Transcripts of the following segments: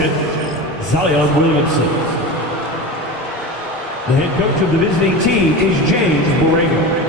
position, Zion Williamson. The head coach of the visiting team is James Borrego.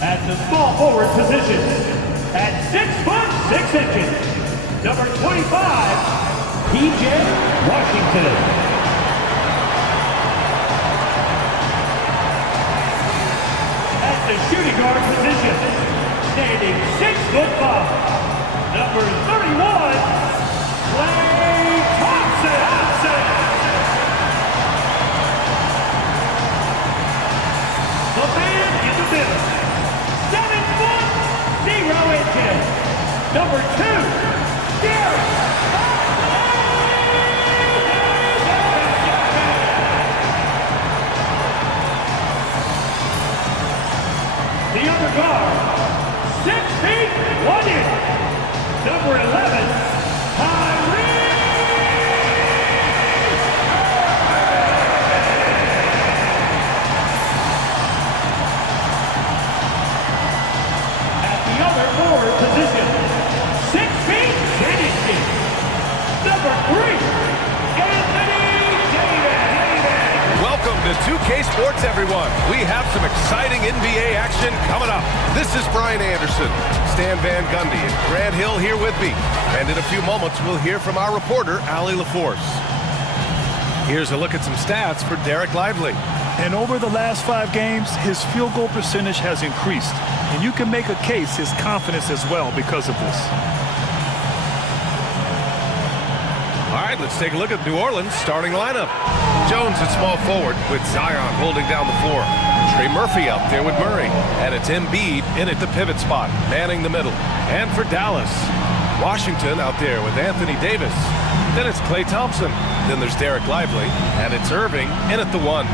At the small forward position, at 6'6", number 25, PJ Washington. At the shooting guard position, standing 6'5", number 31, Klay Thompson. The man in the middle. 7'0", number 2, Derek. The other guard, 6 feet 1 inch, number 11, position, 6 feet 10 inches, number 3, Anthony Davis. Welcome to 2K Sports, everyone. We have some exciting NBA action coming up. This is Brian Anderson, Stan Van Gundy, and Grant Hill here with me. And in a few moments, we'll hear from our reporter, Allie LaForce. Here's a look at some stats for Derek Lively. And over the last 5 games, his field goal percentage has increased. And you can make a case his confidence as well because of this. All right, let's take a look at New Orleans' starting lineup. Jones at small forward with Zion holding down the floor. Trey Murphy out there with Murray. And it's Embiid in at the pivot spot, manning the middle. And for Dallas, Washington out there with Anthony Davis. Then it's Klay Thompson. Then there's Derek Lively. And it's Irving in at the 1.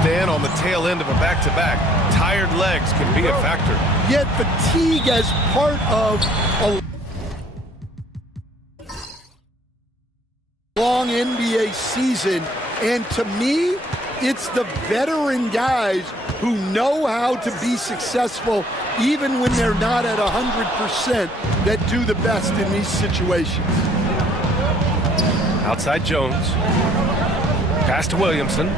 Stan, on the tail end of a back-to-back, tired legs can be a factor. Yet fatigue as part of a long NBA season. And to me, it's the veteran guys who know how to be successful even when they're not at 100% that do the best in these situations. Outside Jones. Pass to Williamson.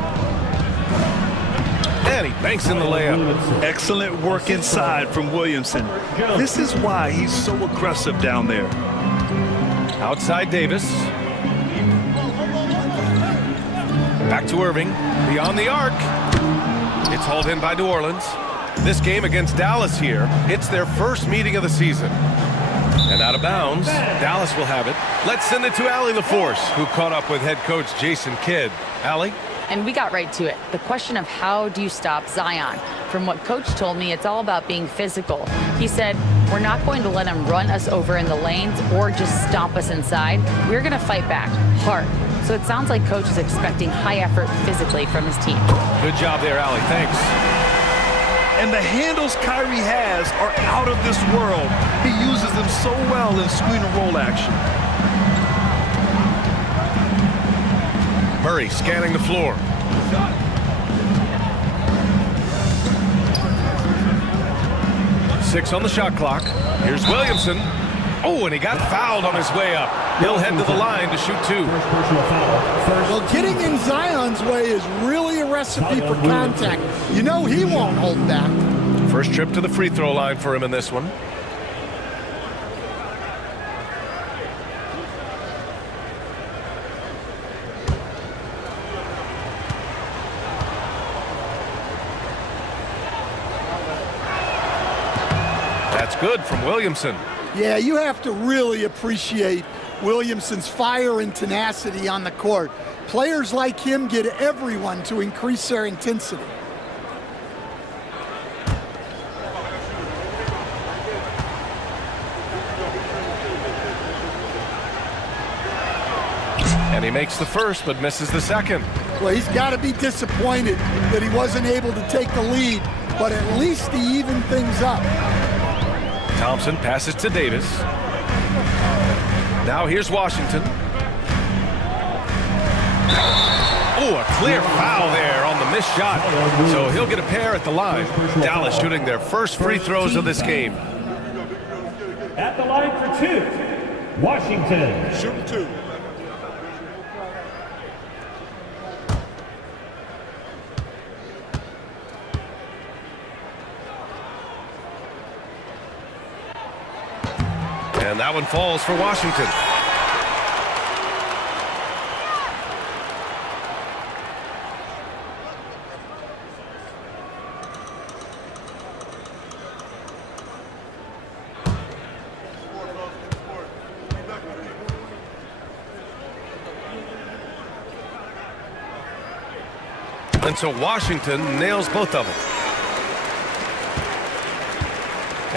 And he banks in the layup. Excellent work inside from Williamson. This is why he's so aggressive down there. Outside Davis. Back to Irving. Beyond the arc. It's hauled in by New Orleans. This game against Dallas here, it's their first meeting of the season. And out of bounds, Dallas will have it. Let's send it to Allie LaForce, who caught up with head coach Jason Kidd. Allie? And we got right to it. The question of how do you stop Zion? From what Coach told me, it's all about being physical. He said, we're not going to let him run us over in the lanes or just stomp us inside. We're going to fight back hard. So it sounds like Coach is expecting high effort physically from his team. Good job there, Allie. Thanks. And the handles Kyrie has are out of this world. He uses them so well in screen and roll action. Murray scanning the floor. Six on the shot clock. Here's Williamson. Oh, and he got fouled on his way up. He'll head to the line to shoot 2. Well, getting in Zion's way is really a recipe for contact. You know he won't hold back. First trip to the free throw line for him in this one. That's good from Williamson. Yeah, you have to really appreciate Williamson's fire and tenacity on the court. Players like him get everyone to increase their intensity. And he makes the first, but misses the second. Well, he's got to be disappointed that he wasn't able to take the lead, but at least he evened things up. Thompson passes to Davis. Now here's Washington. Oh, a clear foul there on the missed shot. So he'll get a pair at the line. Dallas shooting their first free throws of this game. At the line for two, Washington. Shooting two. And that one falls for Washington. And so Washington nails both of them.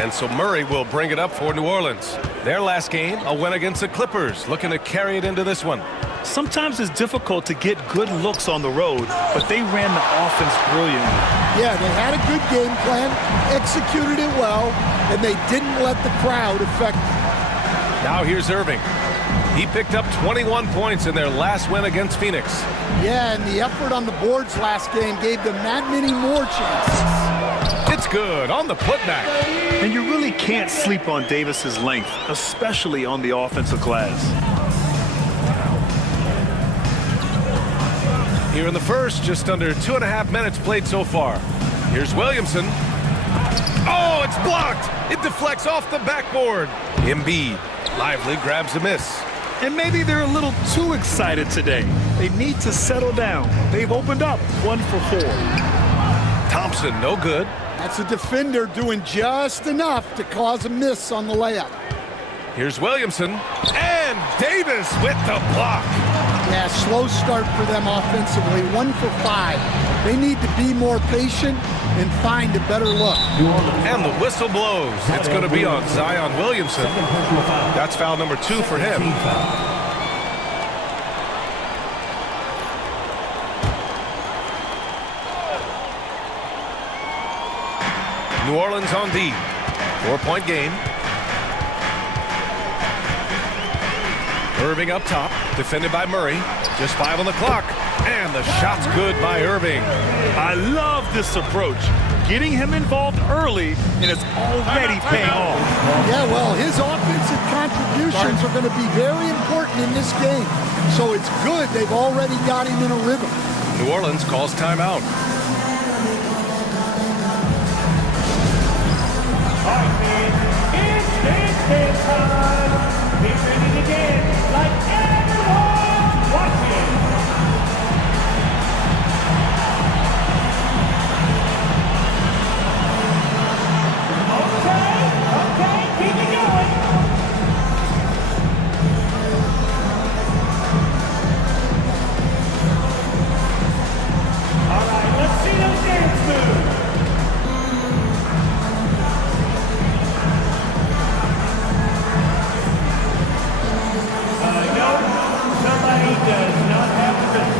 And so Murray will bring it up for New Orleans. Their last game, a win against the Clippers, looking to carry it into this one. Sometimes it's difficult to get good looks on the road, but they ran the offense brilliantly. Yeah, they had a good game plan, executed it well, and they didn't let the crowd affect them. Now here's Irving. He picked up 21 points in their last win against Phoenix. Yeah, and the effort on the boards last game gave them that many more chances. It's good on the putback. And you really can't sleep on Davis's length, especially on the offensive glass. Here in the first, just under 2.5 minutes played so far. Here's Williamson. Oh, it's blocked. It deflects off the backboard. Embiid, Lively grabs a miss. And maybe they're a little too excited today. They need to settle down. They've opened up 1 for 4. Thompson, no good. That's a defender doing just enough to cause a miss on the layup. Here's Williamson. And Davis with the block. Yeah, slow start for them offensively, 1 for 5. They need to be more patient and find a better look. And the whistle blows. It's going to be on Zion Williamson. That's foul number 2 for him. New Orleans on D. 4-point game. Irving up top, defended by Murray. Just 5 on the clock. And the shot's good by Irving. I love this approach. Getting him involved early, and it's already paying off. Yeah, well, his offensive contributions are going to be very important in this game. So it's good they've already got him in a rhythm. New Orleans calls timeout. All right, fans, it's time. Get ready to dance like everyone's watching. Okay, keep it going. All right, let's see those dance moves. Somebody does not have the rhythm.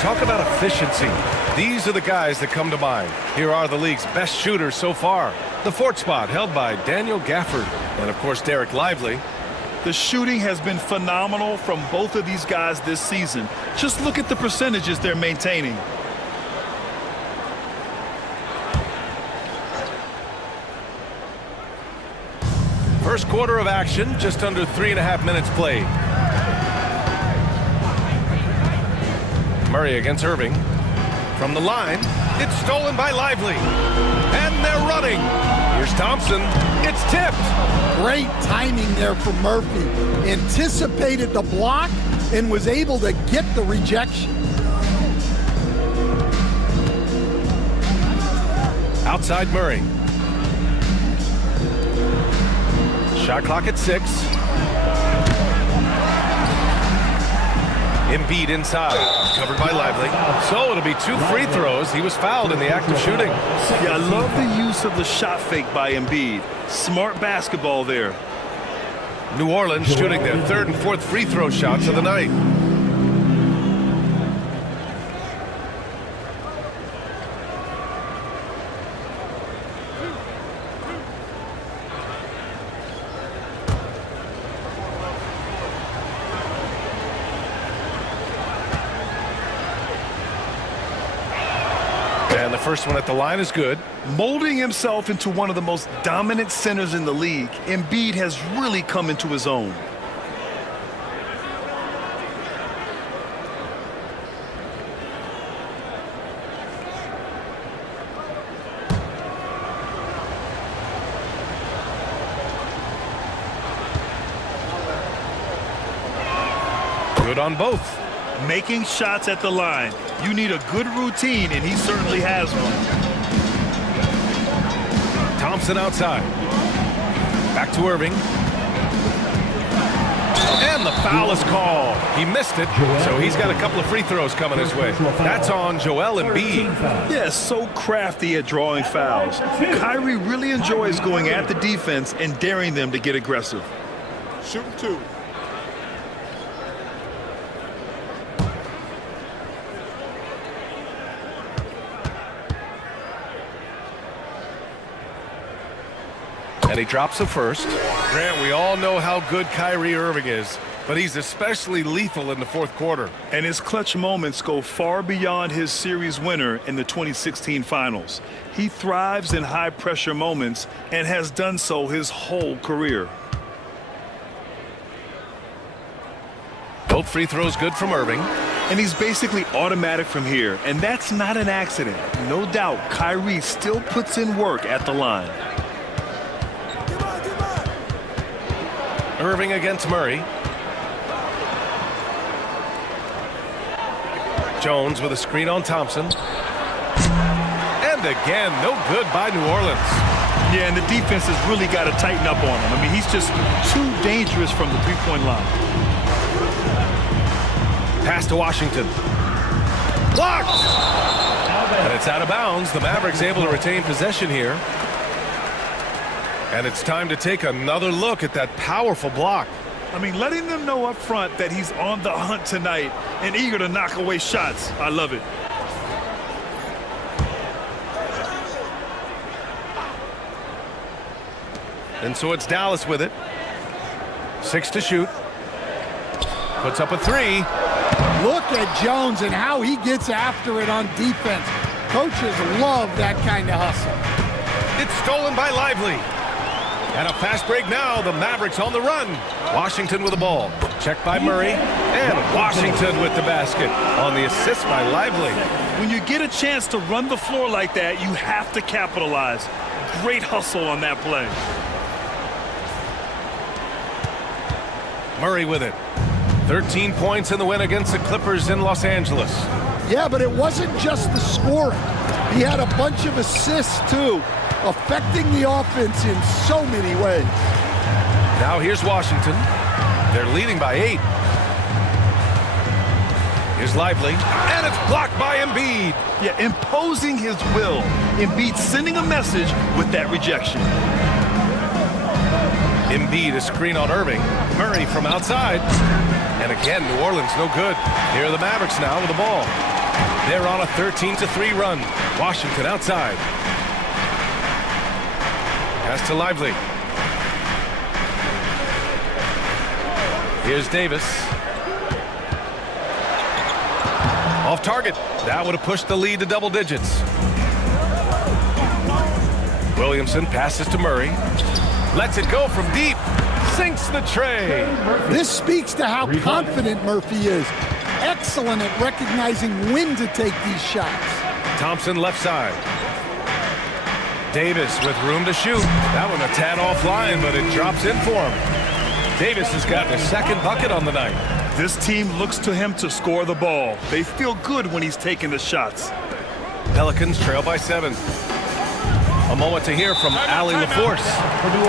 Talk about efficiency. These are the guys that come to mind. Here are the league's best shooters so far. The 4th spot held by Daniel Gafford and, of course, Derek Lively. The shooting has been phenomenal from both of these guys this season. Just look at the percentages they're maintaining. First quarter of action, just under 3.5 minutes played. Murray against Irving. From the line, it's stolen by Lively. And they're running. Here's Thompson. It's tipped. Great timing there from Murphy. Anticipated the block and was able to get the rejection. Outside Murray. Shot clock at 6. Embiid inside, covered by Lively. So it'll be 2 free throws. He was fouled in the act of shooting. Yeah, I love the use of the shot fake by Embiid. Smart basketball there. New Orleans shooting their 3rd and 4th free throw shots of the night. And the first one at the line is good. Molding himself into one of the most dominant centers in the league, Embiid has really come into his own. Good on both. Making shots at the line. You need a good routine, and he certainly has one. Thompson outside. Back to Irving. And the foul is called. He missed it, so he's got a couple of free throws coming his way. That's on Joel Embiid. Yeah, so crafty at drawing fouls. Kyrie really enjoys going at the defense and daring them to get aggressive. Shooting 2. And he drops the first. Grant, we all know how good Kyrie Irving is, but he's especially lethal in the 4th quarter. And his clutch moments go far beyond his series winner in the 2016 finals. He thrives in high-pressure moments and has done so his whole career. Both free throws good from Irving. And he's basically automatic from here, and that's not an accident. No doubt, Kyrie still puts in work at the line. Irving against Murray. Jones with a screen on Thompson. And again, no good by New Orleans. Yeah, and the defense has really got to tighten up on him. I mean, he's just too dangerous from the three-point line. Pass to Washington. Blocked! And it's out of bounds. The Mavericks able to retain possession here. And it's time to take another look at that powerful block. I mean, letting them know up front that he's on the hunt tonight and eager to knock away shots. I love it. And so it's Dallas with it. 6 to shoot. Puts up a 3. Look at Jones and how he gets after it on defense. Coaches love that kind of hustle. It's stolen by Lively. And a fast break now. The Mavericks on the run. Washington with the ball. Checked by Murray. And Washington with the basket on the assist by Lively. When you get a chance to run the floor like that, you have to capitalize. Great hustle on that play. Murray with it. 13 points in the win against the Clippers in Los Angeles. Yeah, but it wasn't just the scoring. He had a bunch of assists, too, affecting the offense in so many ways. Now here's Washington. They're leading by 8. Here's Lively. And it's blocked by Embiid. Yeah, imposing his will. Embiid sending a message with that rejection. Embiid, a screen on Irving. Murray from outside. And again, New Orleans no good. Here are the Mavericks now with the ball. They're on a 13-3 run. Washington outside. Pass to Lively. Here's Davis. Off target. That would have pushed the lead to double digits. Williamson passes to Murray. Lets it go from deep. Sinks the tray. This speaks to how confident Murphy is. Excellent at recognizing when to take these shots. Thompson left side. Davis with room to shoot. That one a tad offline, but it drops in for him. Davis has gotten a second bucket on the night. This team looks to him to score the ball. They feel good when he's taking the shots. Pelicans trail by 7. A moment to hear from Allie LaForce.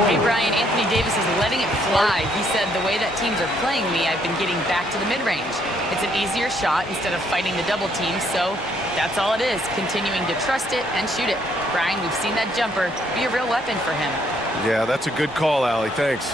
Hey, Brian, Anthony Davis is letting it fly. He said, the way that teams are playing me, I've been getting back to the mid-range. It's an easier shot instead of fighting the double team, so that's all it is, continuing to trust it and shoot it. Brian, we've seen that jumper be a real weapon for him. Yeah, that's a good call, Allie. Thanks.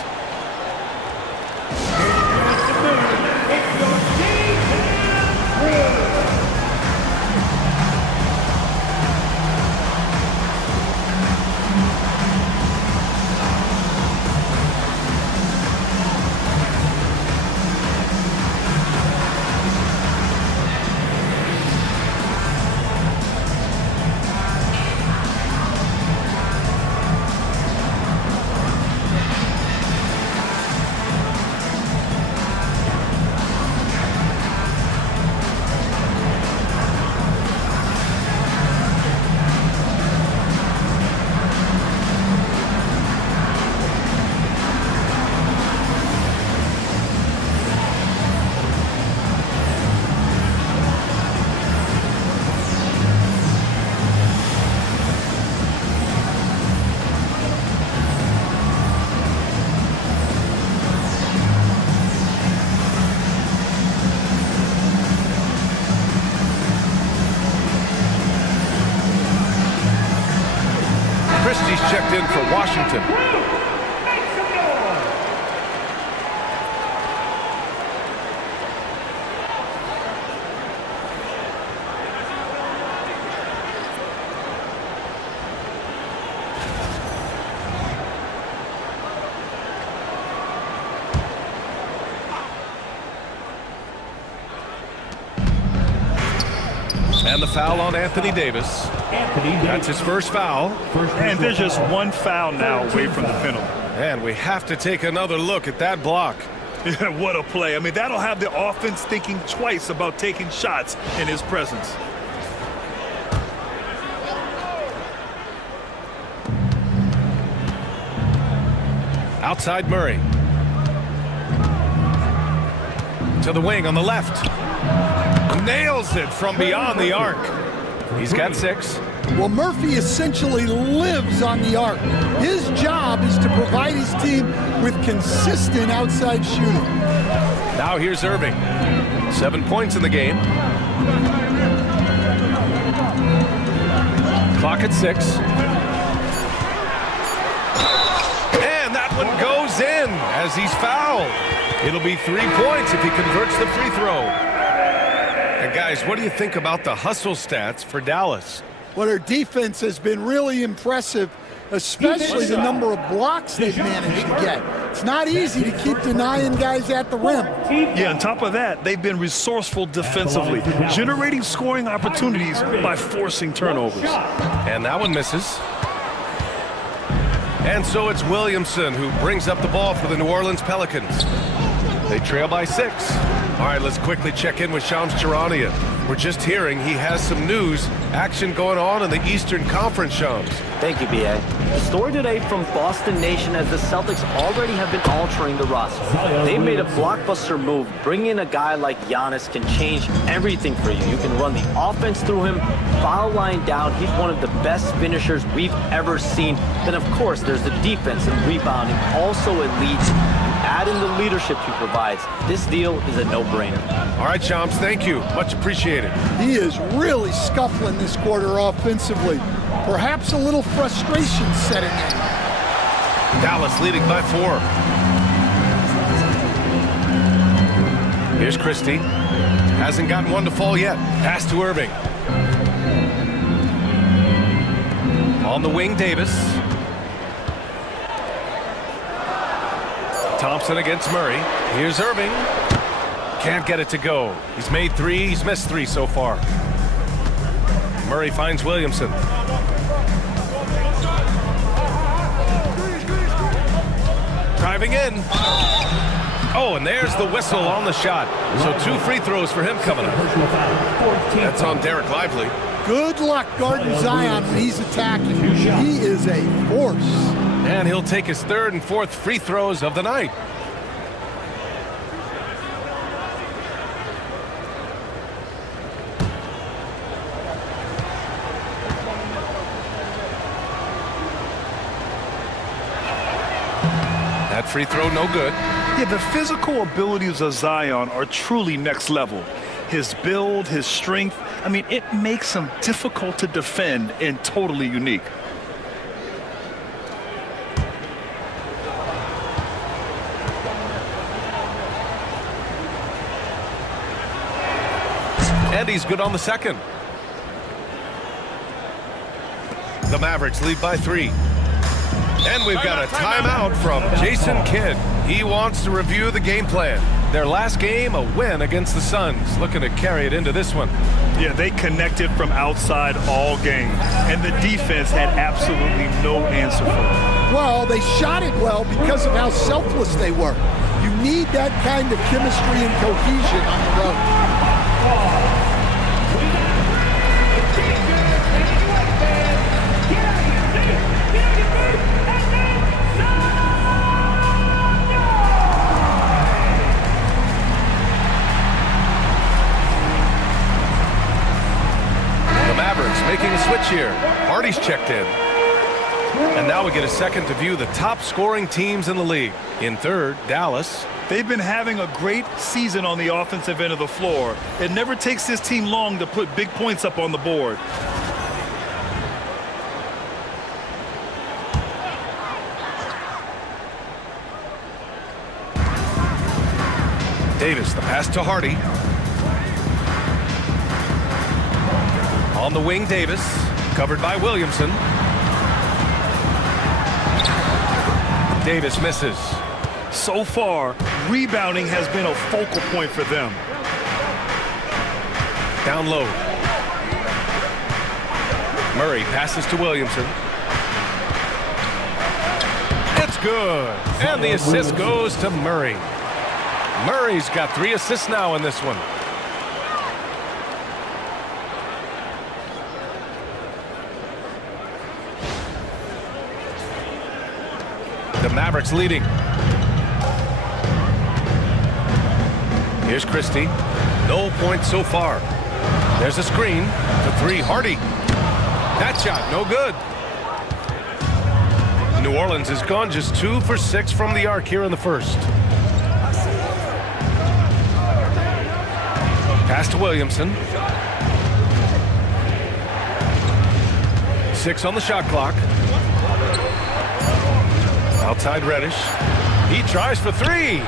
Christie's checked in for Washington. And the foul on Anthony Davis. That's his first foul. And there's just one foul now away from the penalty. And we have to take another look at that block. Yeah, what a play. I mean, that'll have the offense thinking twice about taking shots in his presence. Outside Murray. To the wing on the left. Nails it from beyond the arc. He's got 6. Well, Murphy essentially lives on the arc. His job is to provide his team with consistent outside shooting. Now here's Irving. 7 points in the game. Clock at 6. And that one goes in as he's fouled. It'll be 3 points if he converts the free throw. And guys, what do you think about the hustle stats for Dallas? Well, their defense has been really impressive, especially the number of blocks they've managed to get. It's not easy to keep denying guys at the rim. Yeah, on top of that, they've been resourceful defensively, generating scoring opportunities by forcing turnovers. And that one misses. And so it's Williamson who brings up the ball for the New Orleans Pelicans. They trail by 6. All right, let's quickly check in with Shams Charania. We're just hearing he has some news, action going on in the Eastern Conference, Shams. Thank you, B.A. The story today from Boston Nation as the Celtics already have been altering the roster. They made a blockbuster move. Bringing in a guy like Giannis can change everything for you. You can run the offense through him, foul line down. He's one of the best finishers we've ever seen. Then, of course, there's the defense and rebounding, also elite. Add in the leadership he provides. This deal is a no-brainer. All right, Shams, thank you. Much appreciated. He is really scuffling this quarter offensively. Perhaps a little frustration setting in. Dallas leading by 4. Here's Christie. Hasn't gotten one to fall yet. Pass to Irving. On the wing, Davis. Thompson against Murray. Here's Irving. Can't get it to go. He's made 3. He's missed 3 so far. Murray finds Williamson. Driving in. Oh, Oh, and there's the whistle on the shot. So 2 free throws for him coming up. That's on Derek Lively. Good luck guarding Zion when he's attacking. He is a force. And he'll take his 3rd and 4th free throws of the night. That free throw no good. Yeah, the physical abilities of Zion are truly next level. His build, his strength, I mean, it makes him difficult to defend and totally unique. And he's good on the 2nd. The Mavericks lead by 3. And we've got a timeout from Jason Kidd. He wants to review the game plan. Their last game, a win against the Suns. Looking to carry it into this one. Yeah, they connected from outside all game. And the defense had absolutely no answer for it. Well, they shot it well because of how selfless they were. You need that kind of chemistry and cohesion on the road. Making a switch here. Hardy's checked in. And now we get a second to view the top scoring teams in the league. In 3rd, Dallas. They've been having a great season on the offensive end of the floor. It never takes this team long to put big points up on the board. Davis, the pass to Hardy. On the wing, Davis, covered by Williamson. Davis misses. So far, rebounding has been a focal point for them. Down low. Murray passes to Williamson. It's good. And the assist goes to Murray. Murray's got 3 assists now in this one. The Mavericks leading. Here's Christie. No points so far. There's a screen. The 3, Hardy. That shot, no good. New Orleans has gone just 2 for 6 from the arc here in the first. Pass to Williamson. 6 on the shot clock. Outside Reddish. He tries for 3.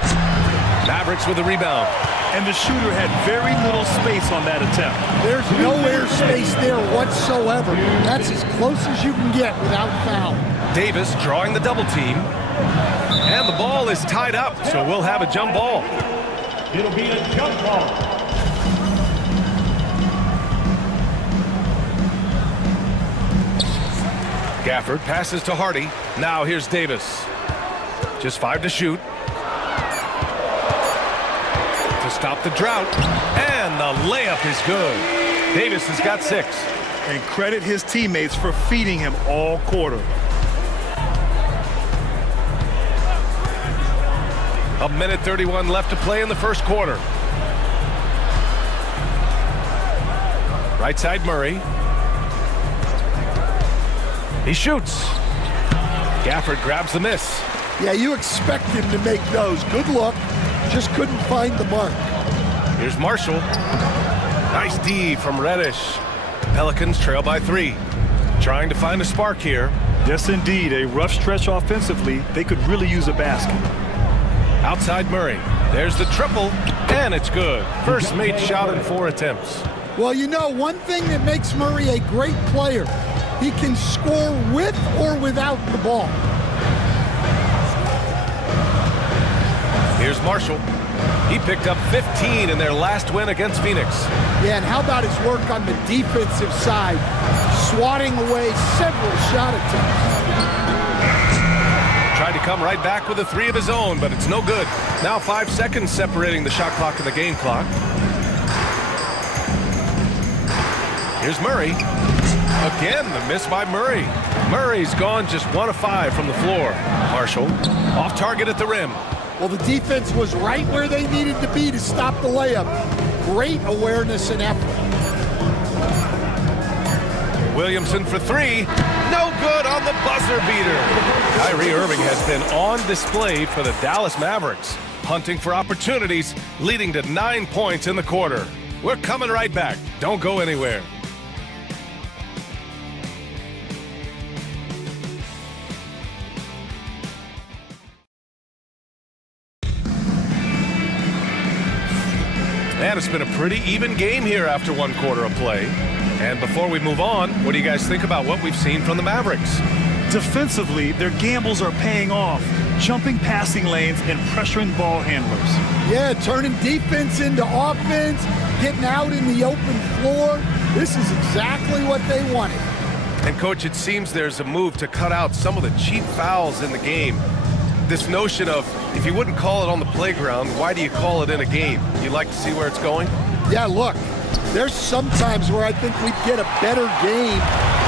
Mavericks with a rebound. And the shooter had very little space on that attempt. There's no air space there whatsoever. That's as close as you can get without foul. Davis drawing the double team. And the ball is tied up, so we'll have a jump ball. It'll be a jump ball. Gafford passes to Hardy. Now here's Davis. Just 5 to shoot. To stop the drought. And the layup is good. Davis has got 6. And credit his teammates for feeding him all quarter. A minute 31 left to play in the first quarter. Right side Murray. He shoots. Gafford grabs the miss. Yeah, you expect him to make those. Good luck. Just couldn't find the mark. Here's Marshall. Nice D from Reddish. Pelicans trail by 3. Trying to find a spark here. Yes, indeed. A rough stretch offensively. They could really use a basket. Outside Murray. There's the triple, and it's good. First made shot in 4 attempts. Well, you know, one thing that makes Murray a great player, he can score with or without the ball. Here's Marshall. He picked up 15 in their last win against Phoenix. Yeah, and how about his work on the defensive side, swatting away several shot attempts. Tried to come right back with a 3 of his own, but it's no good. Now 5 seconds separating the shot clock and the game clock. Here's Murray. Again, the miss by Murray. Murray's gone just 1 of 5 from the floor. Marshall off target at the rim. Well, the defense was right where they needed to be to stop the layup. Great awareness and effort. Williamson for 3. No good on the buzzer beater. Kyrie Irving has been on display for the Dallas Mavericks, hunting for opportunities, leading to 9 points in the quarter. We're coming right back. Don't go anywhere. And it's been a pretty even game here after 1 quarter of play. And before we move on, what do you guys think about what we've seen from the Mavericks? Defensively, their gambles are paying off, jumping passing lanes and pressuring ball handlers. Yeah, turning defense into offense, getting out in the open floor. This is exactly what they wanted. And, Coach, it seems there's a move to cut out some of the cheap fouls in the game. This notion of, if you wouldn't call it on the playground, why do you call it in a game? You like to see where it's going? Yeah, look, there's some times where I think we'd get a better game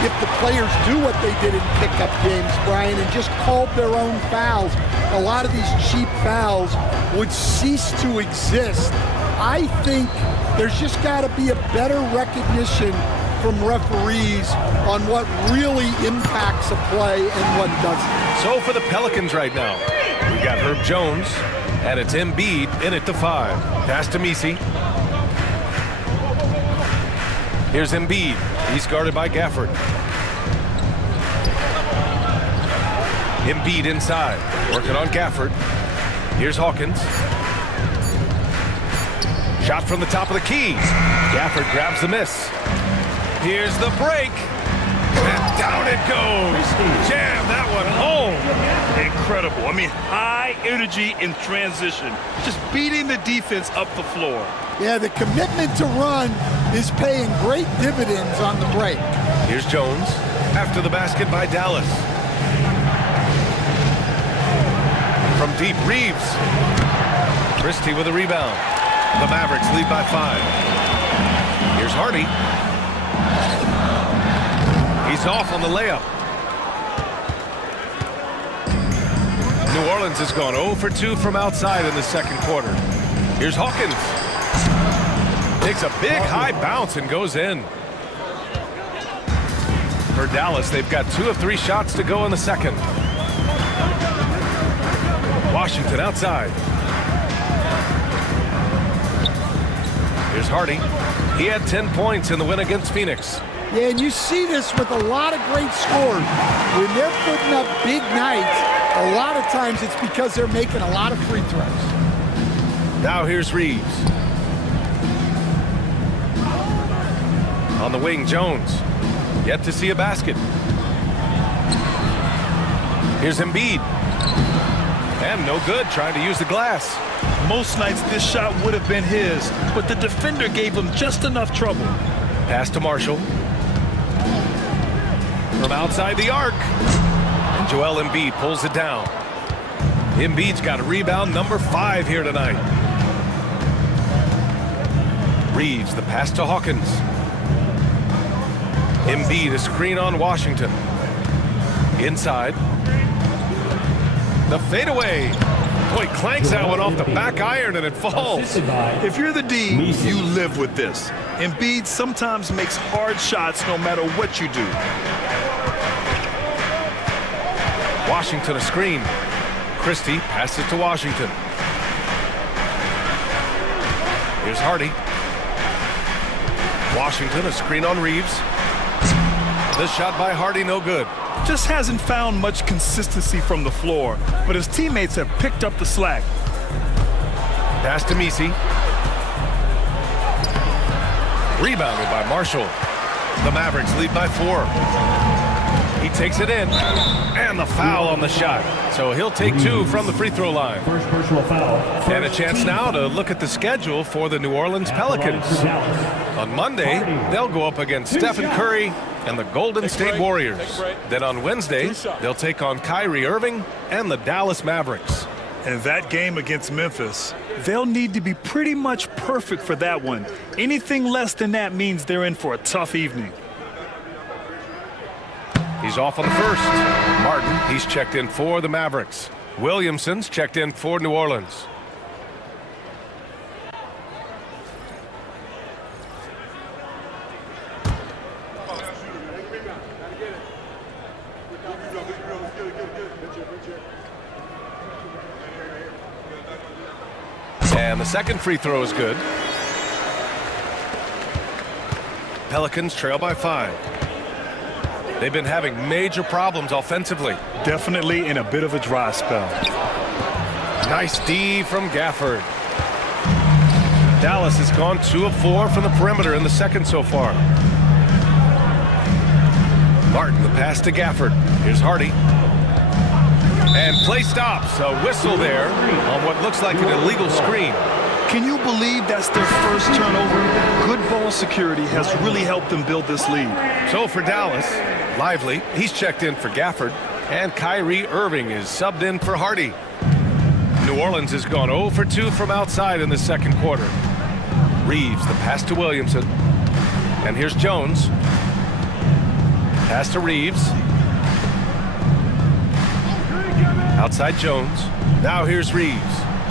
if the players do what they did in pickup games, Brian, and just called their own fouls. A lot of these cheap fouls would cease to exist. I think there's just got to be a better recognition from referees on what really impacts a play and what doesn't. So for the Pelicans right now, we've got Herb Jones, and it's Embiid in at the 5. Pass to Messi. Here's Embiid. He's guarded by Gafford. Embiid inside, working on Gafford. Here's Hawkins. Shot from the top of the key. Gafford grabs the miss. Here's the break. And down it goes. Jam that one home. Incredible. I mean, high energy in transition. Just beating the defense up the floor. Yeah, the commitment to run is paying great dividends on the break. Here's Jones. After the basket by Dallas. From deep, Reeves. Christie with a rebound. The Mavericks lead by 5. Here's Hardy. He's off on the layup. New Orleans has gone 0 for 2 from outside in the second quarter. Here's Hawkins. Takes a big high bounce and goes in. For Dallas, they've got 2 of 3 shots to go in the second. Washington outside. Here's Hardy. He had 10 points in the win against Phoenix. Yeah, and you see this with a lot of great scores. When they're putting up big nights, a lot of times it's because they're making a lot of free throws. Now here's Reeves. On the wing, Jones. Yet to see a basket. Here's Embiid. And no good, trying to use the glass. Most nights this shot would have been his, but the defender gave him just enough trouble. Pass to Marshall. From outside the arc. And Joel Embiid pulls it down. Embiid's got a rebound number 5 here tonight. Reeves, the pass to Hawkins. Embiid, a screen on Washington. Inside. The fadeaway. Boy, clanks that one off the back iron and it falls. If you're the D, you live with this. Embiid sometimes makes hard shots no matter what you do. Washington a screen. Christie passes to Washington. Here's Hardy. Washington a screen on Reeves. The shot by Hardy no good. Just hasn't found much consistency from the floor, but his teammates have picked up the slack. Pass to Messi. Rebounded by Marshall. The Mavericks lead by 4. He takes it in, and the foul on the shot. So he'll take 2 from the free throw line. First personal foul. And a chance now to look at the schedule for the New Orleans Pelicans. On Monday, they'll go up against Stephen Curry and the Golden State Warriors. Then on Wednesday, they'll take on Kyrie Irving and the Dallas Mavericks. And that game against Memphis, they'll need to be pretty much perfect for that one. Anything less than that means they're in for a tough evening. He's off on the first. Martin, he's checked in for the Mavericks. Williamson's checked in for New Orleans. And the second free throw is good. Pelicans trail by 5. They've been having major problems offensively. Definitely in a bit of a dry spell. Nice D from Gafford. Dallas has gone 2 of 4 from the perimeter in the second so far. Martin, the pass to Gafford. Here's Hardy. And play stops. A whistle there on what looks like an illegal screen. Can you believe that's their first turnover? Good ball security has really helped them build this lead. So for Dallas, Lively, he's checked in for Gafford. And Kyrie Irving is subbed in for Hardy. New Orleans has gone 0 for 2 from outside in the second quarter. Reeves, the pass to Williamson. And here's Jones. Pass to Reeves. Outside Jones. Now here's Reeves.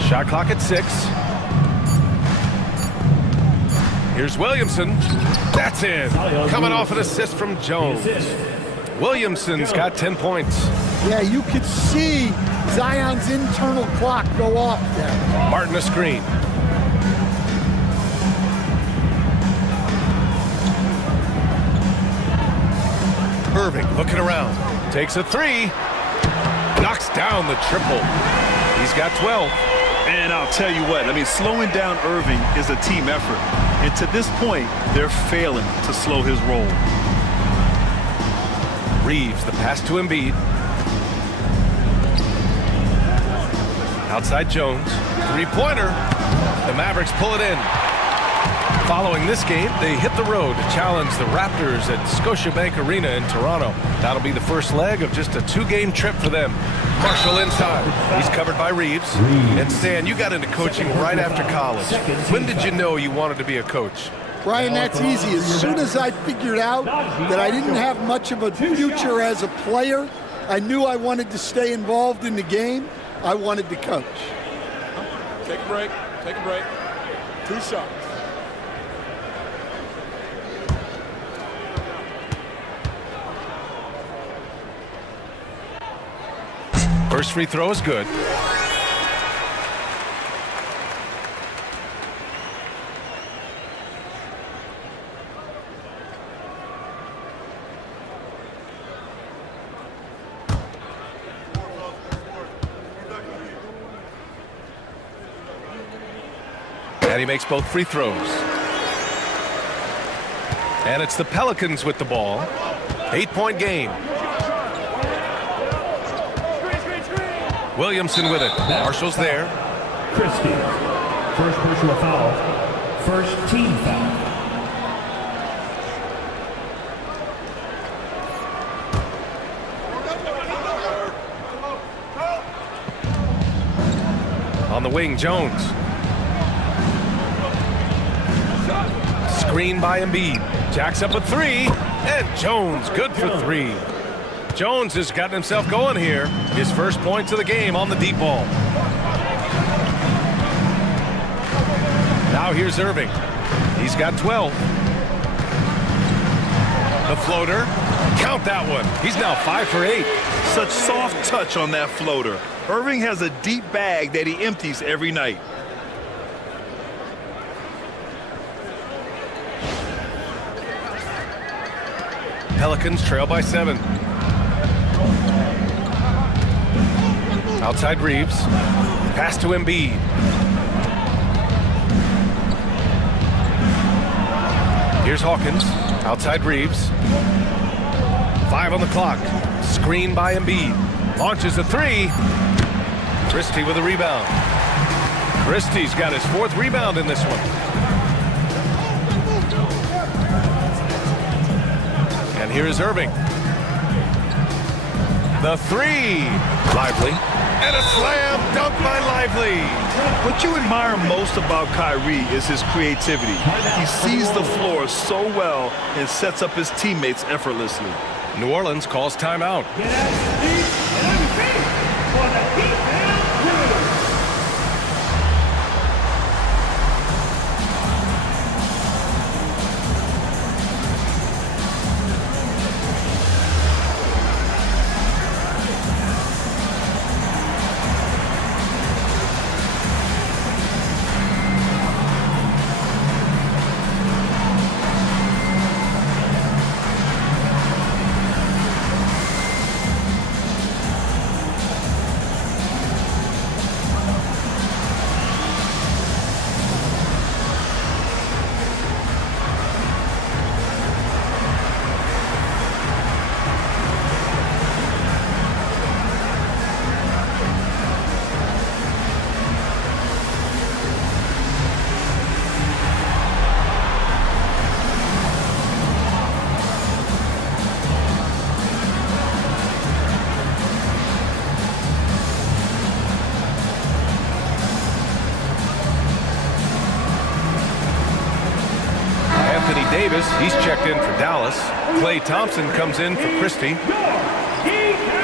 Shot clock at 6. Here's Williamson. That's in. Coming off an assist from Jones. Williamson's got 10 points. Yeah, you could see Zion's internal clock go off there. Martin a screen. Irving looking around. Takes a 3. Knocks down the triple. He's got 12. And I'll tell you what, slowing down Irving is a team effort. And to this point, they're failing to slow his roll. Reeves, the pass to Embiid. Outside Jones. Three-pointer. The Mavericks pull it in. Following this game, they hit the road to challenge the Raptors at Scotiabank Arena in Toronto. That'll be the first leg of just a 2-game trip for them. Marshall inside. He's covered by Reeves. And Stan, you got into coaching right after college. When did you know you wanted to be a coach? Brian, that's easy. As soon as I figured out that I didn't have much of a future as a player, I knew I wanted to stay involved in the game. I wanted to coach. Take a break. Take a break. 2 shots. First free throw is good. And he makes both free throws. And it's the Pelicans with the ball. 8-point game. Williamson with it. Marshall's there. Christie. First personal foul. First team foul. On the wing, Jones. Screen by Embiid. Jacks up a 3. And Jones good for 3. Jones has gotten himself going here. His first points of the game on the deep ball. Now here's Irving. He's got 12. The floater. Count that one. He's now 5 for 8. Such soft touch on that floater. Irving has a deep bag that he empties every night. Pelicans trail by 7. Outside Reeves. Pass to Embiid. Here's Hawkins. Outside Reeves. 5 on the clock. Screen by Embiid. Launches a 3. Christie with a rebound. Christie's got his 4th rebound in this one. And here is Irving. The 3. Lively. And a slam dunk by Lively. What you admire most about Kyrie is his creativity. He sees the floor so well and sets up his teammates effortlessly. New Orleans calls timeout. Get out of the seat and on your feet for the defense perimeter. Davis, he's checked in for Dallas. Klay Thompson comes in for Christie.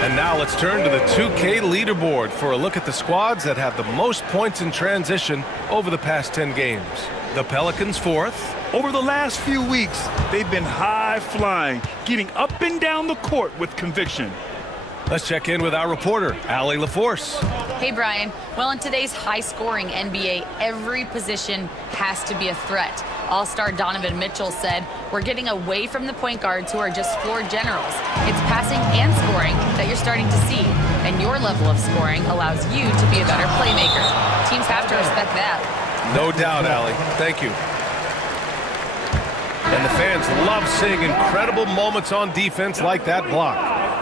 And now let's turn to the 2K leaderboard for a look at the squads that have the most points in transition over the past 10 games. The Pelicans 4th. Over the last few weeks, they've been high-flying, getting up and down the court with conviction. Let's check in with our reporter, Allie LaForce. Hey, Brian. Well, in today's high-scoring NBA, every position has to be a threat. All-star Donovan Mitchell said, "We're getting away from the point guards who are just floor generals. It's passing and scoring that you're starting to see, and your level of scoring allows you to be a better playmaker. Teams have to respect that." No doubt, Allie. Thank you. And the fans love seeing incredible moments on defense like that block.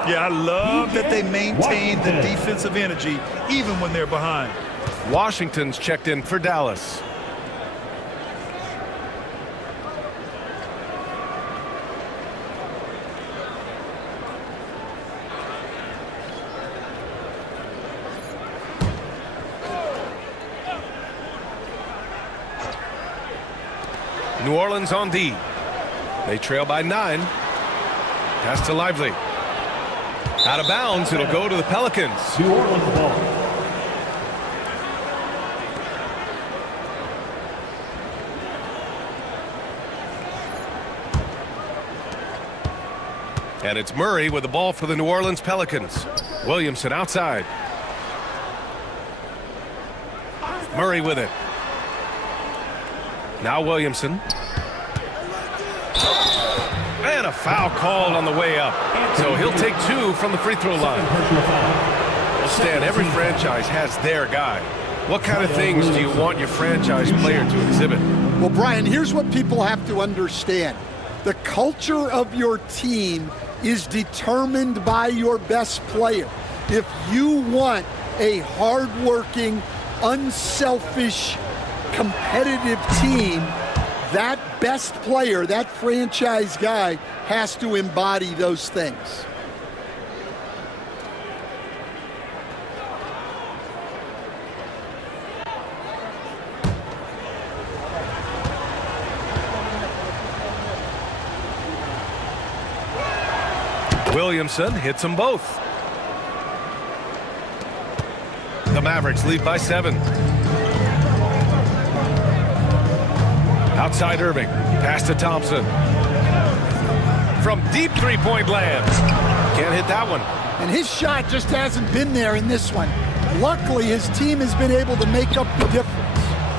Yeah, I love that they maintain the defensive energy even when they're behind. Washington's checked in for Dallas. New Orleans on D. They trail by 9. Pass to Lively. Out of bounds, it'll go to the Pelicans. New Orleans ball. And it's Murray with the ball for the New Orleans Pelicans. Williamson outside. Murray with it. Now Williamson. And a foul called on the way up. So he'll take 2 from the free throw line. Well, Stan, every franchise has their guy. What kind of things do you want your franchise player to exhibit? Well, Brian, here's what people have to understand. The culture of your team is determined by your best player. If you want a hardworking, unselfish, competitive team, that best player, that franchise guy, has to embody those things. Williamson hits them both. The Mavericks lead by 7. Outside Irving. Pass to Thompson. From deep three-point land. Can't hit that one. And his shot just hasn't been there in this one. Luckily, his team has been able to make up the difference.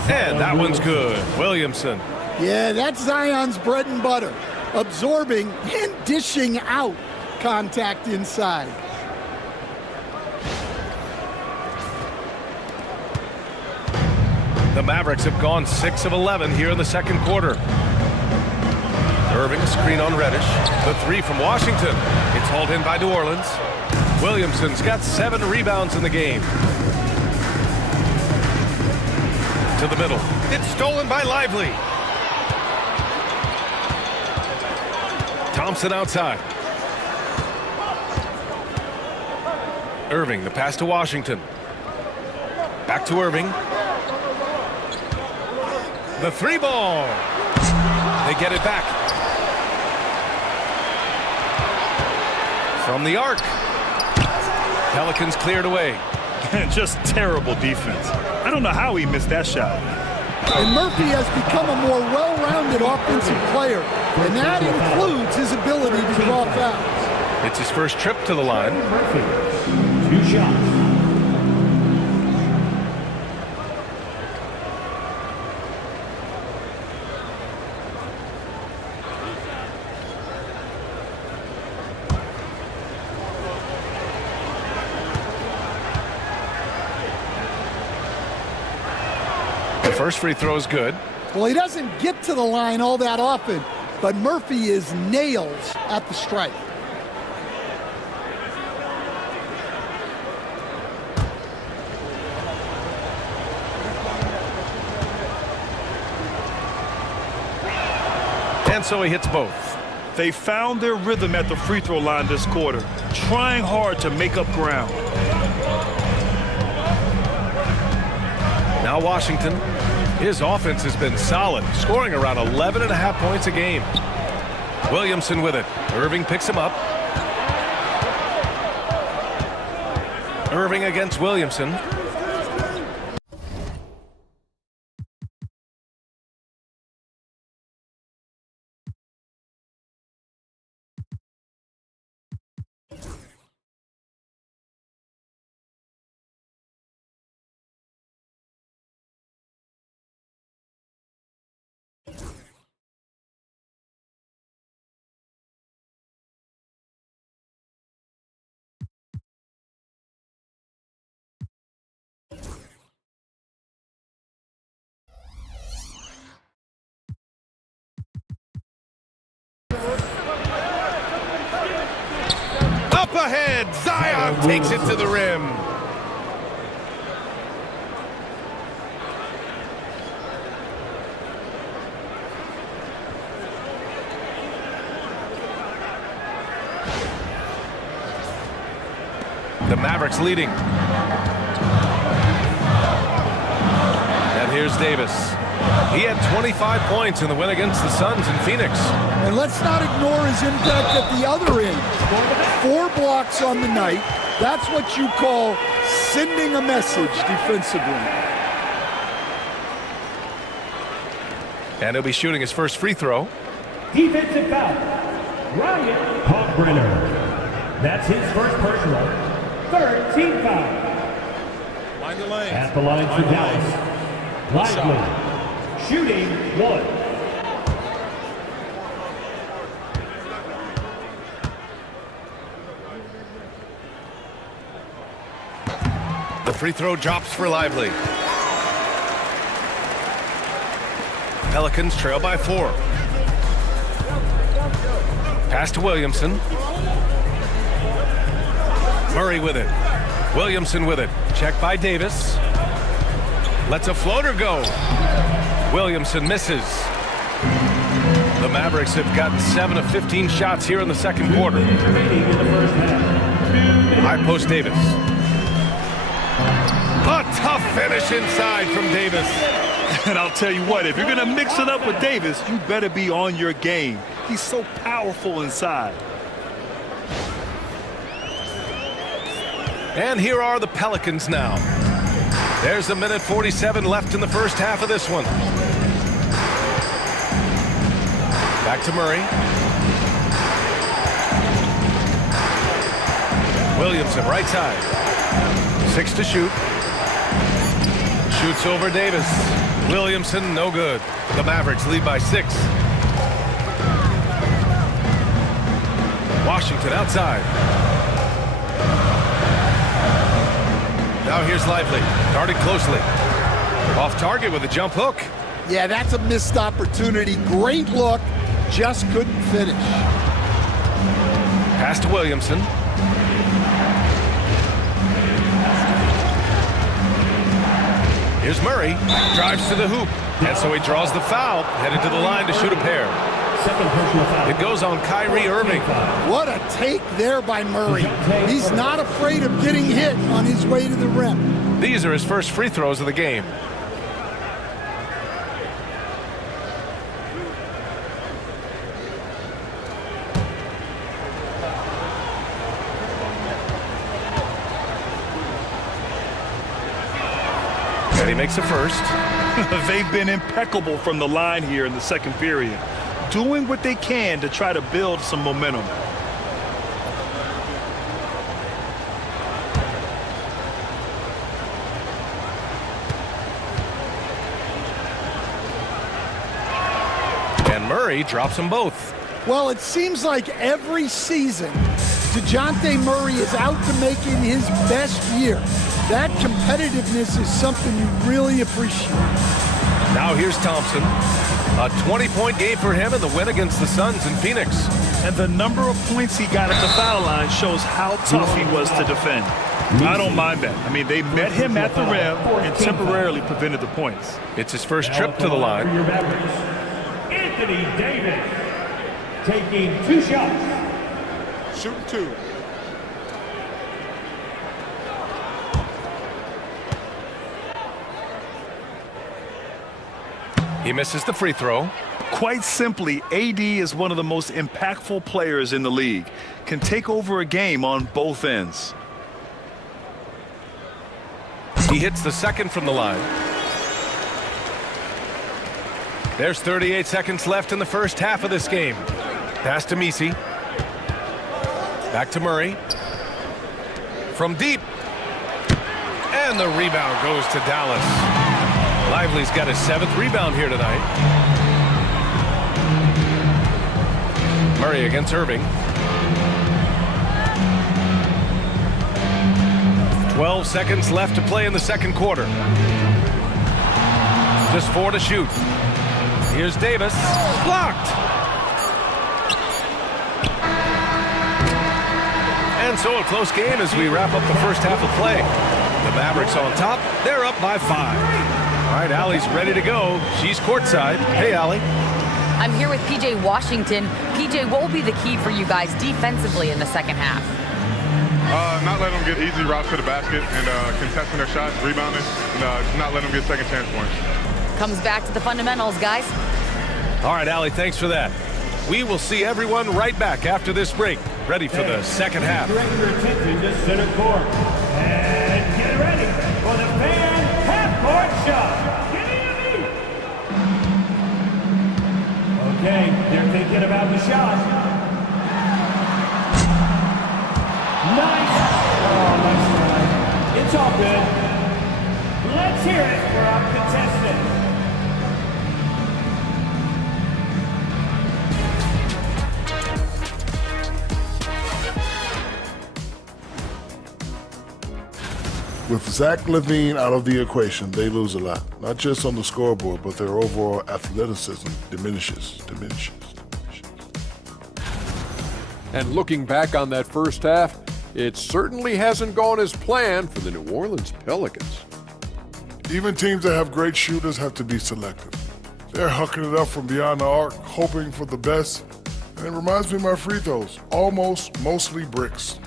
And that one's good. Williamson. Yeah, that's Zion's bread and butter. Absorbing and dishing out contact inside. The Mavericks have gone 6 of 11 here in the second quarter. Irving, screen on Reddish. The 3 from Washington. It's hauled in by New Orleans. Williamson's got 7 rebounds in the game. To the middle. It's stolen by Lively. Thompson outside. Irving, the pass to Washington. Back to Irving. The three ball. They get it back. From the arc. Pelicans cleared away. Just terrible defense. I don't know how he missed that shot. And Murphy has become a more well-rounded offensive player, and that includes his ability to draw fouls. It's his first trip to the line. Murphy, 2 shots. The first free throw is good. Well, he doesn't get to the line all that often, but Murphy is nails at the stripe. And so he hits both. They found their rhythm at the free throw line this quarter, trying hard to make up ground. Now Washington. His offense has been solid, scoring around 11.5 points a game. Williamson with it. Irving picks him up. Irving against Williamson. Up ahead, Zion takes it to the rim. The Mavericks leading. And here's Davis. He had 25 points in the win against the Suns in Phoenix. And let's not ignore his impact at the other end. 4 blocks on the night. That's what you call sending a message defensively. And he'll be shooting his first free throw. Defensive foul. Ryan Hofbrenner. That's his first personal. 3rd team foul. At the line for Dallas. Lively. Shooting 1. The free throw drops for Lively. Pelicans trail by 4. Pass to Williamson. Murray with it. Williamson with it. Check by Davis. Lets a floater go. Williamson misses. The Mavericks have gotten 7 of 15 shots here in the second quarter. High post Davis. A tough finish inside from Davis. And I'll tell you what, if you're going to mix it up with Davis, you better be on your game. He's so powerful inside. And here are the Pelicans now. There's 1:47 left in the first half of this one. Back to Murray. Williamson, right side. 6 to shoot. Shoots over Davis. Williamson, no good. The Mavericks lead by 6. Washington outside. Now here's Lively, guarded closely. Off target with a jump hook. Yeah, that's a missed opportunity. Great look, just couldn't finish. Pass to Williamson. Here's Murray, drives to the hoop. And so he draws the foul, headed to the line to shoot a pair. Second personal foul. It goes on Kyrie Irving. What a take there by Murray. He's not afraid of getting hit on his way to the rim. These are his first free throws of the game. And he makes a first. They've been impeccable from the line here in the second period, doing what they can to try to build some momentum. And Murray drops them both. Well, it seems like every season, DeJounte Murray is out to making his best year. That competitiveness is something you really appreciate. Now here's Thompson. A 20-point game for him in the win against the Suns in Phoenix. And the number of points he got at the foul line shows how tough he was to defend. I don't mind that. I mean, they met him at the rim and temporarily prevented the points. It's his first trip to the line. Anthony Davis taking 2 shots. Shooting 2. He misses the free throw. Quite simply, AD is one of the most impactful players in the league. Can take over a game on both ends. He hits the second from the line. There's 38 seconds left in the first half of this game. Pass to Misi. Back to Murray. From deep. And the rebound goes to Dallas. Lively's got his 7th rebound here tonight. Murray against Irving. 12 seconds left to play in the second quarter. Just 4 to shoot. Here's Davis. Blocked. And so a close game as we wrap up the first half of play. The Mavericks on top. They're up by 5. All right, Allie's ready to go. She's courtside. Hey, Allie. I'm here with PJ Washington. PJ, what will be the key for you guys defensively in the second half? Not letting them get easy routes to the basket and contesting their shots, rebounding, and not letting them get second chance points. Comes back to the fundamentals, guys. All right, Allie, thanks for that. We will see everyone right back after this break. Ready for the second half. Direct your attention to center court. And get ready for the fan half-court shot. Okay, they're thinking about the shot. Nice. Oh, nice try. It's all good. Let's hear it for our contestants. With Zach LaVine out of the equation, they lose a lot. Not just on the scoreboard, but their overall athleticism diminishes. And looking back on that first half, it certainly hasn't gone as planned for the New Orleans Pelicans. Even teams that have great shooters have to be selective. They're hucking it up from beyond the arc, hoping for the best. And it reminds me of my free throws, mostly bricks.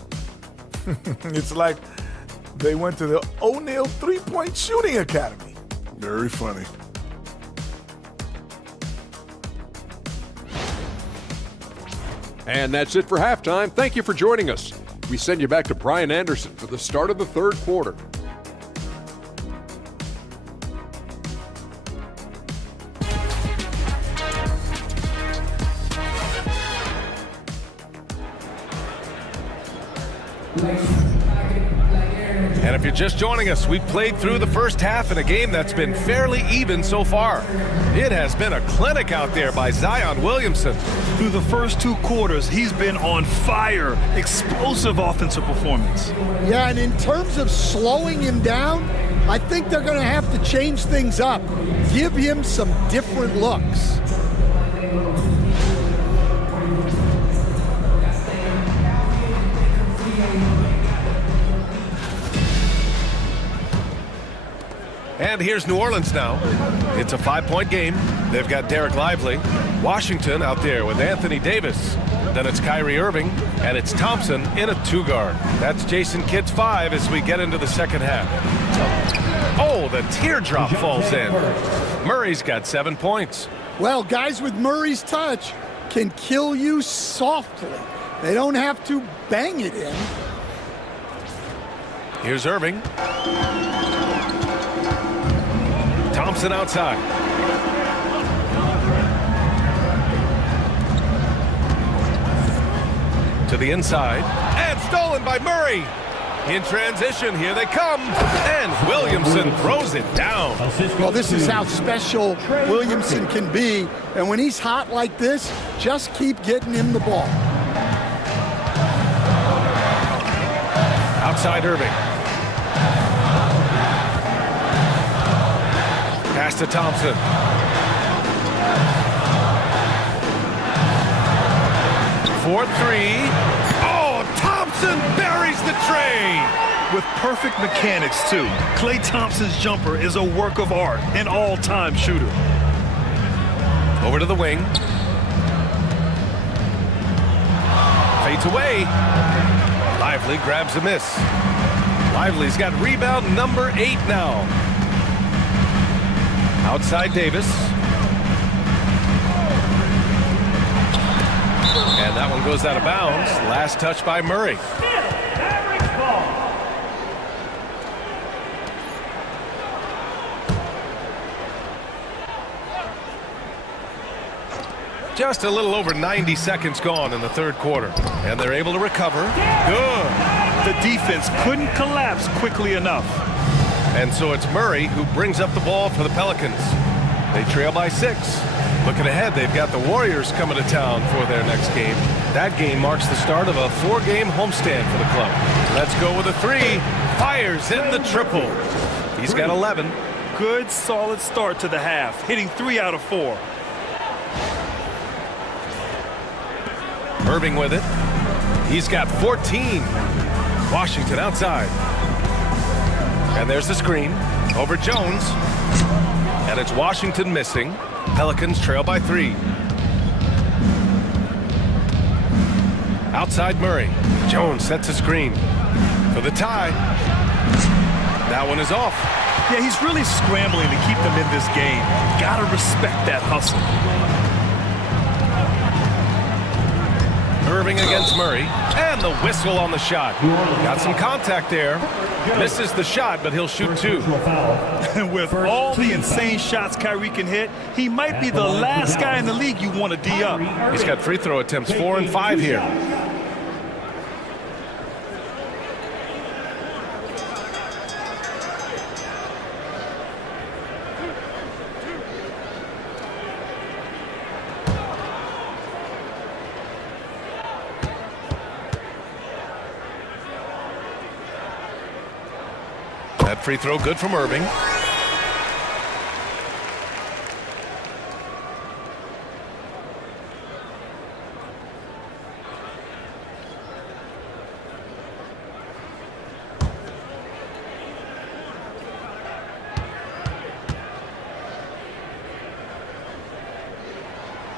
It's like they went to the O'Neal three-point shooting academy. Very funny. And that's it for halftime. Thank you for joining us. We send you back to Brian Anderson for the start of the third quarter. And if you're just joining us, we've played through the first half in a game that's been fairly even so far. It has been a clinic out there by Zion Williamson. Through the first 2 quarters, he's been on fire. Explosive offensive performance. Yeah, and in terms of slowing him down, I think they're going to have to change things up. Give him some different looks. And here's New Orleans now. It's a 5-point game. They've got Derek Lively. Washington out there with Anthony Davis. Then it's Kyrie Irving, and it's Thompson in a 2-guard. That's Jason Kidd's 5 as we get into the second half. Oh, the teardrop falls in. Murray's got 7 points. Well, guys with Murray's touch can kill you softly. They don't have to bang it in. Here's Irving. Thompson outside. To the inside. And stolen by Murray. In transition, here they come. And Williamson throws it down. Well, this is how special Williamson can be. And when he's hot like this, just keep getting him the ball. Outside Irving. Pass to Thompson. For 3. Oh, Thompson buries the tray. With perfect mechanics, too. Klay Thompson's jumper is a work of art, an all-time shooter. Over to the wing. Fades away. Lively grabs a miss. Lively's got rebound number 8 now. Outside Davis. And that one goes out of bounds. Last touch by Murray. Just a little over 90 seconds gone in the third quarter. And they're able to recover. Good. The defense couldn't collapse quickly enough. And so it's Murray who brings up the ball for the Pelicans. They trail by 6. Looking ahead, they've got the Warriors coming to town for their next game. That game marks the start of a 4-game homestand for the club. Let's go with a 3. Fires in the triple. He's got 11. Good, solid start to the half, hitting 3 out of 4. Irving with it. He's got 14. Washington outside. And there's the screen. Over Jones. And it's Washington missing. Pelicans trail by 3. Outside Murray. Jones sets a screen for the tie. That one is off. Yeah, he's really scrambling to keep them in this game. Gotta respect that hustle. Irving against Murray. And the whistle on the shot. Got some contact there. Misses the shot, but he'll shoot 2. With all the insane shots Kyrie can hit, he might be the last guy in the league you want to D up. He's got free throw attempts 4 and 5 here. That free throw good from Irving.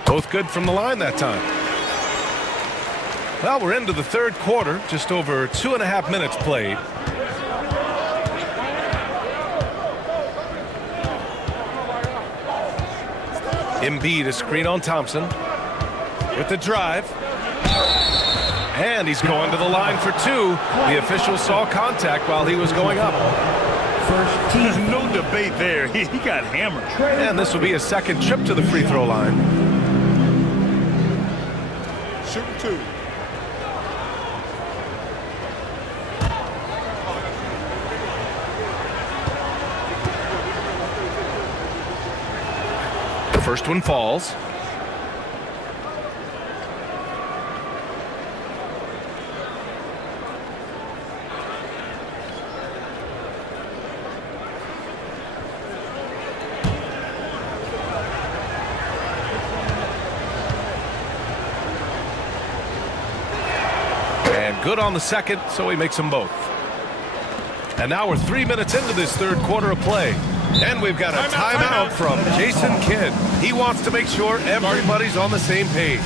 Both good from the line that time. Well, we're into the third quarter, just over 2.5 minutes played. Embiid a screen on Thompson with the drive. And he's going to the line for 2. The official saw contact while he was going up. There's no debate there. He got hammered. And this will be a second trip to the free throw line. Shoot 2. The first one falls. And good on the second, so he makes them both. And now we're 3 minutes into this third quarter of play. And we've got a timeout from Jason Kidd. He wants to make sure everybody's on the same page.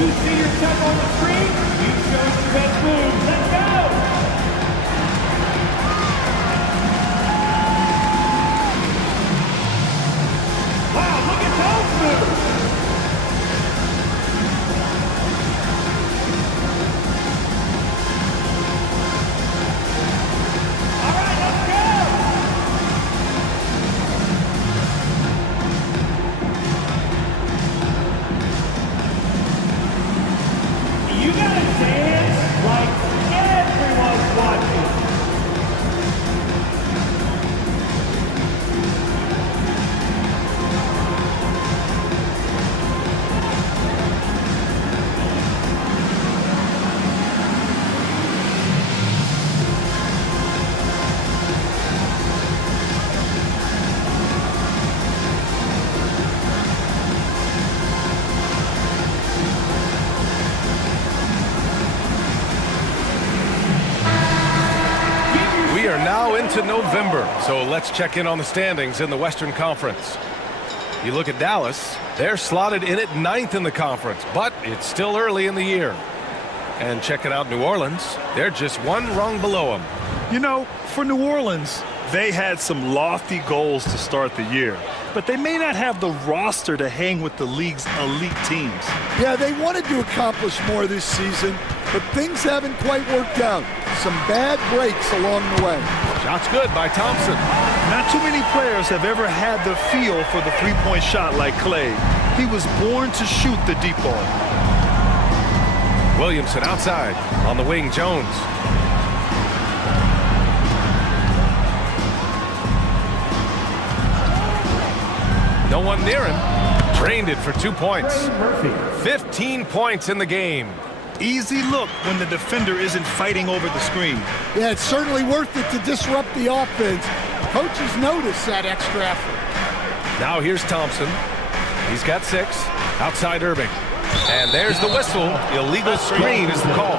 you see yourself on the screen, you chose your best move. Let's go! Wow, look at those moves! All right, let's go! You gotta dance like everyone's watching. We are now into November, so let's check in on the standings in the Western Conference. You look at Dallas, they're slotted in at 9th in the conference, but it's still early in the year. And checking out New Orleans, they're just one rung below them. You know, for New Orleans, they had some lofty goals to start the year, but they may not have the roster to hang with the league's elite teams. Yeah, they wanted to accomplish more this season, but things haven't quite worked out. Some bad breaks along the way. Shot's good by Thompson. Not too many players have ever had the feel for the three-point shot like Clay. He was born to shoot the deep ball. Williamson outside. On the wing, Jones. No one near him. Drained it for 2 points. 15 points in the game. Easy look when the defender isn't fighting over the screen. Yeah, it's certainly worth it to disrupt the offense. Coaches notice that extra effort. Now here's Thompson. He's got 6. Outside Irving. And there's the whistle. Illegal screen is the call.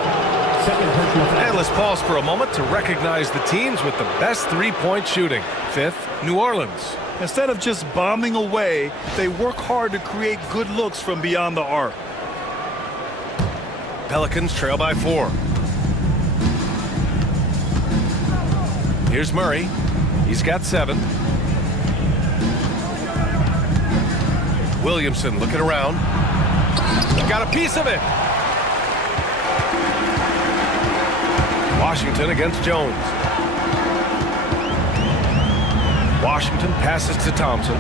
And let's pause for a moment to recognize the teams with the best three-point shooting. 5th, New Orleans. Instead of just bombing away, they work hard to create good looks from beyond the arc. Pelicans trail by 4. Here's Murray. He's got 7. Williamson looking around. Got a piece of it. Washington against Jones. Washington passes to Thompson.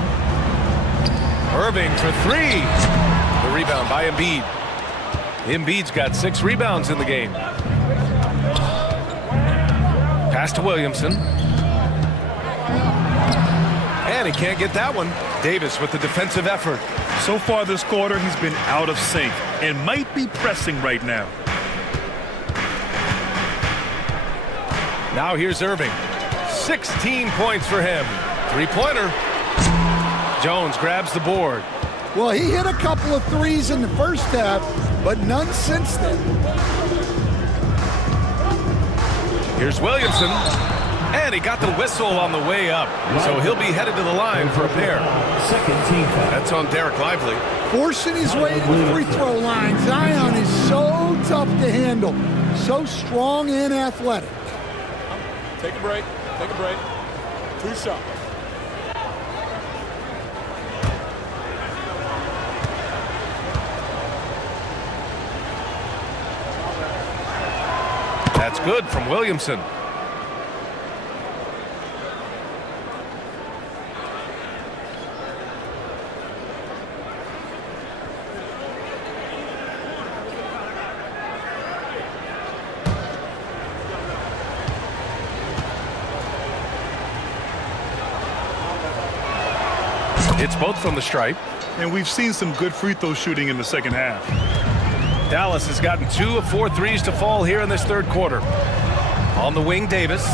Irving for 3. The rebound by Embiid. Embiid's got 6 rebounds in the game. Pass to Williamson. And he can't get that one. Davis with the defensive effort. So far this quarter, he's been out of sync and might be pressing right now. Now here's Irving. 16 points for him. Three-pointer. Jones grabs the board. Well, he hit a couple of threes in the first half, but none since then. Here's Williamson. And he got the whistle on the way up. So he'll be headed to the line for a pair. Second team foul. That's on Derek Lively. Forcing his way to the free throw line. Zion is so tough to handle. So strong and athletic. Take a break. Take a break. 2 shots. That's good from Williamson. It's both from the stripe. And we've seen some good free throw shooting in the second half. Dallas has gotten 2 of 4 threes to fall here in this third quarter. On the wing, Davis.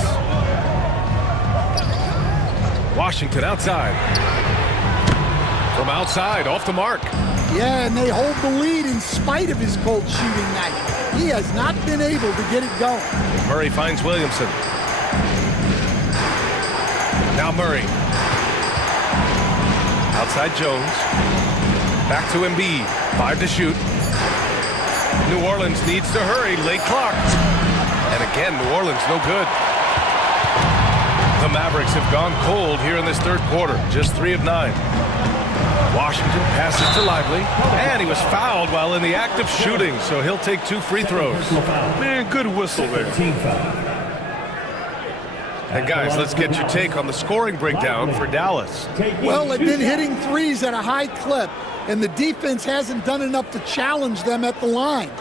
Washington outside. From outside, off the mark. Yeah, and they hold the lead in spite of his cold shooting night. He has not been able to get it going. Murray finds Williamson. Now Murray. Outside Jones. Back to Embiid. 5 to shoot. New Orleans needs to hurry. Late clock. And again, New Orleans no good. The Mavericks have gone cold here in this third quarter. Just 3 of 9. Washington passes to Lively. And he was fouled while in the act of shooting, so he'll take 2 free throws. Man, good whistle there. And guys, let's get your take on the scoring breakdown for Dallas. Well, they've been hitting threes at a high clip, and the defense hasn't done enough to challenge them at the line.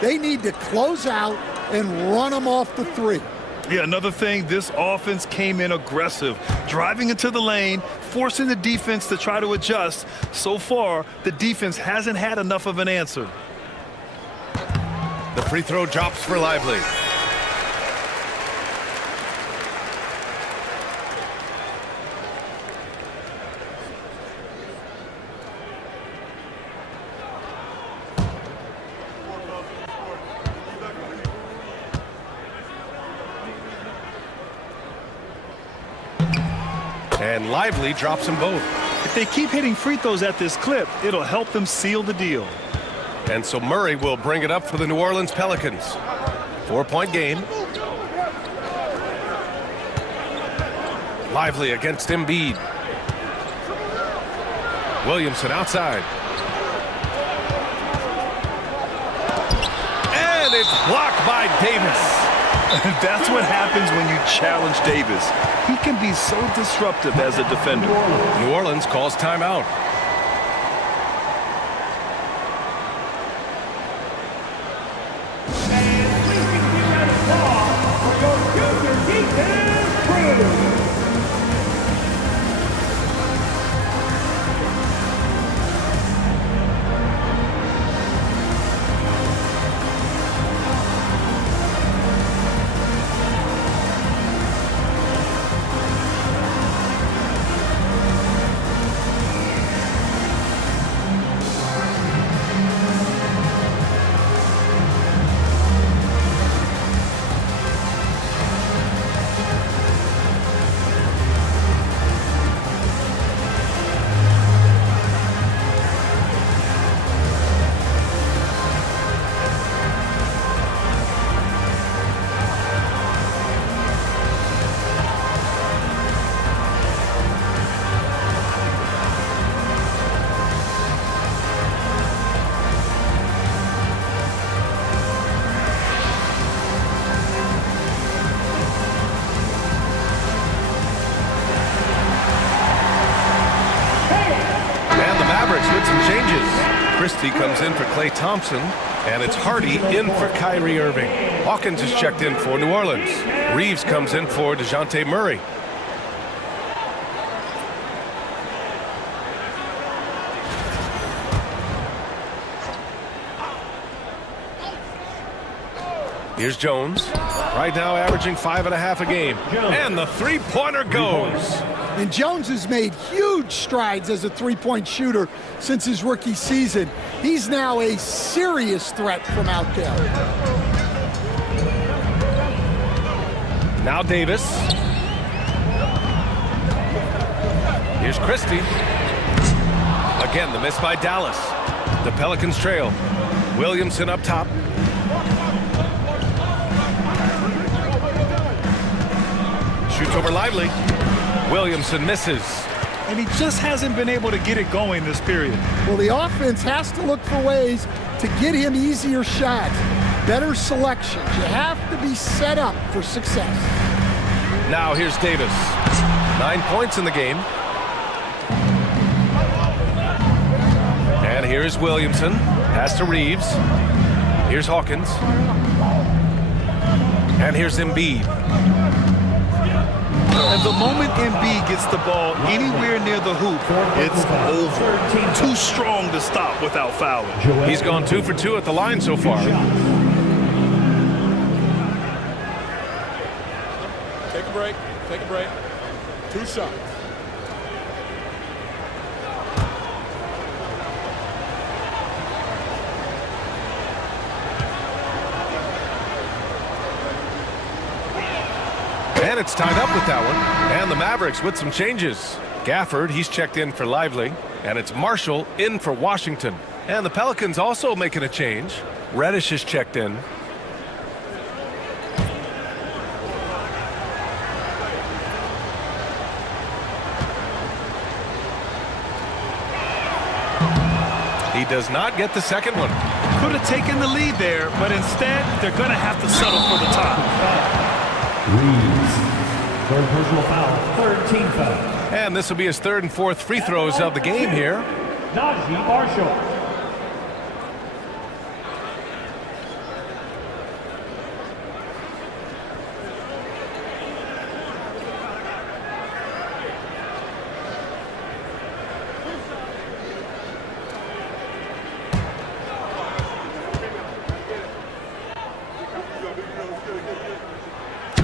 They need to close out and run them off the three. Yeah, another thing, this offense came in aggressive, driving into the lane, forcing the defense to try to adjust. So far, the defense hasn't had enough of an answer. The free throw drops for Lively. And Lively drops them both. If they keep hitting free throws at this clip, it'll help them seal the deal. And so Murray will bring it up for the New Orleans Pelicans. 4-point game. Lively against Embiid. Williamson outside. And it's blocked by Davis. That's what happens when you challenge Davis. He can be so disruptive as a defender. New Orleans calls timeout. Christie comes in for Klay Thompson, and it's Hardy in for Kyrie Irving. Hawkins is checked in for New Orleans. Reeves comes in for DeJounte Murray. Here's Jones, right now averaging 5.5 a game. And the three-pointer goes. And Jones has made huge strides as a three-point shooter since his rookie season. He's now a serious threat from out there. Now Davis. Here's Christie. Again, the miss by Dallas. The Pelicans trail. Williamson up top. Shoots over Lively. Williamson misses. And he just hasn't been able to get it going this period. Well, the offense has to look for ways to get him easier shots, better selections. You have to be set up for success. Now here's Davis. 9 points in the game. And here's Williamson. Pass to Reeves. Here's Hawkins. And here's Embiid. And the moment Embiid gets the ball anywhere near the hoop, it's over. Too strong to stop without fouling. He's gone 2 for 2 at the line so far. Take a break. Take a break. 2 shots. And it's tied up with that one. And the Mavericks with some changes. Gafford, he's checked in for Lively. And it's Marshall in for Washington. And the Pelicans also making a change. Reddish is checked in. He does not get the second one. Could have taken the lead there, but instead, they're going to have to settle for the tie. Reeves. Third personal foul. Third team foul. And this will be his third and fourth free throws of the game here. Najee Marshall.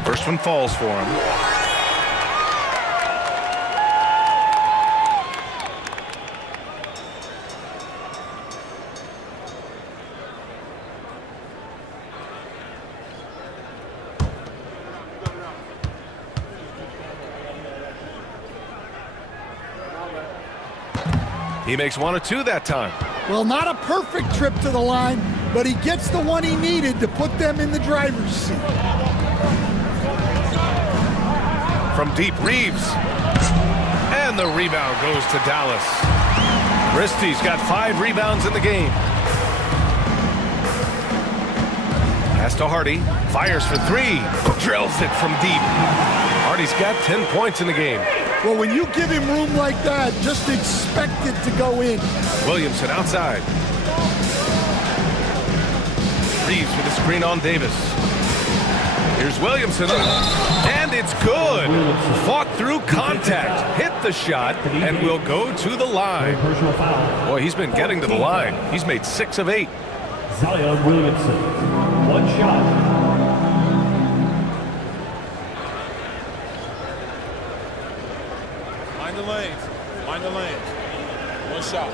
First one falls for him. He makes 1 of 2 that time. Well, not a perfect trip to the line, but he gets the one he needed to put them in the driver's seat. From deep, Reeves. And the rebound goes to Dallas. Christie's got 5 rebounds in the game. Pass to Hardy. Fires for 3. Drills it from deep. Hardy's got 10 points in the game. Well, when you give him room like that, just expect it to go in. Williamson outside. Reeves with a screen on Davis. Here's Williamson. And it's good. Fought through contact. Hit the shot and will go to the line. Personal foul. Boy, he's been getting to the line. He's made 6 of 8. Zion Williamson. 1 shot. Mind the lanes. Mind the lanes. 1 shot.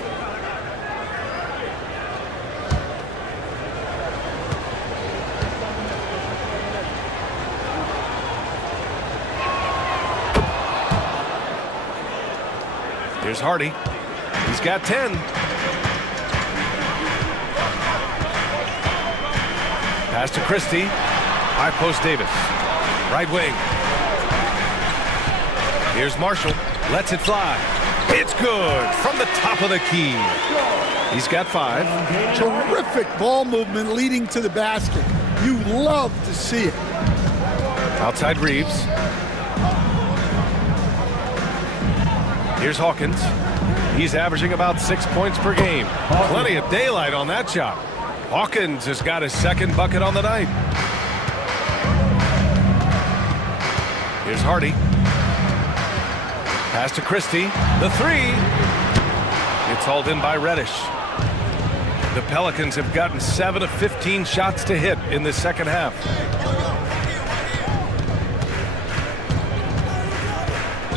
Here's Hardy. He's got 10. Pass to Christie. High post Davis. Right wing. Here's Marshall. Lets it fly. It's good from the top of the key. He's got 5. Terrific ball movement leading to the basket. You love to see it. Outside Reeves. Here's Hawkins. He's averaging about 6 points per game. Plenty of daylight on that shot. Hawkins has got his second bucket on the night. Here's Hardy. Pass to Christie. The 3. It's hauled in by Reddish. The Pelicans have gotten 7 of 15 shots to hit in the second half.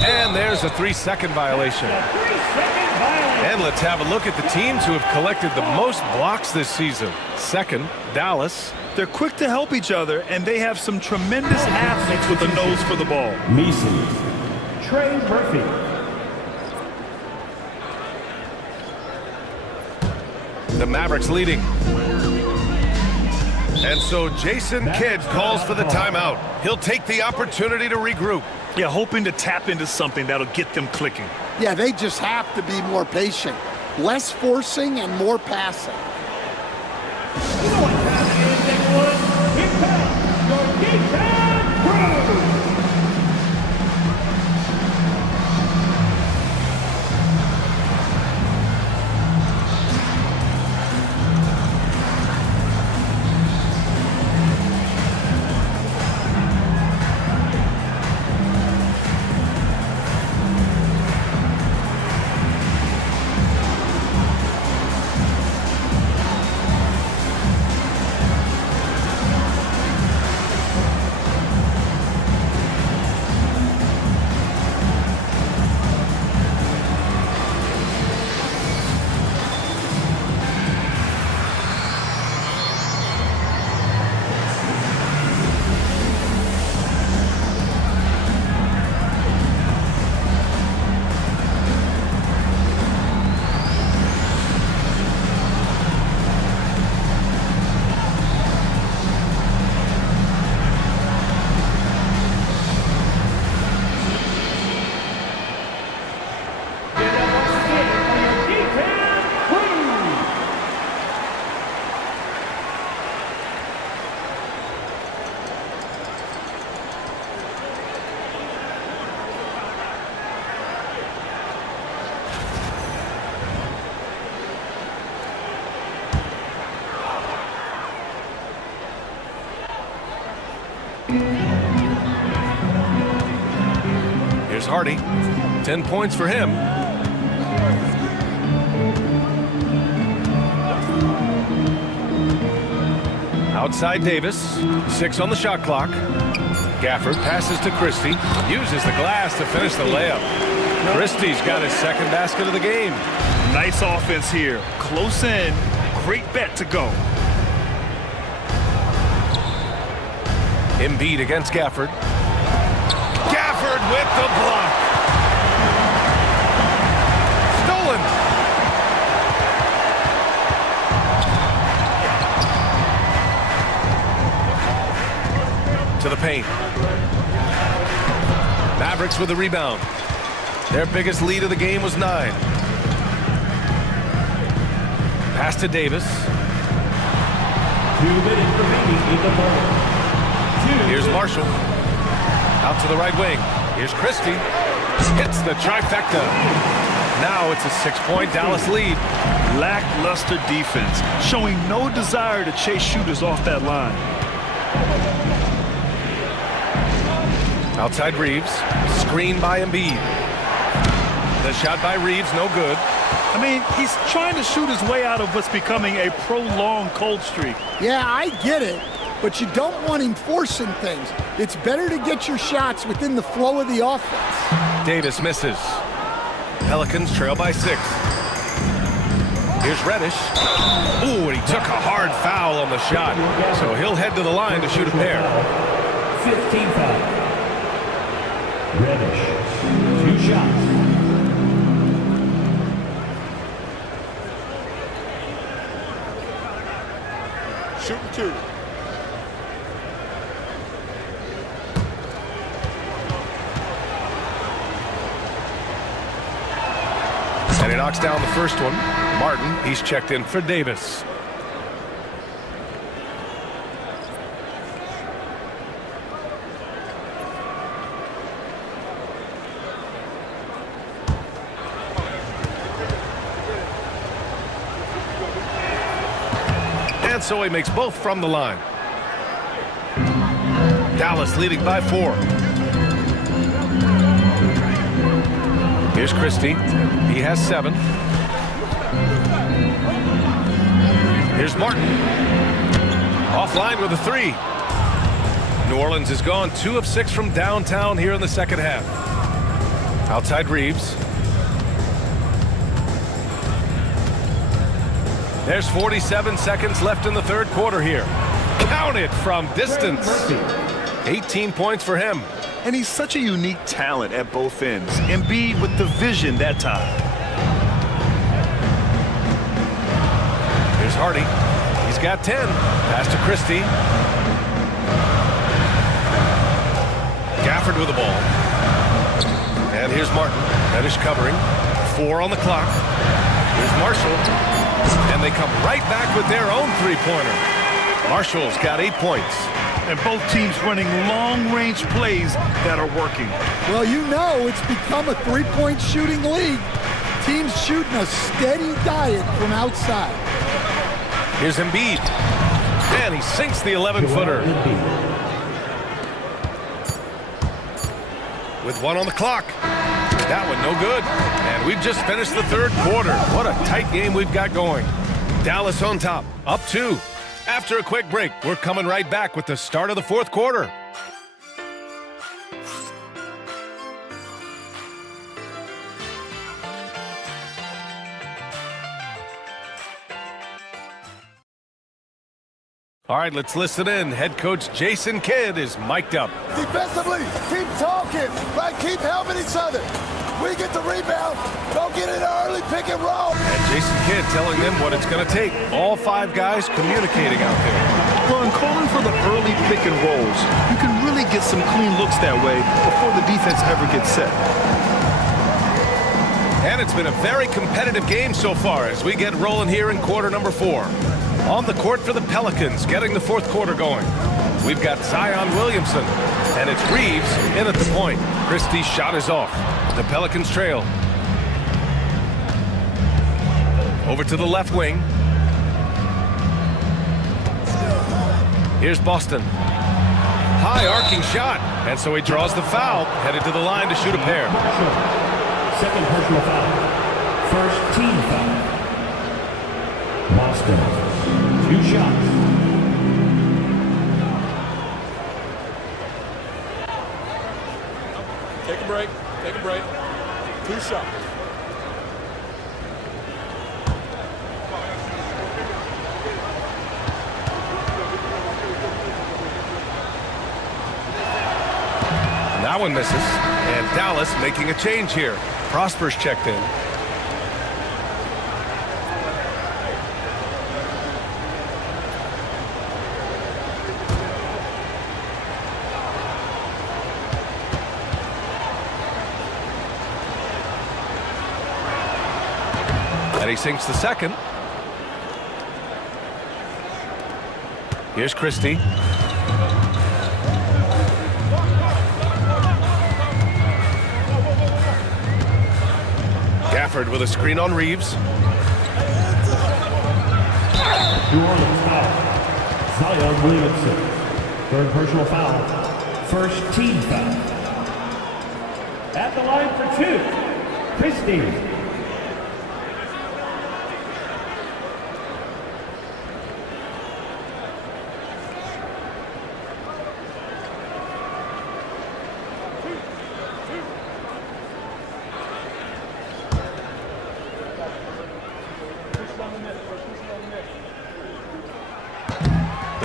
And there's a 3-second violation. And let's have a look at the teams who have collected the most blocks this season. Second, Dallas. They're quick to help each other, and they have some tremendous athletes with a nose for the ball. Mason. Trey Murphy. The Mavericks leading. And so Jason Kidd calls for the timeout. He'll take the opportunity to regroup. Yeah, hoping to tap into something that'll get them clicking. Yeah, they just have to be more patient. Less forcing and more passing. You know what time it is, everyone? Here comes your defense crew. Here's Hardy. 10 points for him. Outside Davis. 6 on the shot clock. Gafford passes to Christie. Uses the glass to finish the layup. Christie's got his second basket of the game. Nice offense here. Close in. Great bet to go. Embiid against Gafford. Gafford with the block. Stolen. To the paint. Mavericks with the rebound. Their biggest lead of the game was 9. Pass to Davis. 2 minutes remaining in the ball. Here's Marshall. Out to the right wing. Here's Christie. Hits the trifecta. Now it's a 6-point Dallas lead. Lackluster defense, showing no desire to chase shooters off that line. Outside Reeves. Screen by Embiid. The shot by Reeves, no good. I mean, he's trying to shoot his way out of what's becoming a prolonged cold streak. Yeah, I get it, but you don't want him forcing things. It's better to get your shots within the flow of the offense. Davis misses. Pelicans trail by 6. Here's Reddish. Ooh, and he took a hard foul on the shot. So he'll head to the line to shoot a pair. 15 foul. Reddish. 2 shots. Shooting 2. And he knocks down the first one. Martin, he's checked in for Davis. And so he makes both from the line. Dallas leading by 4. Here's Christie. He has 7. Here's Martin. Offline with a 3. New Orleans has gone 2 of 6 from downtown here in the second half. Outside Reeves. There's 47 seconds left in the third quarter here. Counted from distance. 18 points for him. And he's such a unique talent at both ends. Embiid with the vision that time. Here's Hardy. He's got 10. Pass to Christie. Gafford with the ball. And here's Martin. Reddish covering. 4 on the clock. Here's Marshall. And they come right back with their own three-pointer. Marshall's got 8 points. And both teams running long-range plays that are working. Well, you know it's become a 3-point shooting league. Teams shooting a steady diet from outside. Here's Embiid. And he sinks the 11-footer. With 1 on the clock. That one no good. And we've just finished the third quarter. What a tight game we've got going. Dallas on top, up 2. After a quick break, we're coming right back with the start of the fourth quarter. All right, let's listen in. Head coach Jason Kidd is mic'd up. Defensively, keep talking, right? Keep helping each other. We get the rebound, don't get in an early pick and roll. And Jason Kidd telling them what it's going to take. All 5 guys communicating out there. Well, in calling for the early pick and rolls, you can really get some clean looks that way before the defense ever gets set. And it's been a very competitive game so far as we get rolling here in quarter number 4. On the court for the Pelicans, getting the fourth quarter going. We've got Zion Williamson, and it's Reeves in at the point. Christie's shot is off. The Pelicans trail. Over to the left wing. Here's Boston. High arcing shot. And so he draws the foul, headed to the line to shoot a pair. Second personal foul. First team foul. Boston, 2 shots. Take a break. Take a break. 2 shots. That one misses. And Dallas making a change here. Prosper's checked in. And he sinks the second. Here's Christie. Gafford with a screen on Reeves. New Orleans foul. Zion Williamson. Third personal foul. First team foul. At the line for 2, Christie.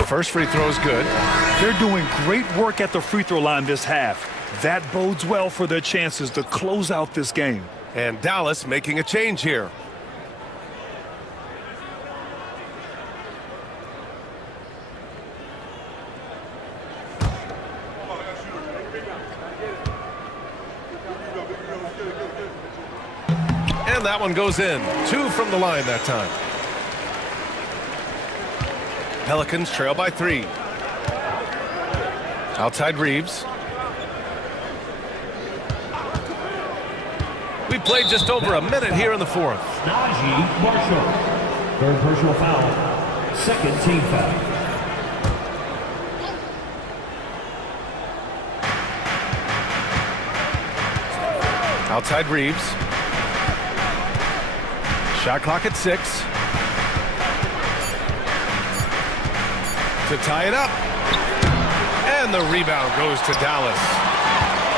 First free throw is good. They're doing great work at the free throw line this half. That bodes well for their chances to close out this game. And Dallas making a change here. And that one goes in. 2 from the line that time. Pelicans trail by 3. Outside Reeves. We played just over a minute here in the fourth. Najee Marshall. Third personal foul. Second team foul. Outside Reeves. Shot clock at 6. To tie it up. And the rebound goes to Dallas.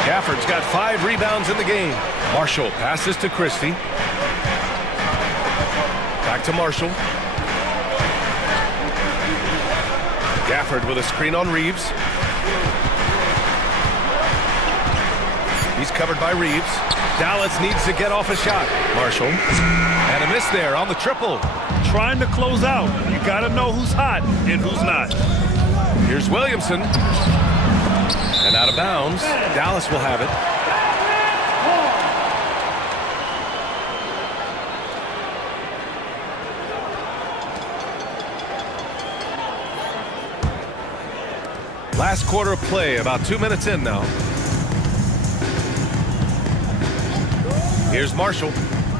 Gafford's got 5 rebounds in the game. Marshall passes to Christie. Back to Marshall. Gafford with a screen on Reeves. He's covered by Reeves. Dallas needs to get off a shot. Marshall. And a miss there on the triple. Trying to close out. You got to know who's hot and who's not. Here's Williamson. And out of bounds. Dallas will have it. Last quarter of play, about 2 minutes in now. Here's Marshall.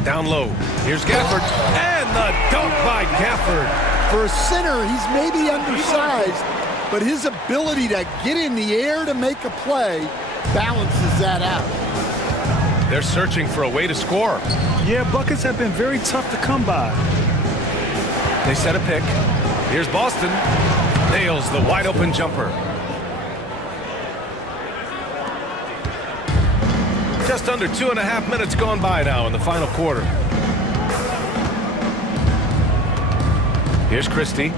Down low. Here's Gafford. And the dunk by Gafford. For a center, he's maybe undersized, but his ability to get in the air to make a play balances that out. They're searching for a way to score. Yeah, buckets have been very tough to come by. They set a pick. Here's Boston. Nails the wide open jumper. Just under 2.5 minutes gone by now in the final quarter. Here's Christie.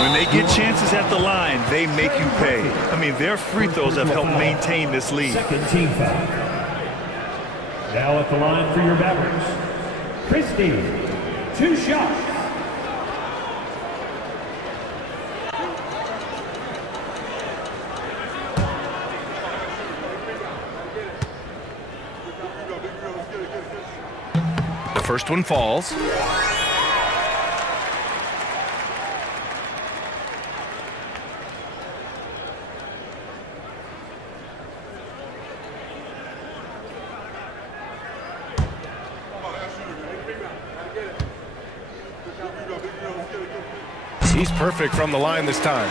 When they get chances at the line, they make you pay. I mean, their free throws have helped maintain this lead. Second team foul. Now at the line for your Mavericks. Christie, 2 shots. The first one falls. He's perfect from the line this time.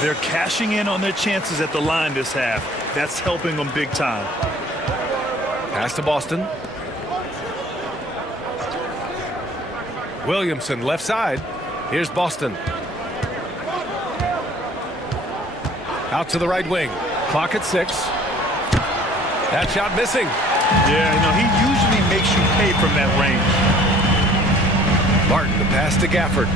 They're cashing in on their chances at the line this half. That's helping them big time. Pass to Boston. Williamson left side. Here's Boston. Out to the right wing. Clock at 6. That shot missing. Yeah, he usually makes you pay from that range. Martin, the pass to Gafford.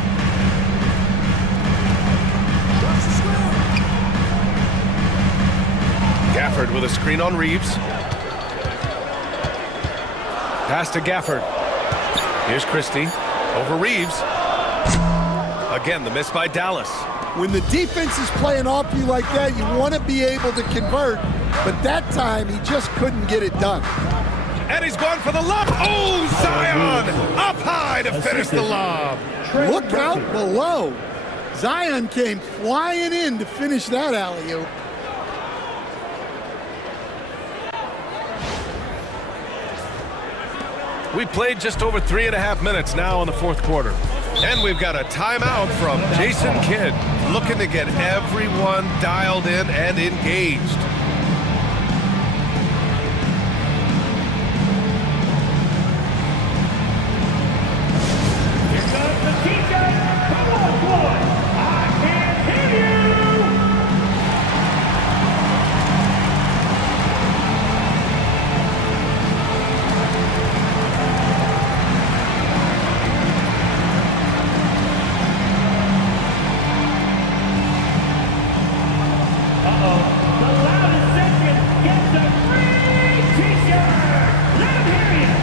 Gafford with a screen on Reeves. Pass to Gafford. Here's Christie. Over Reeves. Again, the miss by Dallas. When the defense is playing off you like that, you want to be able to convert. But that time, he just couldn't get it done. And he's going for the lob. Oh, Zion up high to finish the lob. Look out below. Zion came flying in to finish that alley-oop. We played just over 3.5 minutes now in the fourth quarter. And we've got a timeout from Jason Kidd, looking to get everyone dialed in and engaged. Here comes the teacher. Come on, boy. I can't hear you. The loudest section gets a free t-shirt. Let him hear you.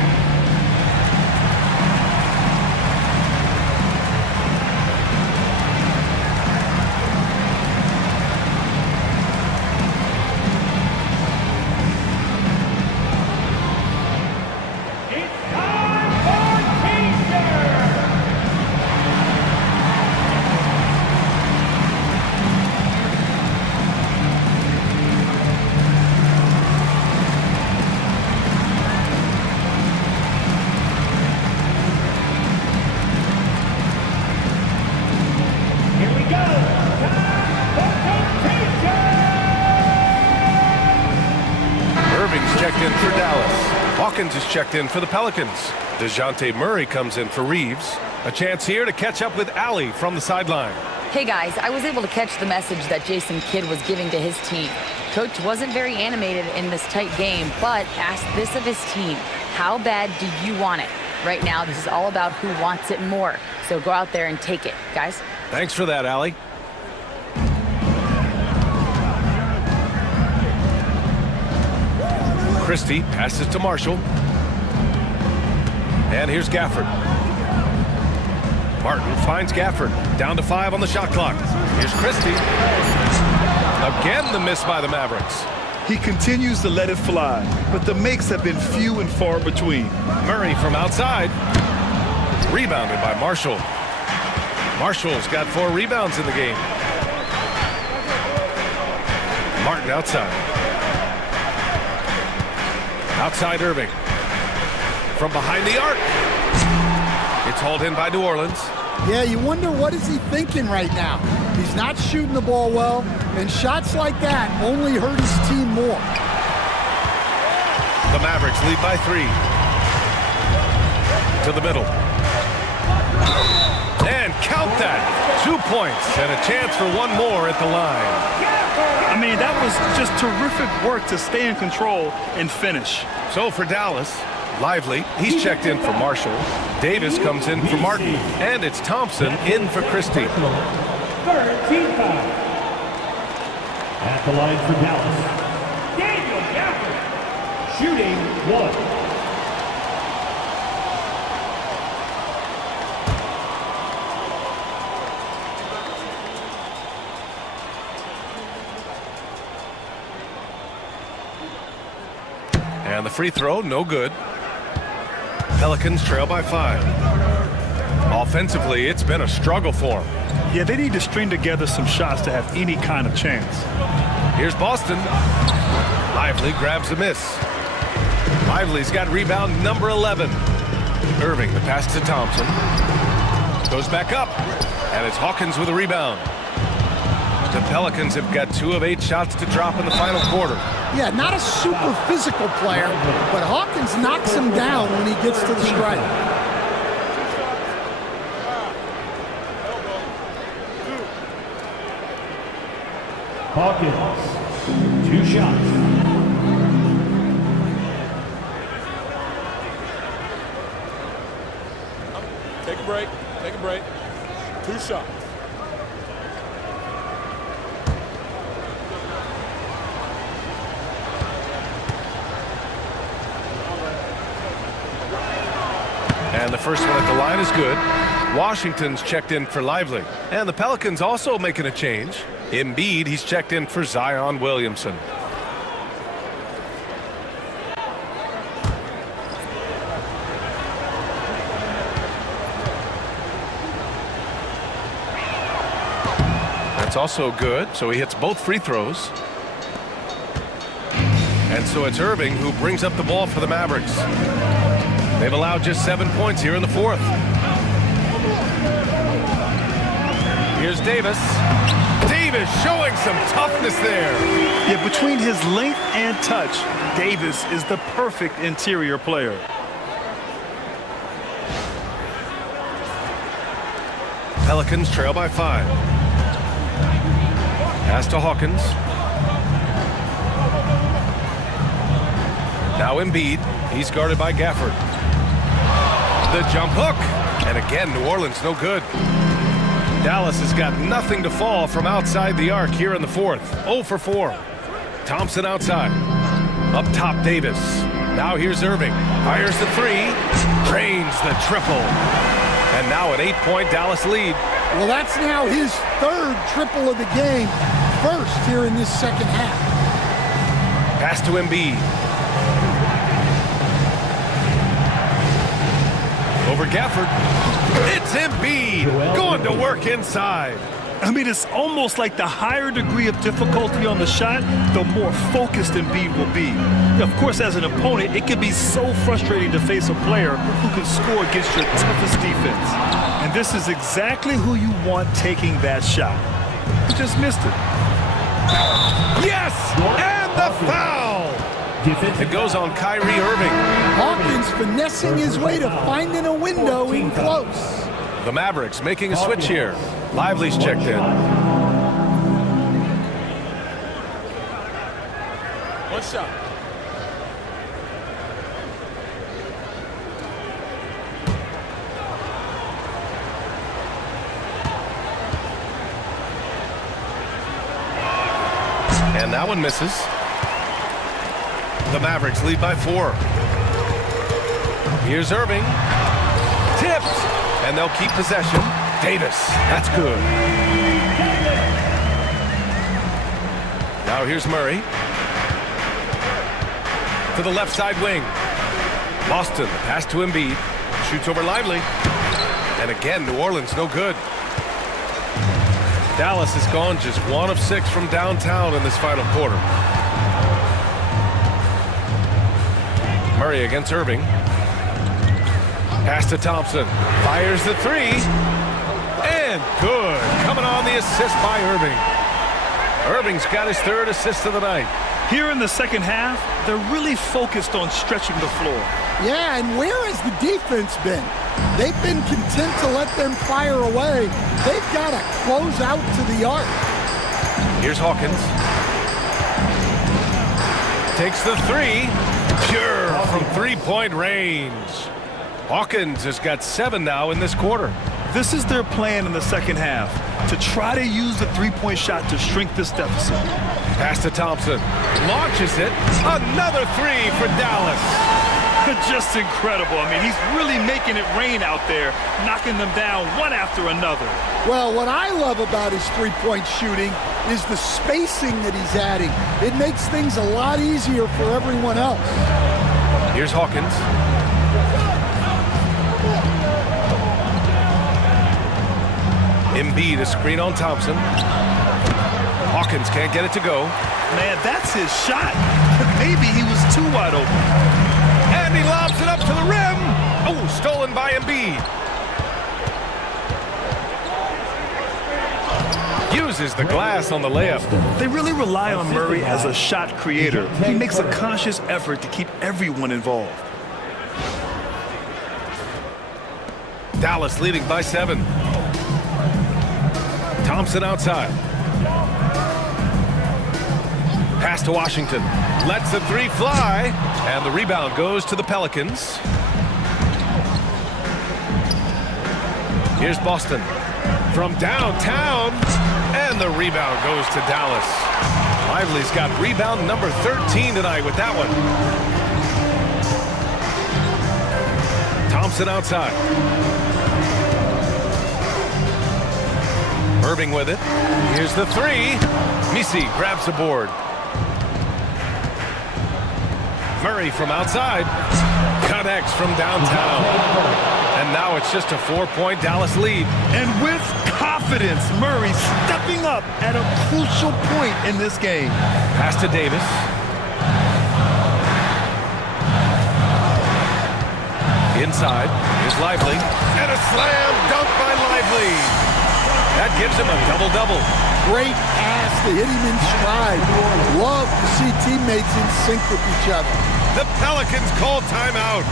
It's time for t-shirt. Here we go. Time for some t-shirt. Irving's checked in for Dallas. Hawkins is checked in for the Pelicans. DeJounte Murray comes in for Reeves. A chance here to catch up with Allie from the sideline. Hey guys, I was able to catch the message that Jason Kidd was giving to his team. Coach wasn't very animated in this tight game, but asked this of his team: how bad do you want it? Right now, this is all about who wants it more. So go out there and take it, guys. Thanks for that, Allie. Christie passes to Marshall. And here's Gafford. Martin finds Gafford. Down to 5 on the shot clock. Here's Christie. Again, the miss by the Mavericks. He continues to let it fly, but the makes have been few and far between. Murray from outside. Rebounded by Marshall. Marshall's got 4 rebounds in the game. Martin outside. Outside Irving. From behind the arc. It's hauled in by New Orleans. Yeah, you wonder what is he thinking right now. He's not shooting the ball well, and shots like that only hurt his team more. The Mavericks lead by 3. To the middle. And count that. 2 points and a chance for one more at the line. I mean, that was just terrific work to stay in control and finish. So for Dallas, Lively, he's checked in for Marshall. Davis comes in for Martin. And it's Thompson in for Christie. Third team foul. At the line for Dallas, Daniel Gafford, shooting 1. And the free throw, no good. Pelicans trail by 5. Offensively, it's been a struggle for them. Yeah, they need to string together some shots to have any kind of chance. Here's Boston. Lively grabs the miss. Lively's got rebound number 11. Irving, the pass to Thompson. Goes back up. And it's Hawkins with a rebound. To Pelicans have got 2 of 8 shots to drop in the final quarter. Yeah, not a super physical player, but Hawkins knocks him down when he gets to the stripe. Hawkins, 2 shots. Take a break. Take a break. 2 shots. And the first one at the line is good. Washington's checked in for Lively. And the Pelicans also making a change. Embiid, he's checked in for Zion Williamson. That's also good, so he hits both free throws. And so it's Irving who brings up the ball for the Mavericks. They've allowed just 7 points here in the fourth. Here's Davis. Davis showing some toughness there. Yeah, between his length and touch, Davis is the perfect interior player. Pelicans trail by 5. Pass to Hawkins. Now Embiid. He's guarded by Gafford. The jump hook. And again, New Orleans no good. Dallas has got nothing to fall from outside the arc here in the fourth. 0 for 4. Thompson outside. Up top, Davis. Now here's Irving. Fires the 3. Drains the triple. And now an 8-point Dallas lead. Well, that's now his 3rd triple of the game. First here in this second half. Pass to Embiid. Over Gafford. It's Embiid going to work inside. I mean, it's almost like the higher degree of difficulty on the shot, the more focused Embiid will be. Of course, as an opponent, it can be so frustrating to face a player who can score against your toughest defense. And this is exactly who you want taking that shot. He just missed it. Yes! And the foul! It goes on Kyrie Irving. Hawkins finessing his way to finding a window in close. The Mavericks making a switch here. Lively's checked in. 1 shot. And that one misses. The Mavericks lead by 4. Here's Irving. Tipped. And they'll keep possession. Davis. That's good. Now here's Murray. To the left side wing. Boston. The pass to Embiid. Shoots over Lively. And again, New Orleans no good. Dallas has gone just 1 of 6 from downtown in this final quarter. Murray against Irving. Pass to Thompson. Fires the 3. And good. Coming on the assist by Irving. Irving's got his 3rd assist of the night. Here in the second half, they're really focused on stretching the floor. Yeah, and where has the defense been? They've been content to let them fire away. They've got to close out to the arc. Here's Hawkins. Takes the 3. Pure from 3-point range. Hawkins has got 7 now in this quarter. This is their plan in the second half, to try to use the 3-point shot to shrink this deficit. Pass to Thompson. Launches it. Another 3 for Dallas. Just incredible. I mean, he's really making it rain out there, knocking them down one after another. Well, what I love about his 3-point shooting is the spacing that he's adding. It makes things a lot easier for everyone else. Here's Hawkins. Embiid, a screen on Thompson. Hawkins can't get it to go. Man, that's his shot. Maybe he was too wide open. And he lobs it up to the rim. Oh, stolen by Embiid. uses the glass on the layup. They really rely on Murray as a shot creator. He makes a conscious effort to keep everyone involved. Dallas leading by 7. Thompson outside. Pass to Washington. Lets the 3 fly. And the rebound goes to the Pelicans. Here's Boston from downtown. And the rebound goes to Dallas. Lively's got rebound number 13 tonight with that one. Thompson outside. Irving with it. Here's the 3. Misi grabs the board. Murray from outside. Connects from downtown. And now it's just a 4-point Dallas lead. And with confidence, Murray stepping up at a crucial point in this game. Pass to Davis. Inside is Lively. And a slam dunk by Lively. That gives him a double-double. Great pass to hit him in stride. Love to see teammates in sync with each other. The Pelicans call timeout.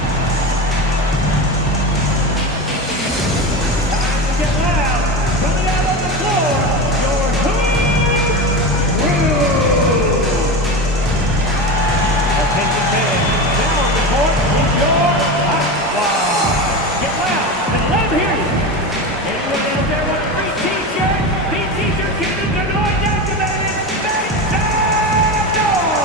Get loud. Coming out on the floor, your Hood Rule. Attention fans. Now on the court is your Hot Squad. Get loud and let them hear you. Anyone out there with a free t-shirt? These t-shirt kittens are going down to that. Make some noise.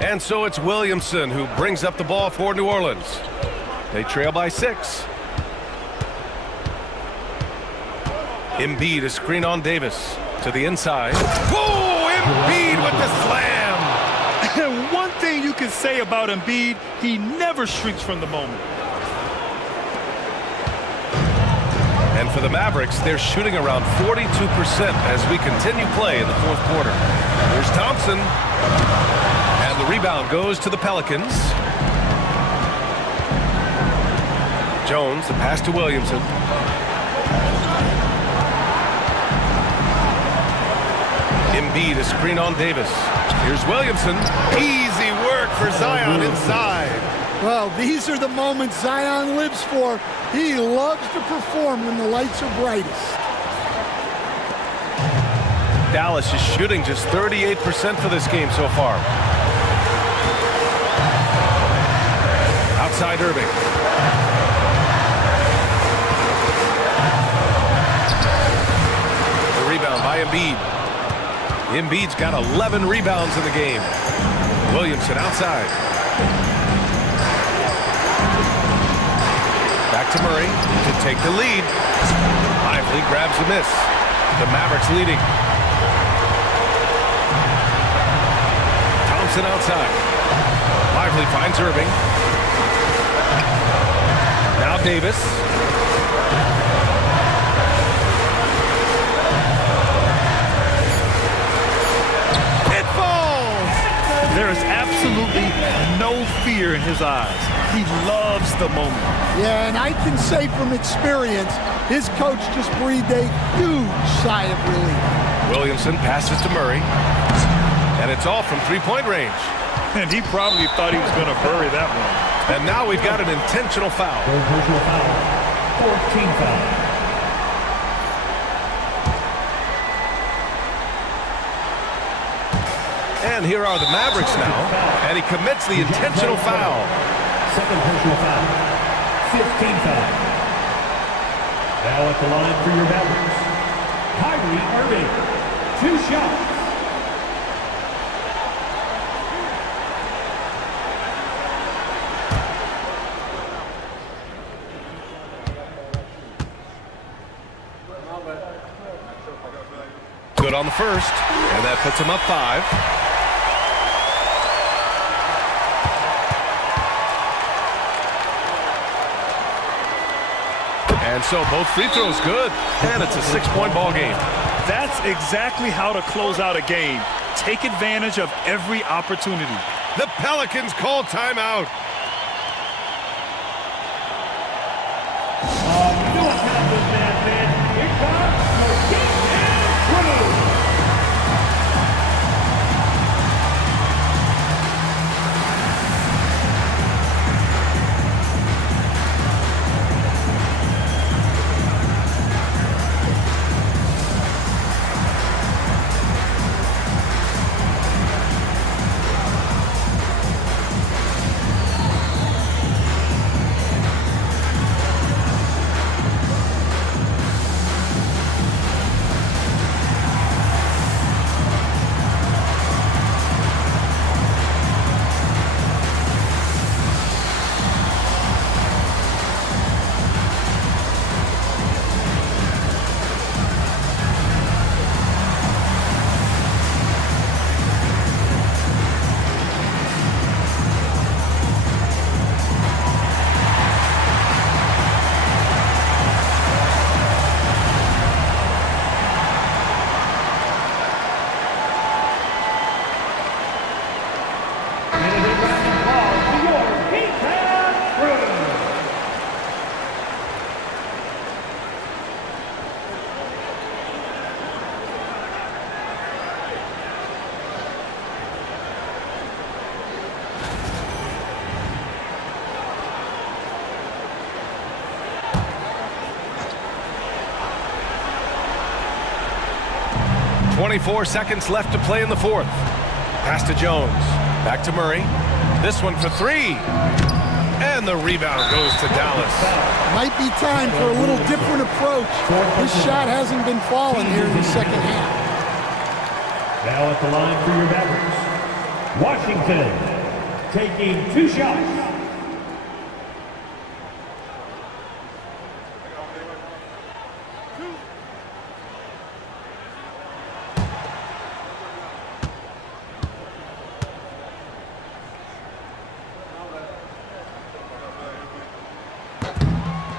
And so it's Williamson who brings up the ball for New Orleans. They trail by 6. Embiid a screen on Davis to the inside. Whoa! Embiid with the slam. And one thing you can say about Embiid, he never shrinks from the moment. And for the Mavericks, they're shooting around 42% as we continue play in the 4th quarter. Here's Thompson. And the rebound goes to the Pelicans. Jones, the pass to Williamson. Embiid a screen on Davis. Here's Williamson. Easy work for Zion inside. Well, these are the moments Zion lives for. He loves to perform when the lights are brightest. Dallas is shooting just 38% for this game so far. Outside Irving. The rebound by Embiid. Embiid's got 11 rebounds in the game. Williamson outside. Back to Murray to take the lead. Lively grabs the miss. The Mavericks leading. Thompson outside. Lively finds Irving. Now Davis. It falls! There is absolutely no fear in his eyes. He loves the moment. Yeah, and I can say from experience, his coach just breathed a huge sigh of relief. Williamson passes to Murray. And it's all from three-point range. And he probably thought he was going to bury that one. And now we've got an intentional foul. Fourth team foul. And here are the Mavericks now, and he commits the intentional foul. Second personal foul. 15 foul. Now at the line for your Mavericks, Kyrie Irving. 2 shots. Good on the first, and that puts him up 5. And so both free throws good, and it's a 6-point ball game. That's exactly how to close out a game. Take advantage of every opportunity. The Pelicans call timeout. You know what time this man. Here comes your defense crew. .24 seconds left to play in the fourth. Pass to Jones. Back to Murray. This one for 3. And the rebound goes to Dallas. Might be time for a little different approach. His shot hasn't been falling here in the second half. Now at the line for your Mavericks, Washington taking 2 shots.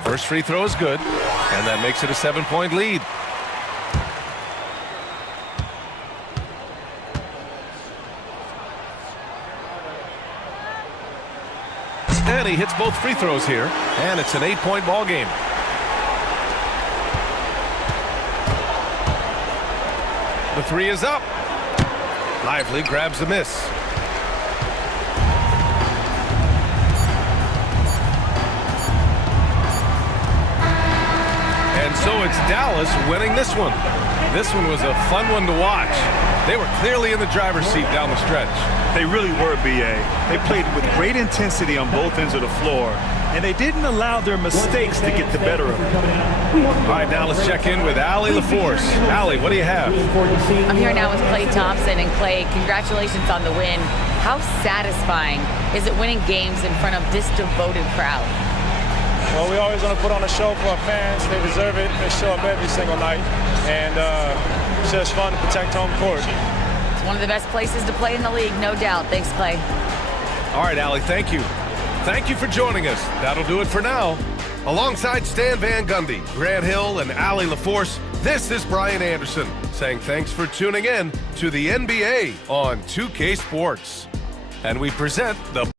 First free throw is good, and that makes it a 7-point lead. And he hits both free throws here, and it's an 8-point ball game. The 3 is up. Lively grabs the miss. And so it's Dallas winning this one. This one was a fun one to watch. They were clearly in the driver's seat down the stretch. They really were, B.A. They played with great intensity on both ends of the floor, and they didn't allow their mistakes to get the better of them. All right, now let's check in with Allie LaForce. Allie, what do you have? I'm here now with Klay Thompson. And Klay, congratulations on the win. How satisfying is it winning games in front of this devoted crowd? Well, we always want to put on a show for our fans. They deserve it. They show up every single night. And it's just fun to protect home court. It's one of the best places to play in the league, no doubt. Thanks, Klay. All right, Allie, thank you. Thank you for joining us. That'll do it for now. Alongside Stan Van Gundy, Grant Hill, and Allie LaForce, this is Brian Anderson saying thanks for tuning in to the NBA on 2K Sports. And we present the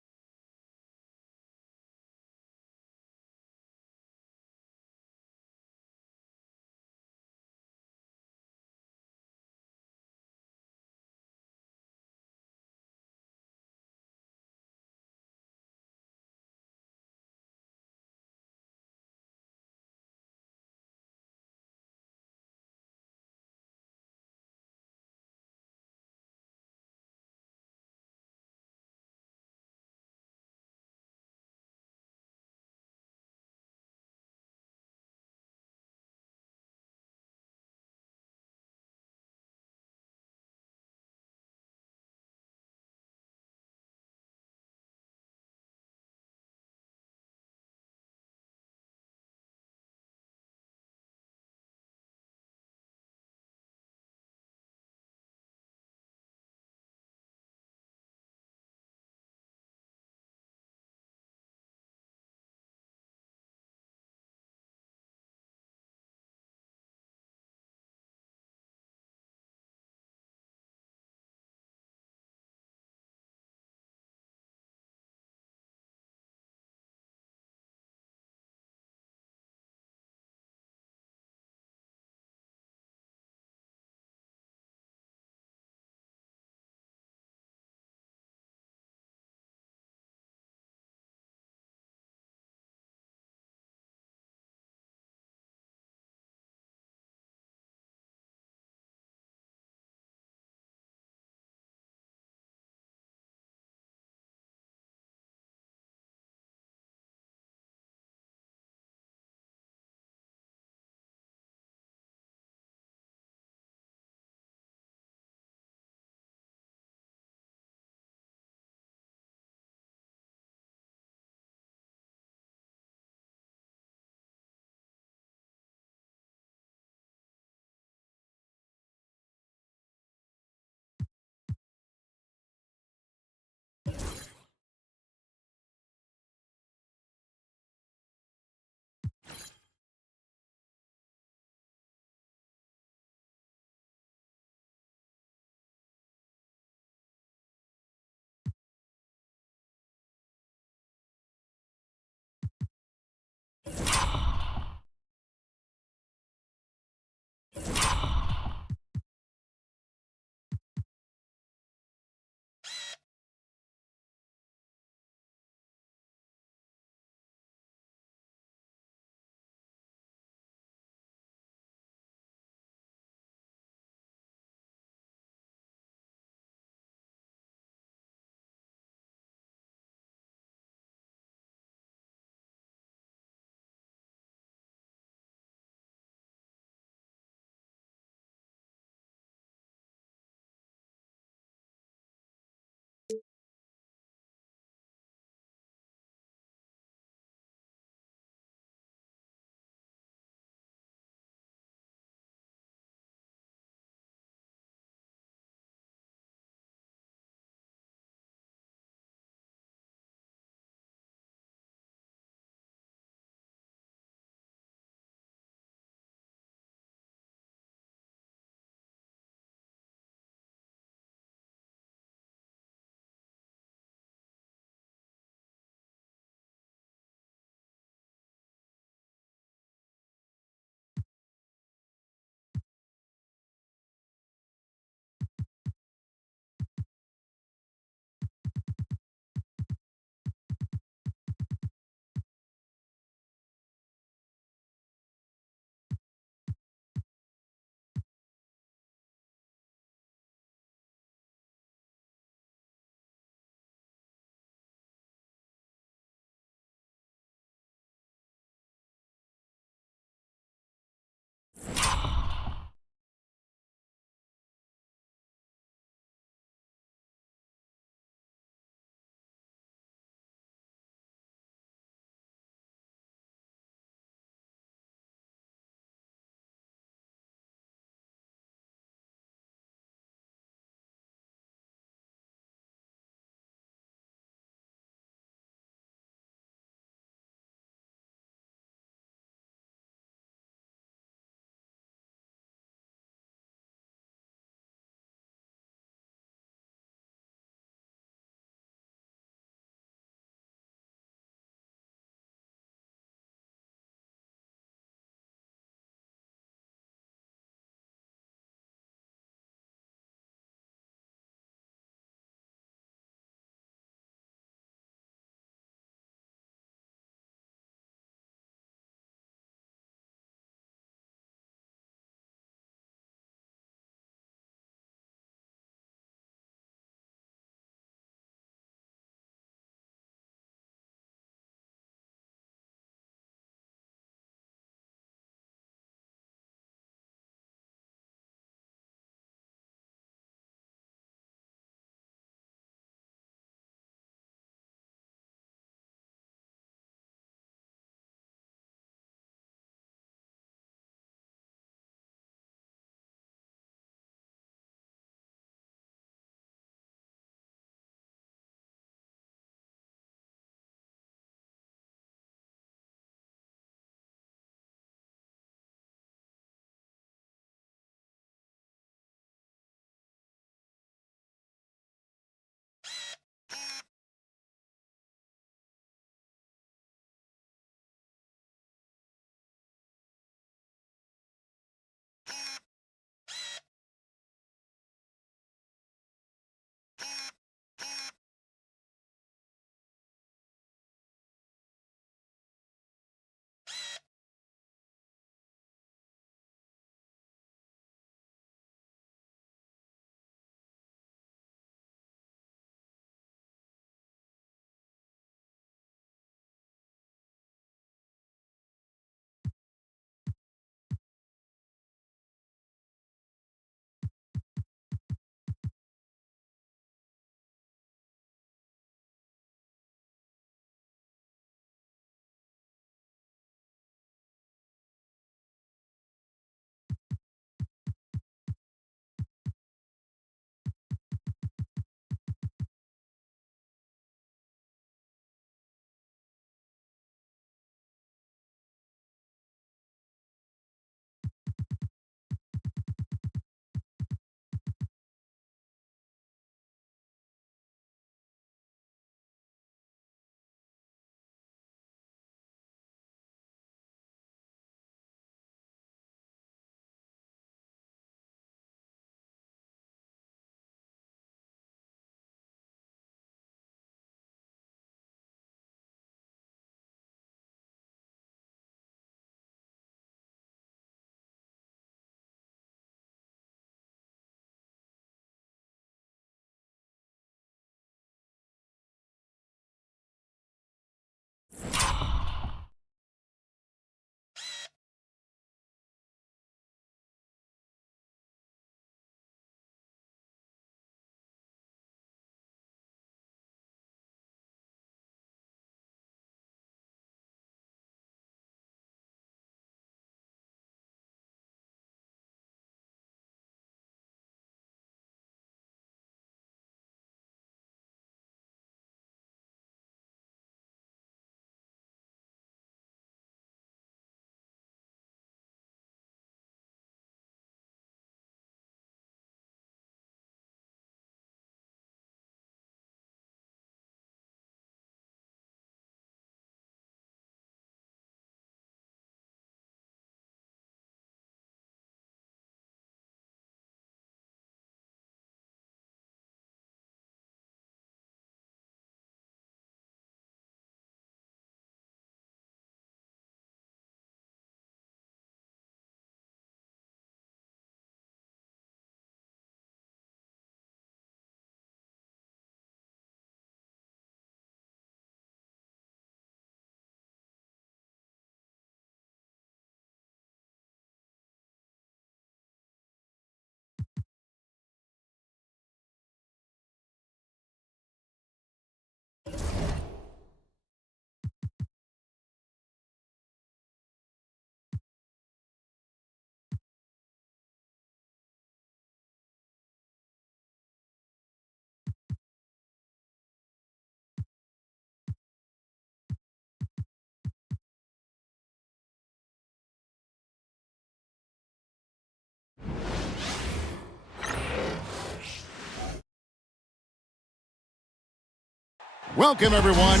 Welcome, everyone.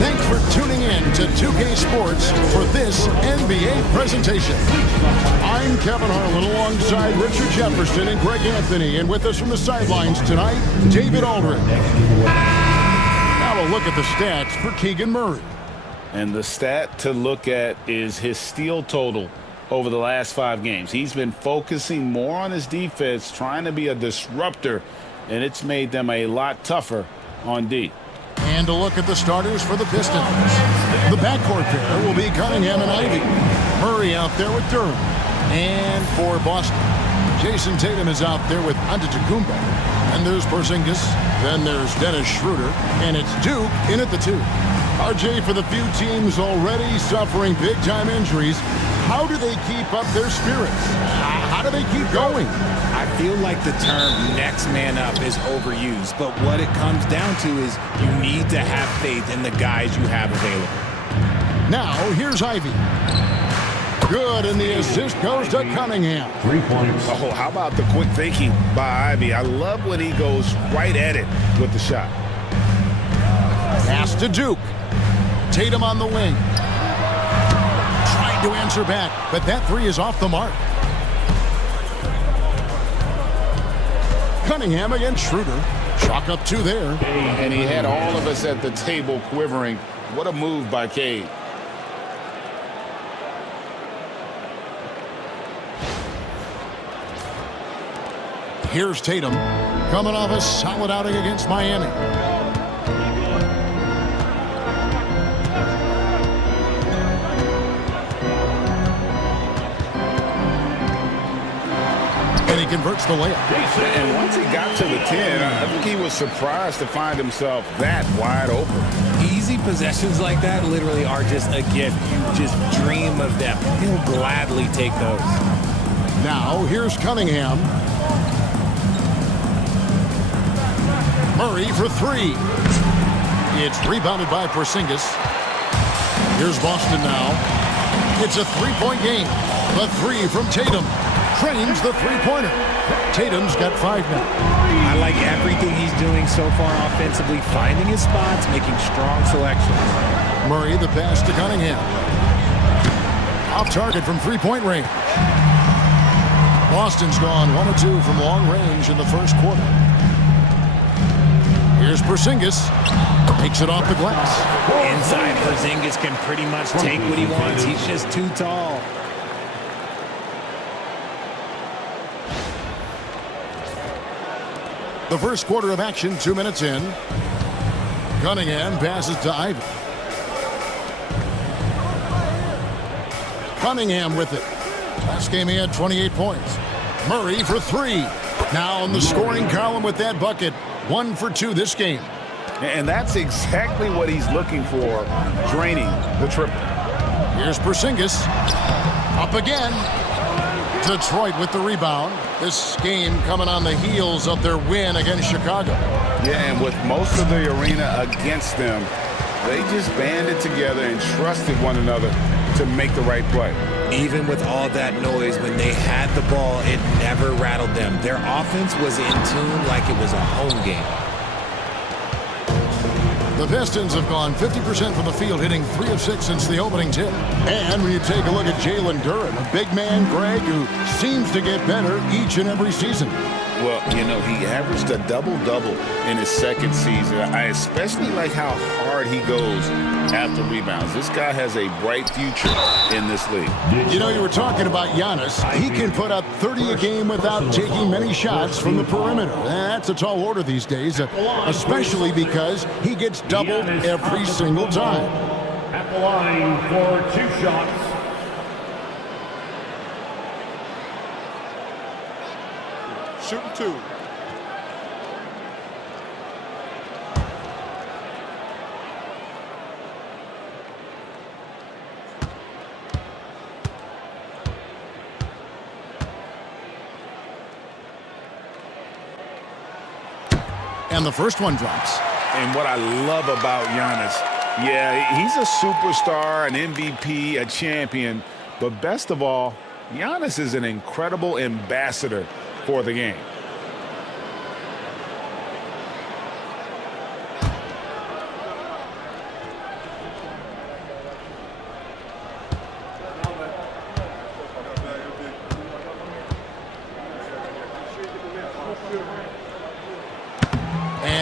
Thanks for tuning in to 2K Sports for this NBA presentation. I'm Kevin Harlan alongside Richard Jefferson and Greg Anthony, and with us from the sidelines tonight, David Aldridge. Now a look at the stats for Keegan Murray. And the stat to look at is his steal total over the last 5 games. He's been focusing more on his defense, trying to be a disruptor, and it's made them a lot tougher on D. And a look at the starters for the Pistons. The backcourt pair will be Cunningham and Ivy. Murray out there with Durham. And for Boston, Jason Tatum is out there with Antetokounmpo. And there's Porzingis. Then there's Dennis Schroeder. And it's Duke in at the 2. RJ, for the few teams already suffering big-time injuries, how do they keep up their spirits? How do they keep going? I feel like the term next man up is overused, but what it comes down to is you need to have faith in the guys you have available. Now, here's Ivy. Good, and the assist goes to Cunningham. 3 points. Oh, how about the quick thinking by Ivy? I love when he goes right at it with the shot. Pass to Duke. Tatum on the wing. Trying to answer back, but that 3 is off the mark. Cunningham against Schroeder. Chalk up 2 there. And he had all of us at the table quivering. What a move by Cade. Here's Tatum, coming off a solid outing against Miami. And he converts the layup. And once he got to the 10, I think he was surprised to find himself that wide open. Easy possessions like that literally are just a gift. You just dream of them. He'll gladly take those. Now, here's Cunningham. Murray for 3. It's rebounded by Porzingis. Here's Boston now. It's a 3-point game. The 3 from Tatum. Trains the 3-pointer. Tatum's got 5 now. I like everything he's doing so far offensively, finding his spots, making strong selections. Murray, the pass to Cunningham. Off target from 3-point range. Boston's gone 1 of 2 from long range in the first quarter. Here's Porzingis. Takes it off the glass. Inside, Porzingis can pretty much take what he wants. He's just too tall. The first quarter of action, 2 minutes in. Cunningham passes to Ivy. Cunningham with it. Last game he had 28 points. Murray for 3. Now in the scoring column with that bucket. 1 for 2 this game. And that's exactly what he's looking for, draining the triple. Here's Porzingis. Up again. Detroit with the rebound. This game coming on the heels of their win against Chicago. Yeah, and with most of the arena against them, they just banded together and trusted one another to make the right play. Even with all that noise, when they had the ball, it never rattled them. Their offense was in tune like it was a home game. The Pistons have gone 50% from the field, hitting 3 of 6 since the opening tip. And when you take a look at Jalen Duren, a big man, Greg, who seems to get better each and every season. Well, you know, he averaged a double-double in his second season. I especially like how hard he goes after rebounds. This guy has a bright future in this league. You know, you were talking about Giannis. He can put up 30 a game without taking many shots from the perimeter. That's a tall order these days, especially because he gets doubled every single time. At the line for 2 shots. Shooting 2. And the first one drops. And what I love about Giannis, yeah, he's a superstar, an MVP, a champion, but best of all, Giannis is an incredible ambassador for the game.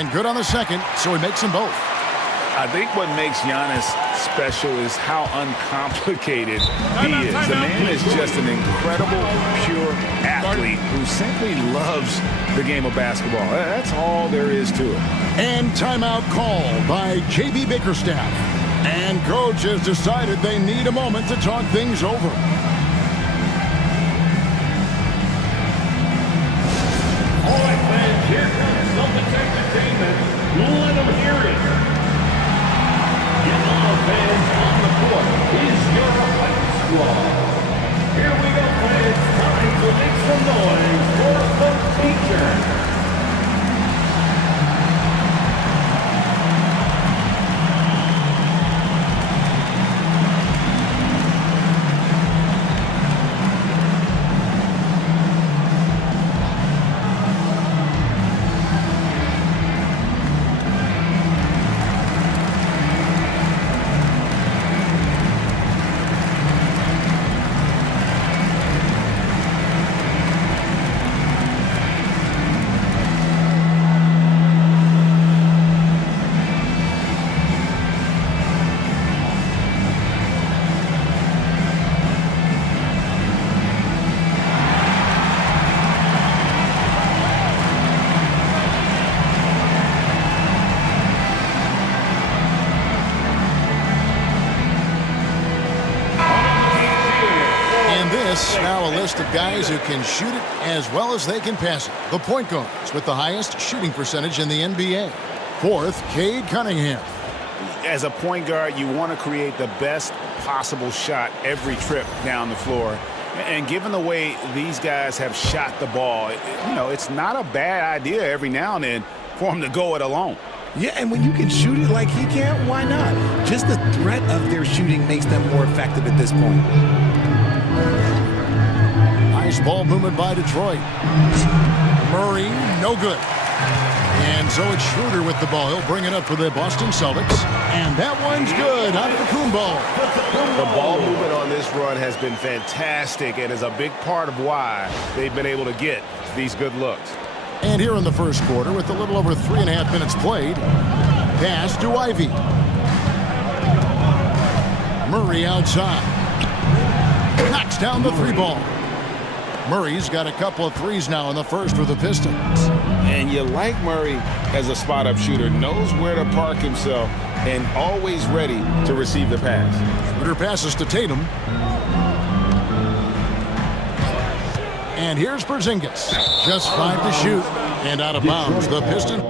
And good on the second, so he makes them both. I think what makes Giannis special is how uncomplicated he is. The man is just an incredible, pure athlete who simply loves the game of basketball. That's all there is to it. And timeout called by J.B. Bickerstaff. And coach has decided they need a moment to talk things over. All right, fans, here comes Celtic Entertainment. Let them hear it. Get on, fans, on the court is your fight squad. Here we go, fans. Time to make some noise for the teacher. Now a list of guys who can shoot it as well as they can pass it. The point guards with the highest shooting percentage in the NBA. Fourth, Cade Cunningham. As a point guard, you want to create the best possible shot every trip down the floor. And given the way these guys have shot the ball, it's not a bad idea every now and then for them to go it alone. Yeah, and when you can shoot it like he can, why not? Just the threat of their shooting makes them more effective at this point. Nice ball movement by Detroit. Murray, no good. And so it's Schroeder with the ball. He'll bring it up for the Boston Celtics. And that one's good out of the Kumbo. The ball movement on this run has been fantastic and is a big part of why they've been able to get these good looks. And here in the first quarter, with a little over 3.5 minutes played, pass to Ivy. Murray outside. Knocks down the three ball. Murray's got a couple of threes now in the first for the Pistons. And you like Murray as a spot-up shooter, knows where to park himself, and always ready to receive the pass. Schroeder passes to Tatum. And here's Porzingis. Just 5 to shoot. And out of bounds, the Pistons.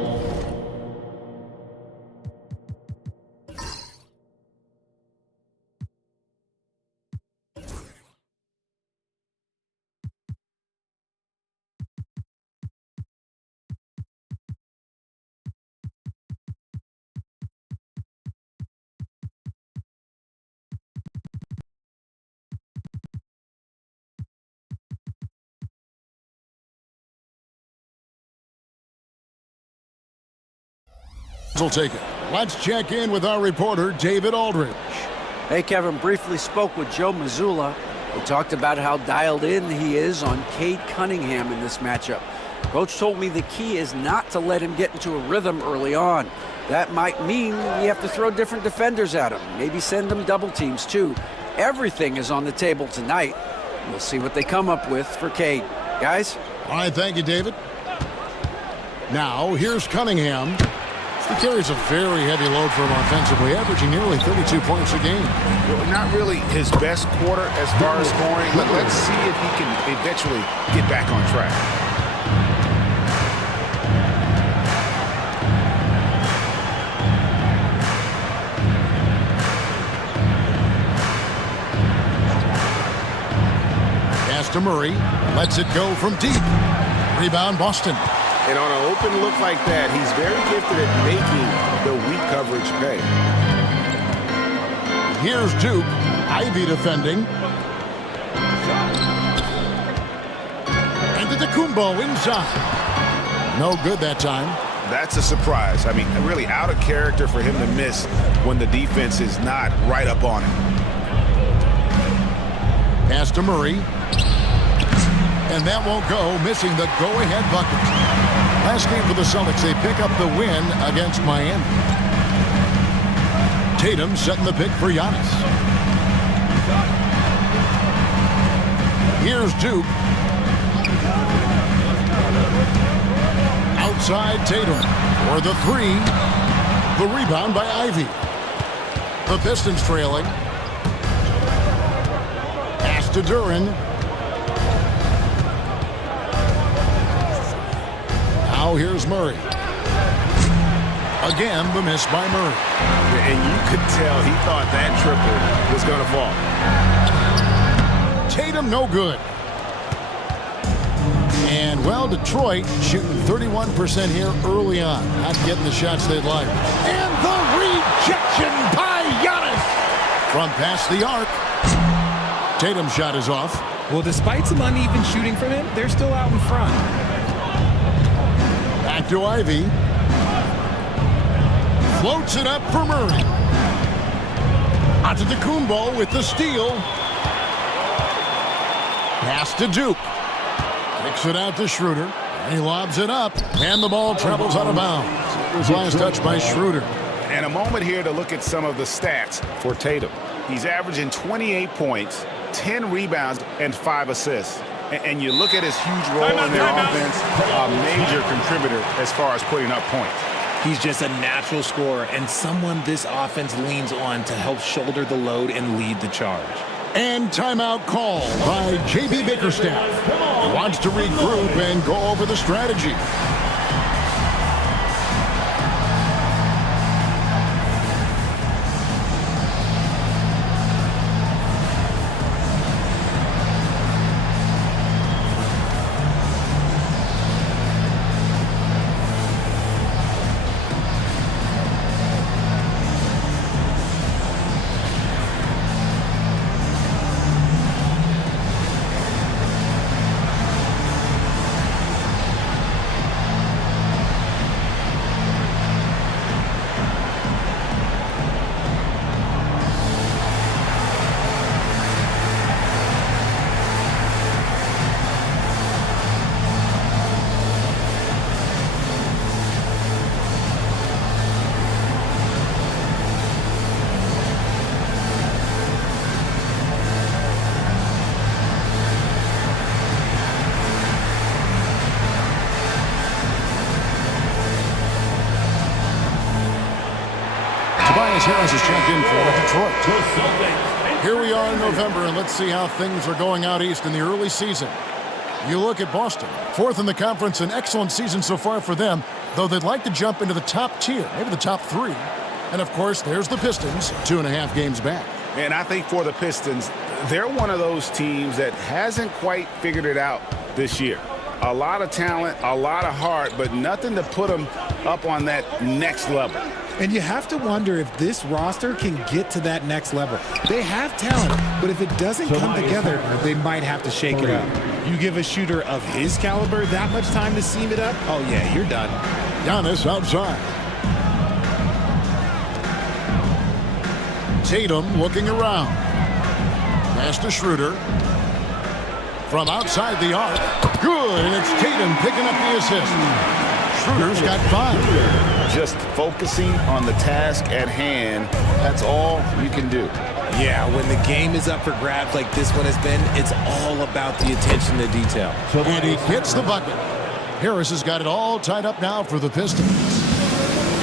Will take it. Let's check in with our reporter, David Aldridge. Hey, Kevin, briefly spoke with Joe Mazzulla. We talked about how dialed in he is on Cade Cunningham in this matchup. Coach told me the key is not to let him get into a rhythm early on. That might mean you have to throw different defenders at him, maybe send them double teams too. Everything is on the table tonight. We'll see what they come up with for Cade. Guys? All right, thank you, David. Now, here's Cunningham. He carries a very heavy load for him offensively, averaging nearly 32 points a game. Well, not really his best quarter as far as scoring, but let's see if he can eventually get back on track. Pass to Murray. Lets it go from deep. Rebound, Boston. And on an open look like that, he's very gifted at making the weak coverage pay. Here's Duke. Ivy defending. And to the Kumbo inside. No good that time. That's a surprise. I mean, really out of character for him to miss when the defense is not right up on him. Pass to Murray. And that won't go, missing the go-ahead bucket. Last game for the Celtics, they pick up the win against Miami. Tatum setting the pick for Giannis. Here's Duke. Outside Tatum for the three. The rebound by Ivy. The Pistons trailing. Pass to Duren. Now here's Murray. Again, the miss by Murray. And you could tell he thought that triple was going to fall. Tatum no good. And, well, Detroit shooting 31% here early on. Not getting the shots they'd like. And the rejection by Giannis. From past the arc. Tatum's shot is off. Well, despite some uneven shooting from him, they're still out in front. Back to Ivy. Floats it up for Murray. Antetokounmpo with the steal. Pass to Duke. Kicks it out to Schroeder. And he lobs it up. And the ball travels out of bounds. It was last touch by Schroeder. And a moment here to look at some of the stats for Tatum. He's averaging 28 points, 10 rebounds, and 5 assists. And you look at his huge role in their offense, a major contributor as far as putting up points. He's just a natural scorer and someone this offense leans on to help shoulder the load and lead the charge. And timeout call by J.B. Bickerstaff. He wants to regroup and go over the strategy. Harris is checked in for Detroit. Here we are in November, and let's see how things are going out east in the early season. You look at Boston, 4th in the conference, an excellent season so far for them, though they'd like to jump into the top tier, maybe the top 3. And, of course, there's the Pistons, 2.5 games back. And I think for the Pistons, they're one of those teams that hasn't quite figured it out this year. A lot of talent, a lot of heart, but nothing to put them up on that next level. And you have to wonder if this roster can get to that next level. They have talent, but if it doesn't come together, they might have to shake it up. You give a shooter of his caliber that much time to seam it up, oh yeah, you're done. Giannis outside. Tatum looking around. Pass to Schroeder. From outside the arc. Good, and it's Tatum picking up the assist. Schroeder's got 5. Just focusing on the task at hand, that's all you can do. Yeah, when the game is up for grabs like this one has been, it's all about the attention to detail. And he hits the bucket. Harris has got it all tied up now for the Pistons.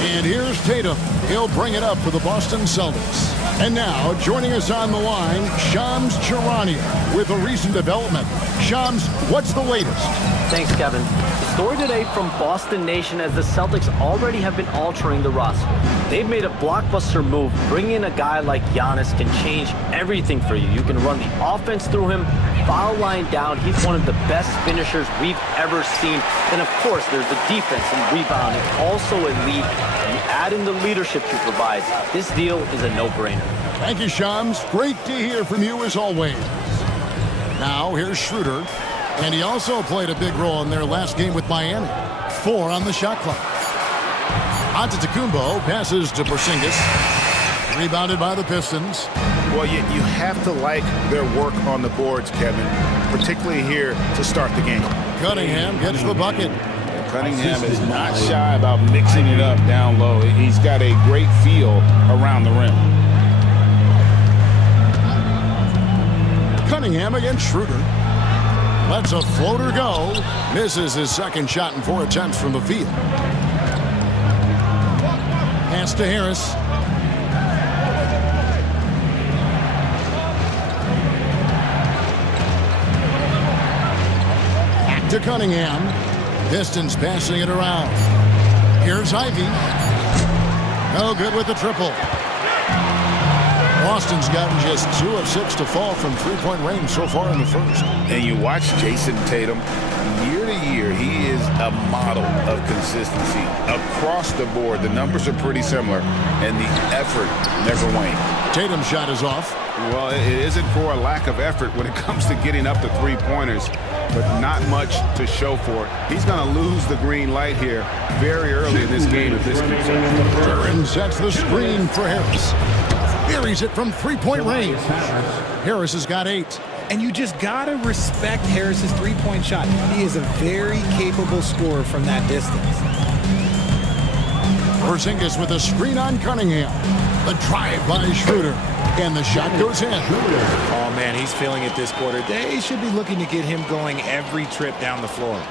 And here's Tatum. He'll bring it up for the Boston Celtics. And now, joining us on the line, Shams Charania with a recent development. Shams, what's the latest? Thanks, Kevin. The story today from Boston Nation as the Celtics already have been altering the roster. They've made a blockbuster move. Bringing in a guy like Giannis can change everything for you. You can run the offense through him, foul line down. He's one of the best finishers we've ever seen. And of course, there's the defense and rebounding, also elite. You add in the leadership he provides. This deal is a no-brainer. Thank you, Shams. Great to hear from you as always. Now, here's Schroeder. And he also played a big role in their last game with Miami. 4 on the shot clock. Antetokounmpo passes to Porzingis. Rebounded by the Pistons. Well, you have to like their work on the boards, Kevin, particularly here to start the game. Cunningham gets the bucket. Cunningham is not shy about mixing it up down low. He's got a great feel around the rim. Cunningham against Schroeder. Lets a floater go. Misses his second shot in 4 attempts from the field. Pass to Harris. Back to Cunningham. Pistons passing it around. Here's Ivy. No good with the triple. Boston's gotten just 2 of 6 to fall from three-point range so far in the first. And you watch Jason Tatum, year to year, he is a model of consistency. Across the board, the numbers are pretty similar, and the effort never waned. Tatum's shot is off. Well, it isn't for a lack of effort when it comes to getting up to three-pointers, but not much to show for it. He's going to lose the green light here very early in this game if this keeps up. Duran sets the screen for Harris. Buries it from three-point range. Harris has got 8. And you just got to respect Harris's three-point shot. He is a very capable scorer from that distance. Porzingis with a screen on Cunningham. The drive by Schroeder. And the shot goes in. Oh, man, he's feeling it this quarter. They should be looking to get him going every trip down the floor.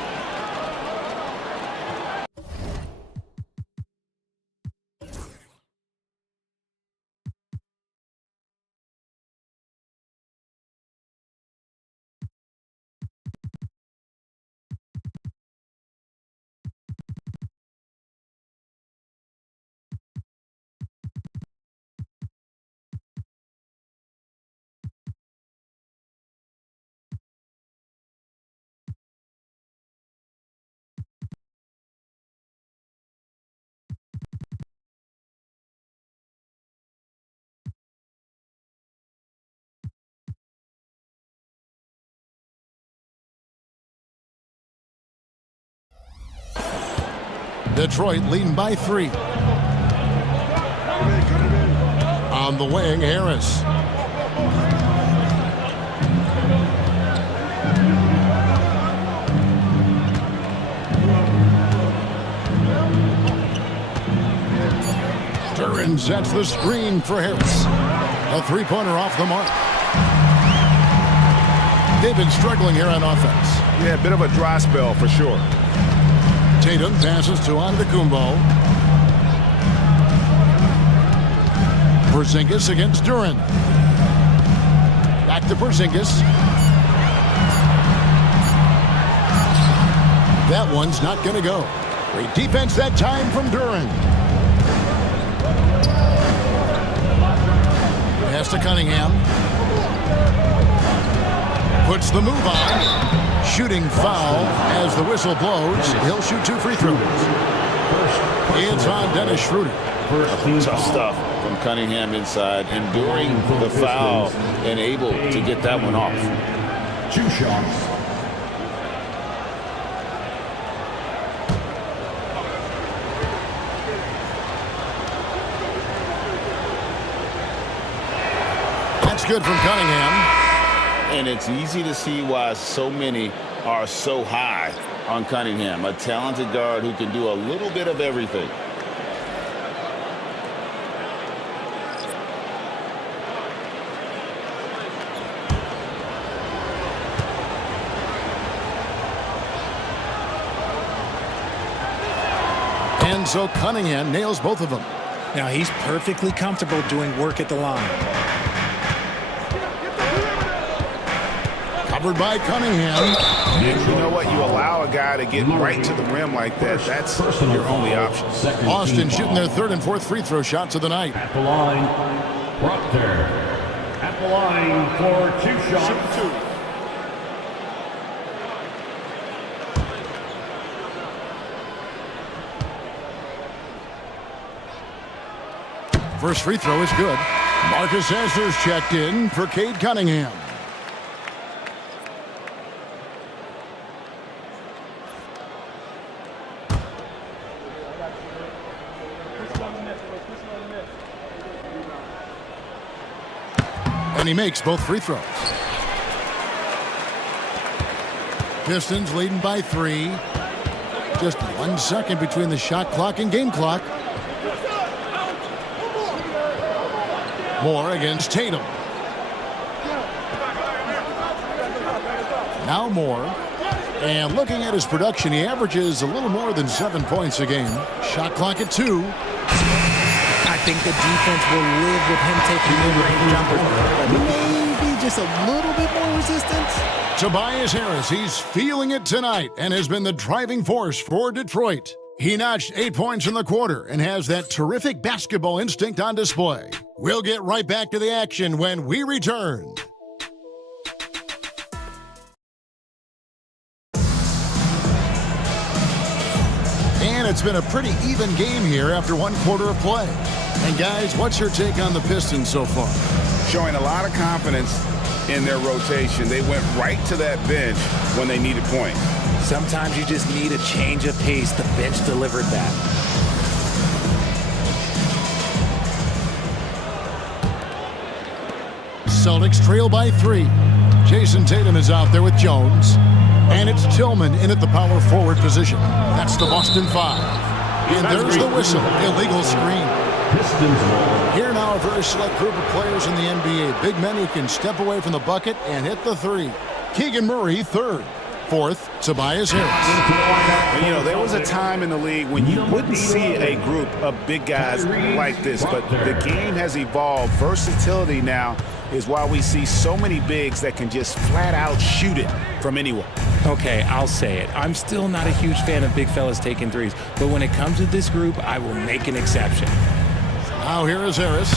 Detroit leading by 3. On the wing, Harris. Duran sets the screen for Harris. A three-pointer off the mark. They've been struggling here on offense. Yeah, a bit of a dry spell for sure. Tatum passes to Antetokounmpo. Porzingis against Duran. Back to Porzingis. That one's not going to go. Great defense that time from Duran. Pass to Cunningham. Puts the move on. Shooting foul as the whistle blows. He'll shoot 2 free throws. It's on Dennis Schroeder. Tough stuff from Cunningham inside, enduring the foul and able to get that one off. 2 shots. That's good from Cunningham. And it's easy to see why so many are so high on Cunningham, a talented guard who can do a little bit of everything. And so Cunningham nails both of them. Now he's perfectly comfortable doing work at the line. Covered by Cunningham. You know what? You allow a guy to get right to the rim like that. That's your only option. Boston shooting their 3rd and 4th free throw shots of the night. At the line, Proctor. At the line for 2 shots. Shoot 2. First free throw is good. Marcus Esser's checked in for Cade Cunningham. And he makes both free throws. Pistons leading by 3. Just 1 second between the shot clock and game clock. Moore against Tatum. Now Moore. And looking at his production, he averages a little more than 7 points a game. Shot clock at 2. I think the defense will live with him taking mid-range jumpers. Maybe just a little bit more resistance. Tobias Harris, he's feeling it tonight and has been the driving force for Detroit. He notched 8 points in the quarter and has that terrific basketball instinct on display. We'll get right back to the action when we return. And it's been a pretty even game here after 1 quarter of play. And guys, what's your take on the Pistons so far? Showing a lot of confidence in their rotation. They went right to that bench when they needed points. Sometimes you just need a change of pace. The bench delivered that. Celtics trail by 3. Jason Tatum is out there with Jones. And it's Tillman in at the power forward position. That's the Boston 5. And there's the whistle. Illegal screen. Here now, a very select group of players in the NBA. Big men who can step away from the bucket and hit the 3. Keegan Murray, 3rd. 4th, Tobias Harris. You know, there was a time in the league when you wouldn't see a group of big guys like this, but the game has evolved. Versatility now is why we see so many bigs that can just flat out shoot it from anywhere. Okay, I'll say it. I'm still not a huge fan of big fellas taking threes, but when it comes to this group, I will make an exception. Now here is Harris.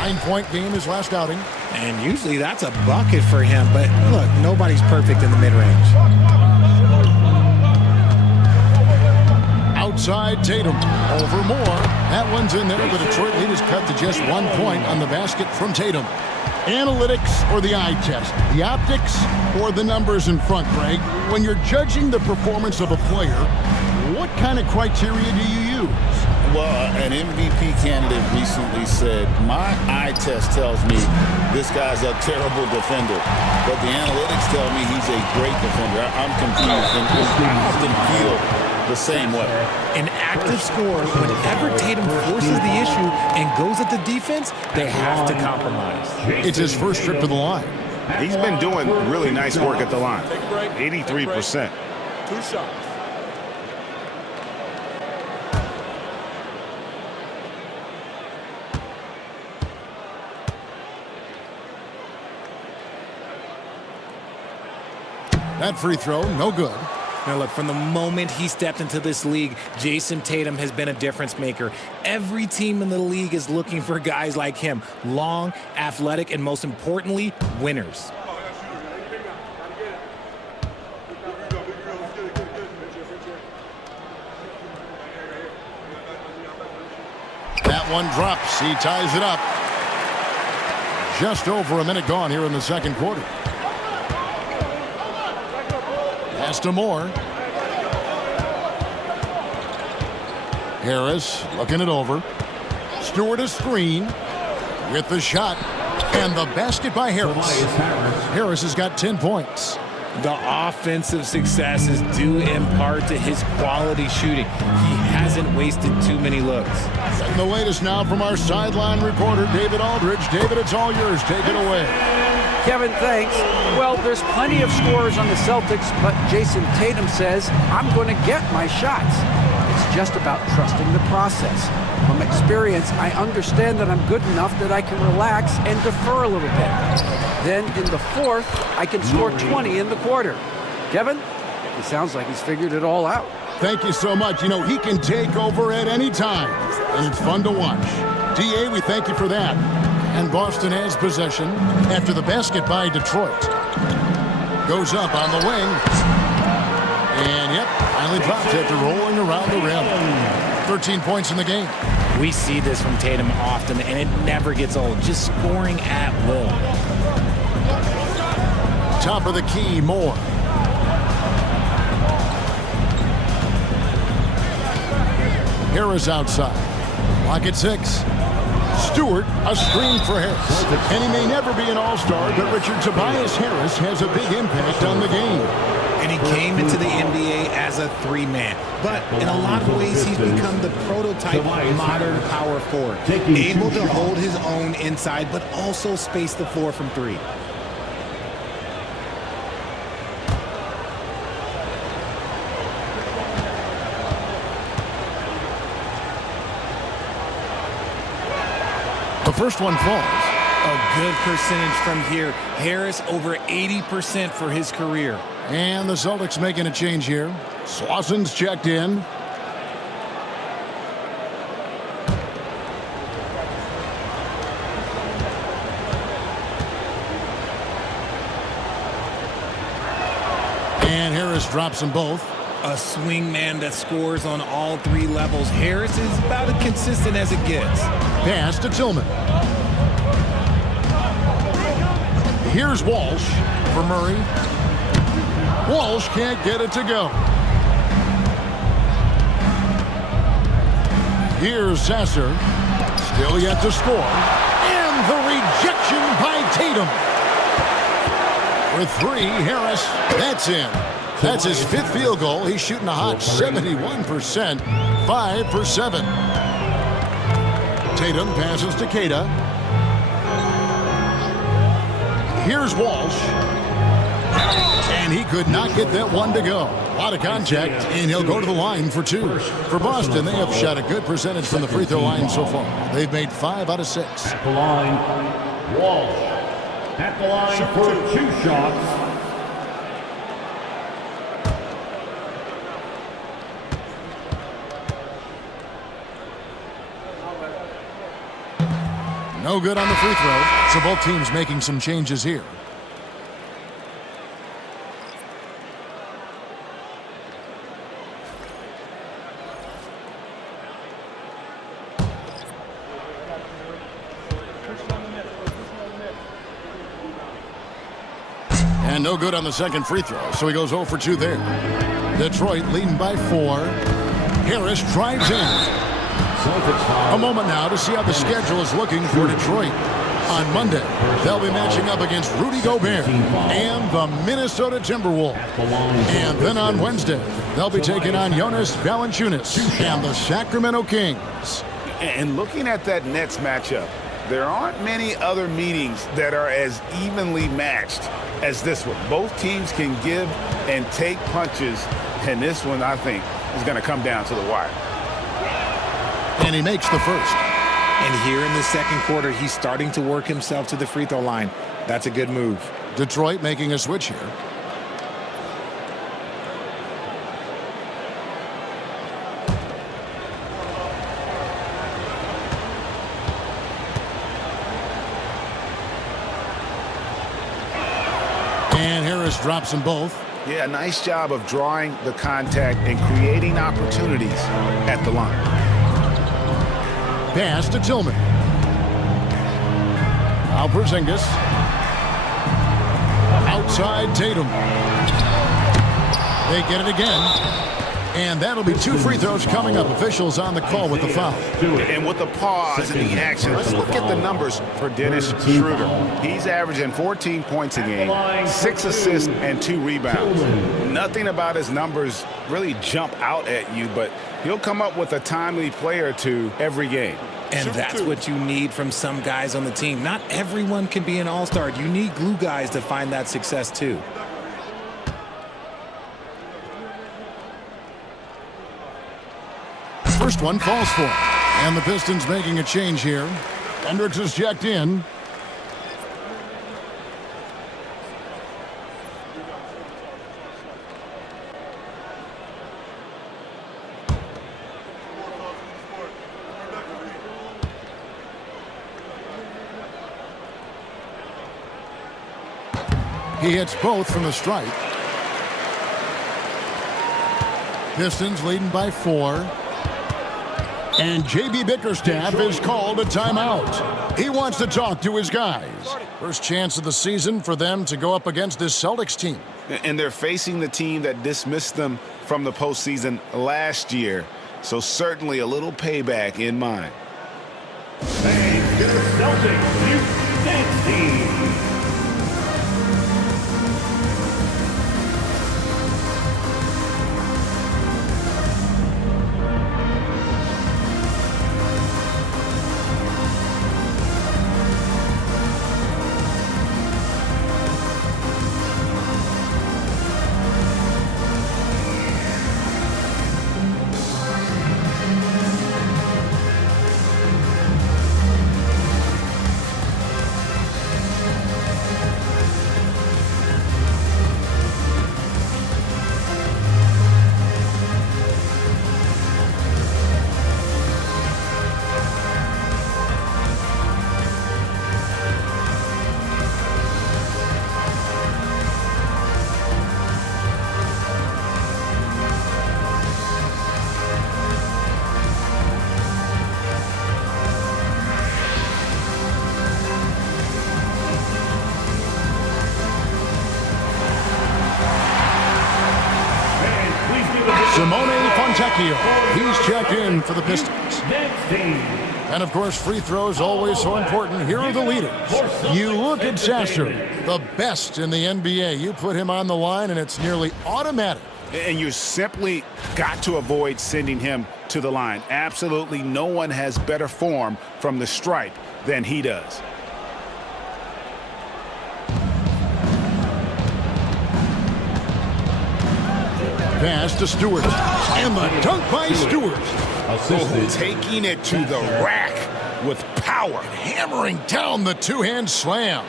9-point game his last outing. And usually that's a bucket for him, but look, nobody's perfect in the mid-range. Outside Tatum. Over Moore. That one's in there. The Detroit lead is cut to just 1 point on the basket from Tatum. Analytics or the eye test? The optics or the numbers in front, Greg? When you're judging the performance of a player, what kind of criteria do you use? Well, an MVP candidate recently said, my eye test tells me this guy's a terrible defender, but the analytics tell me he's a great defender. I'm confused, and I often feel the same way. An active scorer, whenever Tatum forces the issue and goes at the defense, they have to compromise. It's his first trip to the line. He's been doing really nice work at the line. 83%. 2 shots. That free throw, no good. Now look, from the moment he stepped into this league, Jason Tatum has been a difference maker. Every team in the league is looking for guys like him. Long, athletic, and most importantly, winners. That one drops. He ties it up. Just over a minute gone here in the second quarter. Pass to Moore. Harris looking it over. Stewart a screen with the shot. And the basket by Harris. Harris has got 10 points. The offensive success is due in part to his quality shooting. He hasn't wasted too many looks. And the latest now from our sideline reporter, David Aldridge. David, it's all yours. Take it away. Kevin, thanks. Well, there's plenty of scorers on the Celtics, but Jason Tatum says, I'm going to get my shots. It's just about trusting the process. From experience, I understand that I'm good enough that I can relax and defer a little bit. Then in the fourth, I can score 20 in the quarter. Kevin, it sounds like he's figured it all out. Thank you so much. You know, he can take over at any time, and it's fun to watch. DA, we thank you for that. And Boston has possession after the basket by Detroit. Goes up on the wing. And, yep, finally dropped after rolling around the rim. 13 points in the game. We see this from Tatum often, and it never gets old. Just scoring at will. Top of the key, Moore. Harris outside. Clock at 6. Stewart, a screen for Harris. And he may never be an all-star, but Richard, Tobias Harris has a big impact on the game. And he came into the NBA as a three-man. But in a lot of ways, he's become the prototype modern power forward. Able to hold his own inside, but also space the floor from three. The first one falls. A good percentage from here. Harris over 80% for his career. And the Celtics making a change here. Swasson's checked in. And Harris drops them both. A swing man that scores on all three levels. Harris is about as consistent as it gets. Pass to Tillman. Here's Walsh for Murray. Walsh can't get it to go. Here's Sasser. Still yet to score. And the rejection by Tatum. For three, Harris. That's in. That's his fifth field goal. He's shooting a hot 71%. 5 for 7. Tatum passes to Keita. Here's Walsh. And he could not get that one to go. A lot of contact, and he'll go to the line for 2. For Boston, they have shot a good percentage from the free throw line so far. They've made 5 out of 6. At the line, Walsh. At the line for 2 shots. No good on the free throw. So both teams making some changes here. And no good on the second free throw, so he goes 0 for 2 there. Detroit leading by 4. Harris drives in. A moment now to see how the schedule is looking for Detroit. On Monday, they'll be matching up against Rudy Gobert and the Minnesota Timberwolves. And then on Wednesday, they'll be taking on Jonas Valanciunas and the Sacramento Kings. And looking at that Nets matchup, there aren't many other meetings that are as evenly matched as this one. Both teams can give and take punches, and this one, I think, is going to come down to the wire. And he makes the first. And here in the second quarter, he's starting to work himself to the free throw line. That's a good move. Detroit making a switch here. And Harris drops them both. Yeah, nice job of drawing the contact and creating opportunities at the line. Pass to Tillman. Now Porzingis. Outside Tatum. They get it again. And that'll be 2 free throws coming up. Officials on the call with the foul. And with the pause in the action, let's look at the numbers for Dennis Schroeder. He's averaging 14 points a game, 6 assists, and 2 rebounds. Nothing about his numbers really jump out at you, but he'll come up with a timely play or two every game. And that's what you need from some guys on the team. Not everyone can be an all-star. You need glue guys to find that success too. First one falls for him. And the Pistons making a change here. Hendricks is checked in. He hits both from the stripe. Pistons leading by 4. And J.B. Bickerstaff is called a timeout. He wants to talk to his guys. First chance of the season for them to go up against this Celtics team. And they're facing the team that dismissed them from the postseason last year. So certainly a little payback in mind. Hey, good Celtics, Houston Dance Team. He's checked in for the Pistons. And of course, free throws always so important. Here are the leaders. You look at Sasser, the best in the NBA. You put him on the line, and it's nearly automatic. And you simply got to avoid sending him to the line. Absolutely no one has better form from the stripe than he does. Pass to Stewart. And the dunk by Stewart. Taking it to the rack with power. Hammering down the two-hand slam.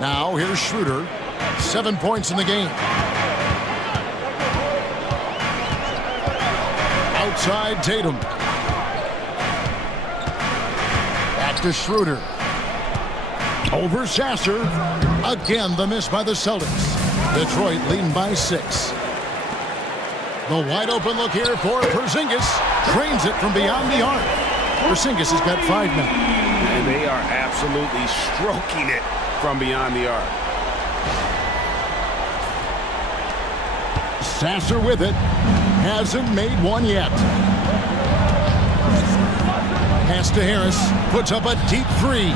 Now here's Schroeder. 7 points in the game. Outside Tatum. Back to Schroeder. Over Sasser. Again, the miss by the Celtics. Detroit leading by 6. The wide open look here for Porzingis. Drains it from beyond the arc. Porzingis has got 5 now. And they are absolutely stroking it from beyond the arc. Sasser with it. Hasn't made one yet. Pass to Harris. Puts up a deep 3.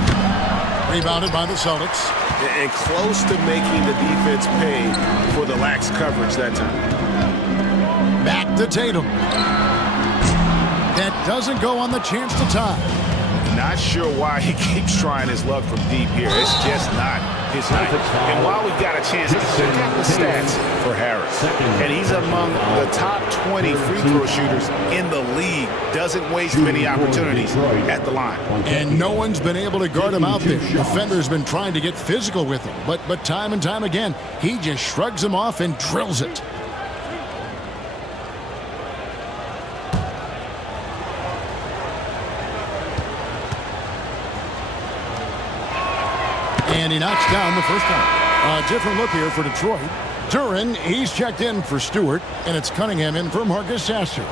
Rebounded by the Celtics. And close to making the defense pay for the lax coverage that time. Back to Tatum. That doesn't go on the chance to tie. Not sure why he keeps trying his luck from deep here. It's just not his night. And while we've got a chance to check out the stats for Harris, and he's among the top 20 free throw shooters in the league, doesn't waste many opportunities at the line. And no one's been able to guard him out there. Defender's been trying to get physical with him, but time and time again, he just shrugs him off and drills it. And he knocks down the first one. A different look here for Detroit. Duran, he's checked in for Stewart, and it's Cunningham in for Marcus Sasser.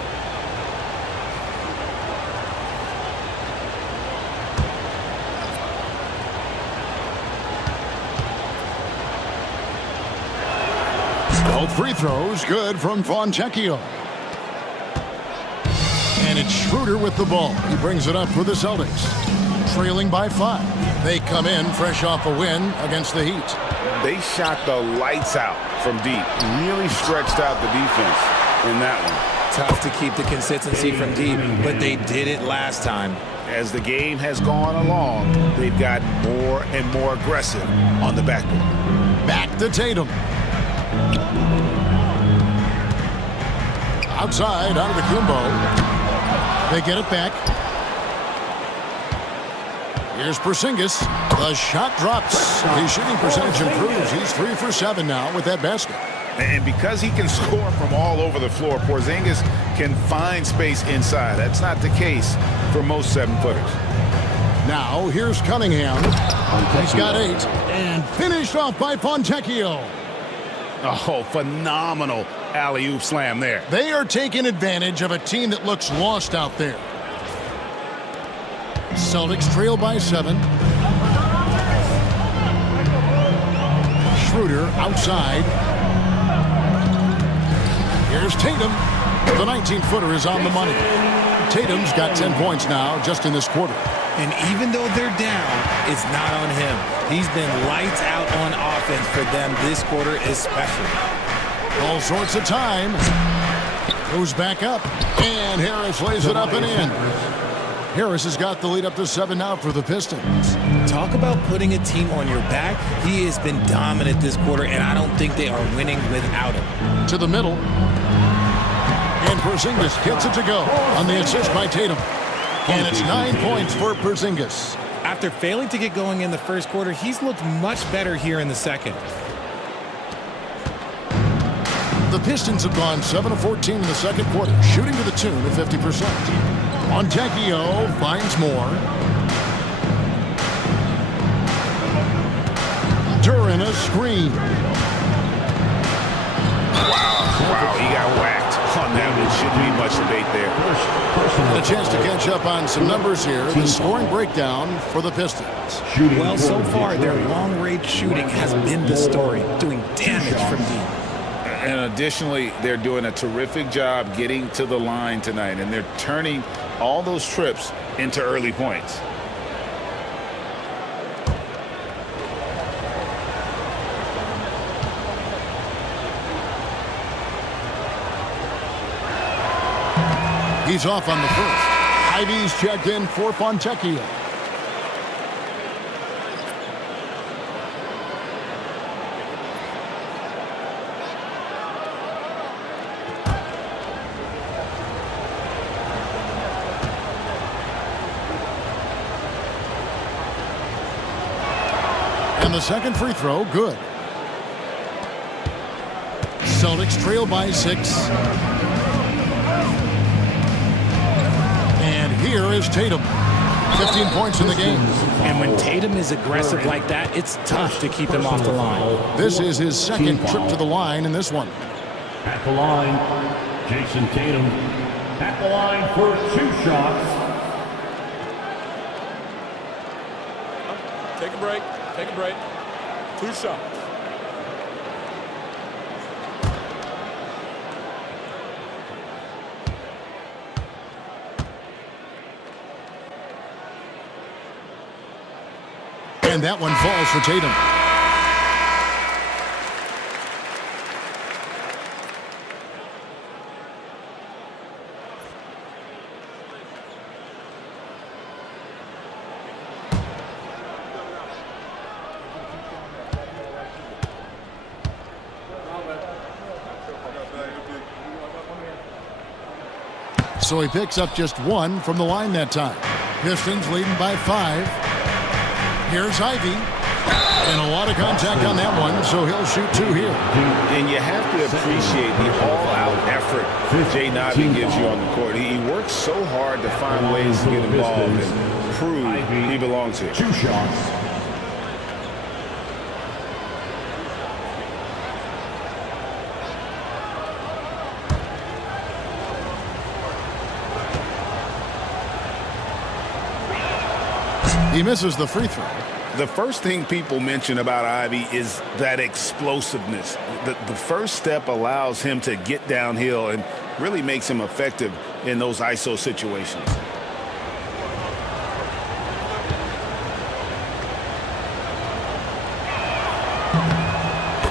Both free throws good from Fontecchio. And it's Schroeder with the ball. He brings it up for the Celtics. Trailing by 5. They come in fresh off a win against the Heat. They shot the lights out from deep. Really stretched out the defense in that one. Tough to keep the consistency from deep, but they did it last time. As the game has gone along, they've gotten more and more aggressive on the backboard. Back to Tatum. Outside, out of the Kumbo. They get it back. Here's Porzingis. The shot drops. His shooting percentage improves. He's 3 for 7 now with that basket. And because he can score from all over the floor, Porzingis can find space inside. That's not the case for most 7-footers. Now here's Cunningham. He's got 8. And finished off by Fontecchio. Oh, phenomenal alley-oop slam there. They are taking advantage of a team that looks lost out there. Celtics trail by 7. Schroeder outside. Here's Tatum. The 19-footer is on the money. Tatum's got 10 points now just in this quarter. And even though they're down, it's not on him. He's been lights out on offense for them this quarter especially. All sorts of time. Goes back up. And Harris lays it up and in. Harris has got the lead up to 7 now for the Pistons. Talk about putting a team on your back. He has been dominant this quarter, and I don't think they are winning without him. To the middle. And Porzingis gets it to go on the assist by Tatum. And it's 9 points for Porzingis. After failing to get going in the first quarter, he's looked much better here in the second. The Pistons have gone 7 of 14 in the second quarter, shooting to the tune of 50%. Monja finds more. Duran a screen. Wow, he got whacked on that one. Shouldn't be much debate there. And a chance to catch up on some numbers here. The scoring breakdown for the Pistons. Well, so far, their long-range shooting has been the story, doing damage from deep. And additionally, they're doing a terrific job getting to the line tonight, and they're turning all those trips into early points. He's off on the first. Ivy's checked in for Fontecchio. And the second free throw, good. Celtics trail by 6. And here is Tatum. 15 points in the game. And when Tatum is aggressive like that, it's tough to keep him off the line. This is his second trip to the line in this one. At the line, Jason Tatum. At the line for 2 shots. Take a break. Take a break. 2 shots. And that one falls for Tatum. So he picks up just 1 from the line that time. Pistons leading by 5. Here's Ivy. And a lot of contact on that one, so he'll shoot 2 here. And you have to appreciate the all-out effort Jaden Ivey gives you on the court. He works so hard to find ways to get involved and prove he belongs here. 2 shots. He misses the free throw. The first thing people mention about Ivy is that explosiveness. The first step allows him to get downhill and really makes him effective in those ISO situations.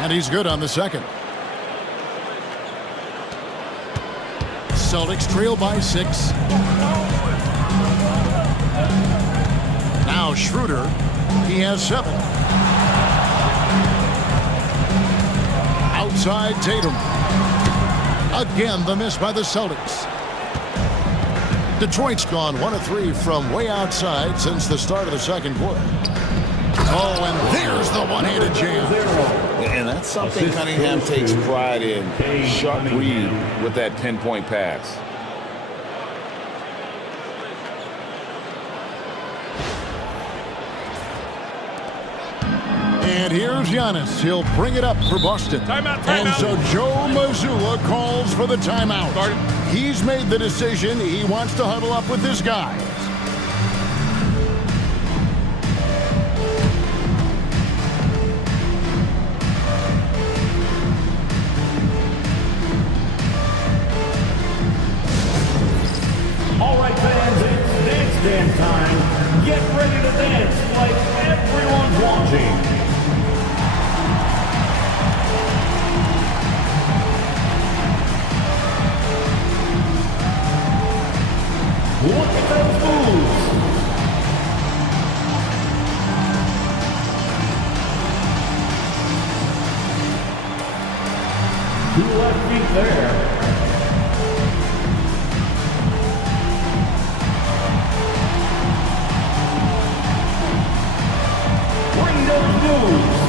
And he's good on the second. Celtics trail by 6. Now Schroeder, he has 7. Outside Tatum. Again, the miss by the Celtics. Detroit's gone 1 of 3 from way outside since the start of the second quarter. Oh, and there's the one-handed jam. And that's something Cunningham takes pride in. Sharp read with that pinpoint pass. And here's Giannis. He'll bring it up for Boston. Timeout. And so Joe Mazzulla calls for the timeout. He's made the decision. He wants to huddle up with his guys. stand time. Get ready to dance like everyone's watching. Look at those moves. Two left feet there. Bring those moves.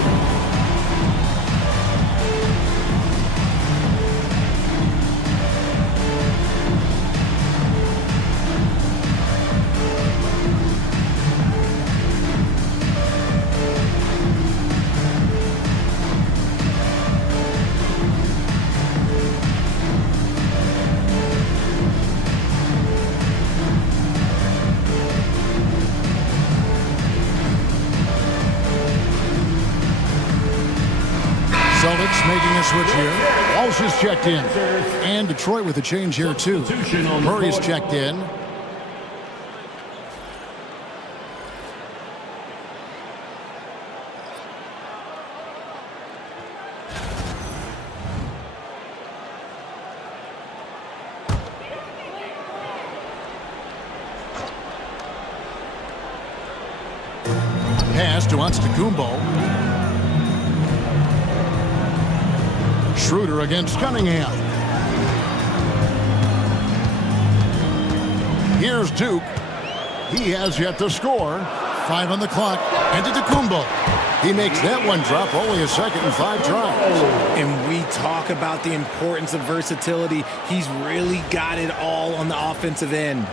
Celtics making a switch here. Walsh is checked in. And Detroit with a change here, too. Murray's checked in. Pass to Antetokounmpo. Schroeder against Cunningham. Here's Duke. He has yet to score. 5 on the clock. Antetokounmpo. He makes that one drop, only a second and 5 tries. And we talk about the importance of versatility. He's really got it all on the offensive end.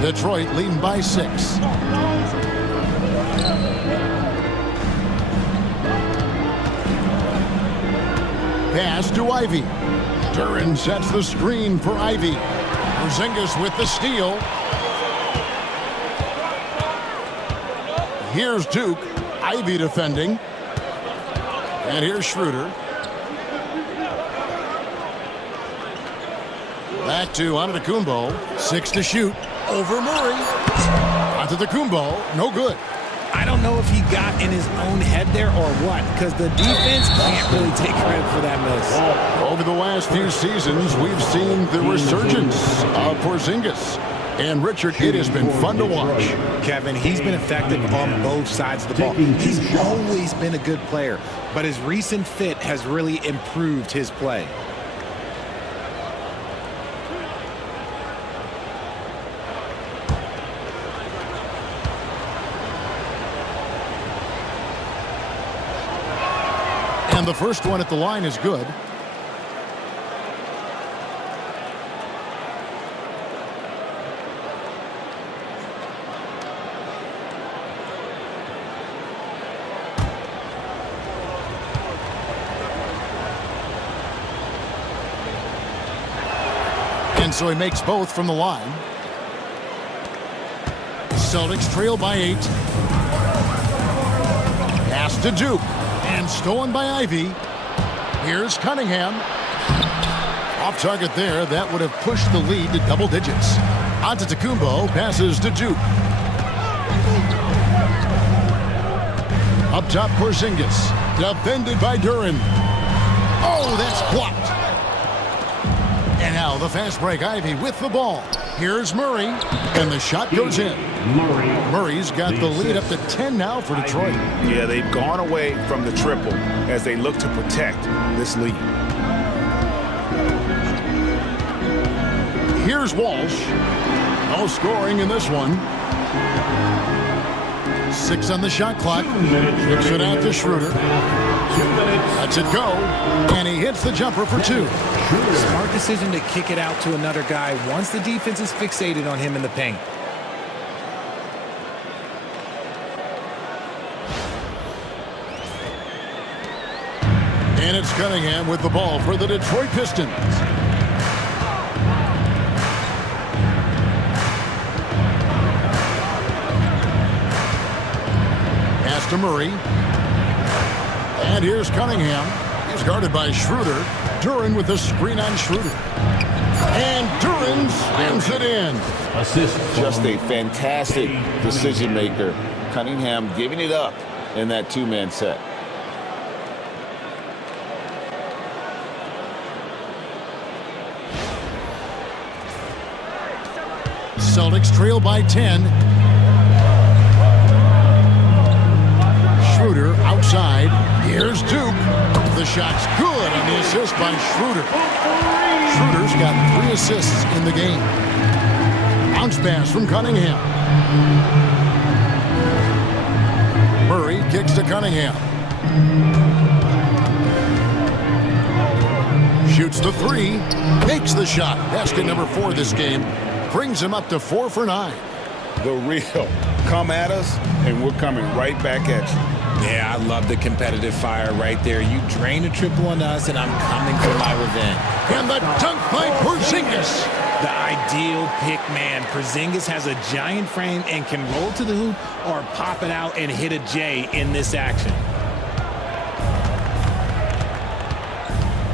Detroit leading by 6. Pass to Ivy. Duren sets the screen for Ivy. Porzingis with the steal. Here's Duke. Ivy defending. And here's Schroeder. Back to Antetokounmpo. 6 to shoot. Over Murray. Antetokounmpo. No good. I don't know if he got in his own head there or what, because the defense can't really take credit for that miss. Over the last few seasons, we've seen the resurgence of Porzingis. And Richard, it has been fun to watch. Kevin, he's been effective on both sides of the ball. He's always been a good player, but his recent fit has really improved his play. And the first one at the line is good. And so he makes both from the line. Celtics trail by 8. Pass to Duke. And stolen by Ivy. Here's Cunningham. Off target there. That would have pushed the lead to double digits. Antetokounmpo passes to Duke. Up top, Porzingis. Defended by Duren. Oh, that's blocked. And now the fast break. Ivy with the ball. Here's Murray. And the shot goes in. Murray's got the lead up to 10 now for Detroit. Yeah, they've gone away from the triple as they look to protect this lead. Here's Walsh. No scoring in this one. 6 on the shot clock. Kicks it out to Schroeder. Lets it go. And he hits the jumper for 2. Smart decision to kick it out to another guy once the defense is fixated on him in the paint. And it's Cunningham with the ball for the Detroit Pistons. Pass to Murray. And here's Cunningham. He's guarded by Schroeder. Duren with the screen on Schroeder. And Duran slams it in. Just a fantastic decision maker. Cunningham giving it up in that two-man set. Celtics trail by 10. Schroeder outside. Here's Duke. The shot's good on the assist by Schroeder. Schroeder's got 3 assists in the game. Bounce pass from Cunningham. Murray kicks to Cunningham. Shoots the 3. Makes the shot. Basket number 4 this game. Brings him up to 4 for 9. The real. Come at us, and we're coming right back at you. Yeah, I love the competitive fire right there. You drain a triple on us, and I'm coming for my revenge. And the dunk by Porzingis. The ideal pick man. Porzingis has a giant frame and can roll to the hoop or pop it out and hit a J in this action.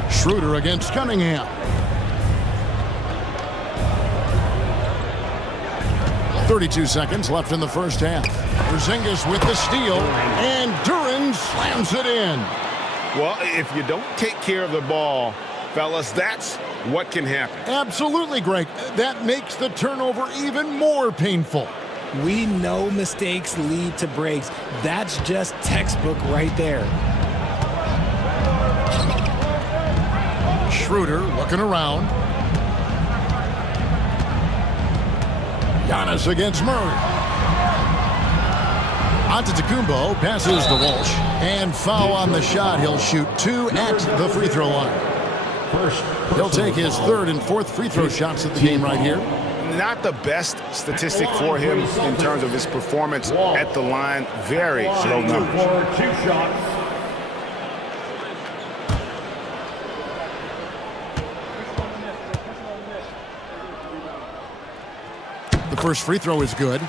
Schroeder against Cunningham. 32 seconds left in the first half. Porzingis with the steal, and Duran slams it in. Well, if you don't take care of the ball, fellas, that's what can happen. Absolutely, Greg. That makes the turnover even more painful. We know mistakes lead to breaks. That's just textbook right there. Schroeder looking around. Giannis against Murray. Antetokounmpo passes to Walsh. And foul on the shot. He'll shoot 2 at the free throw line. He'll take his 3rd and 4th free throw shots of the game right here. Not the best statistic for him in terms of his performance at the line. Very low numbers. 2 shots. The first free throw is good.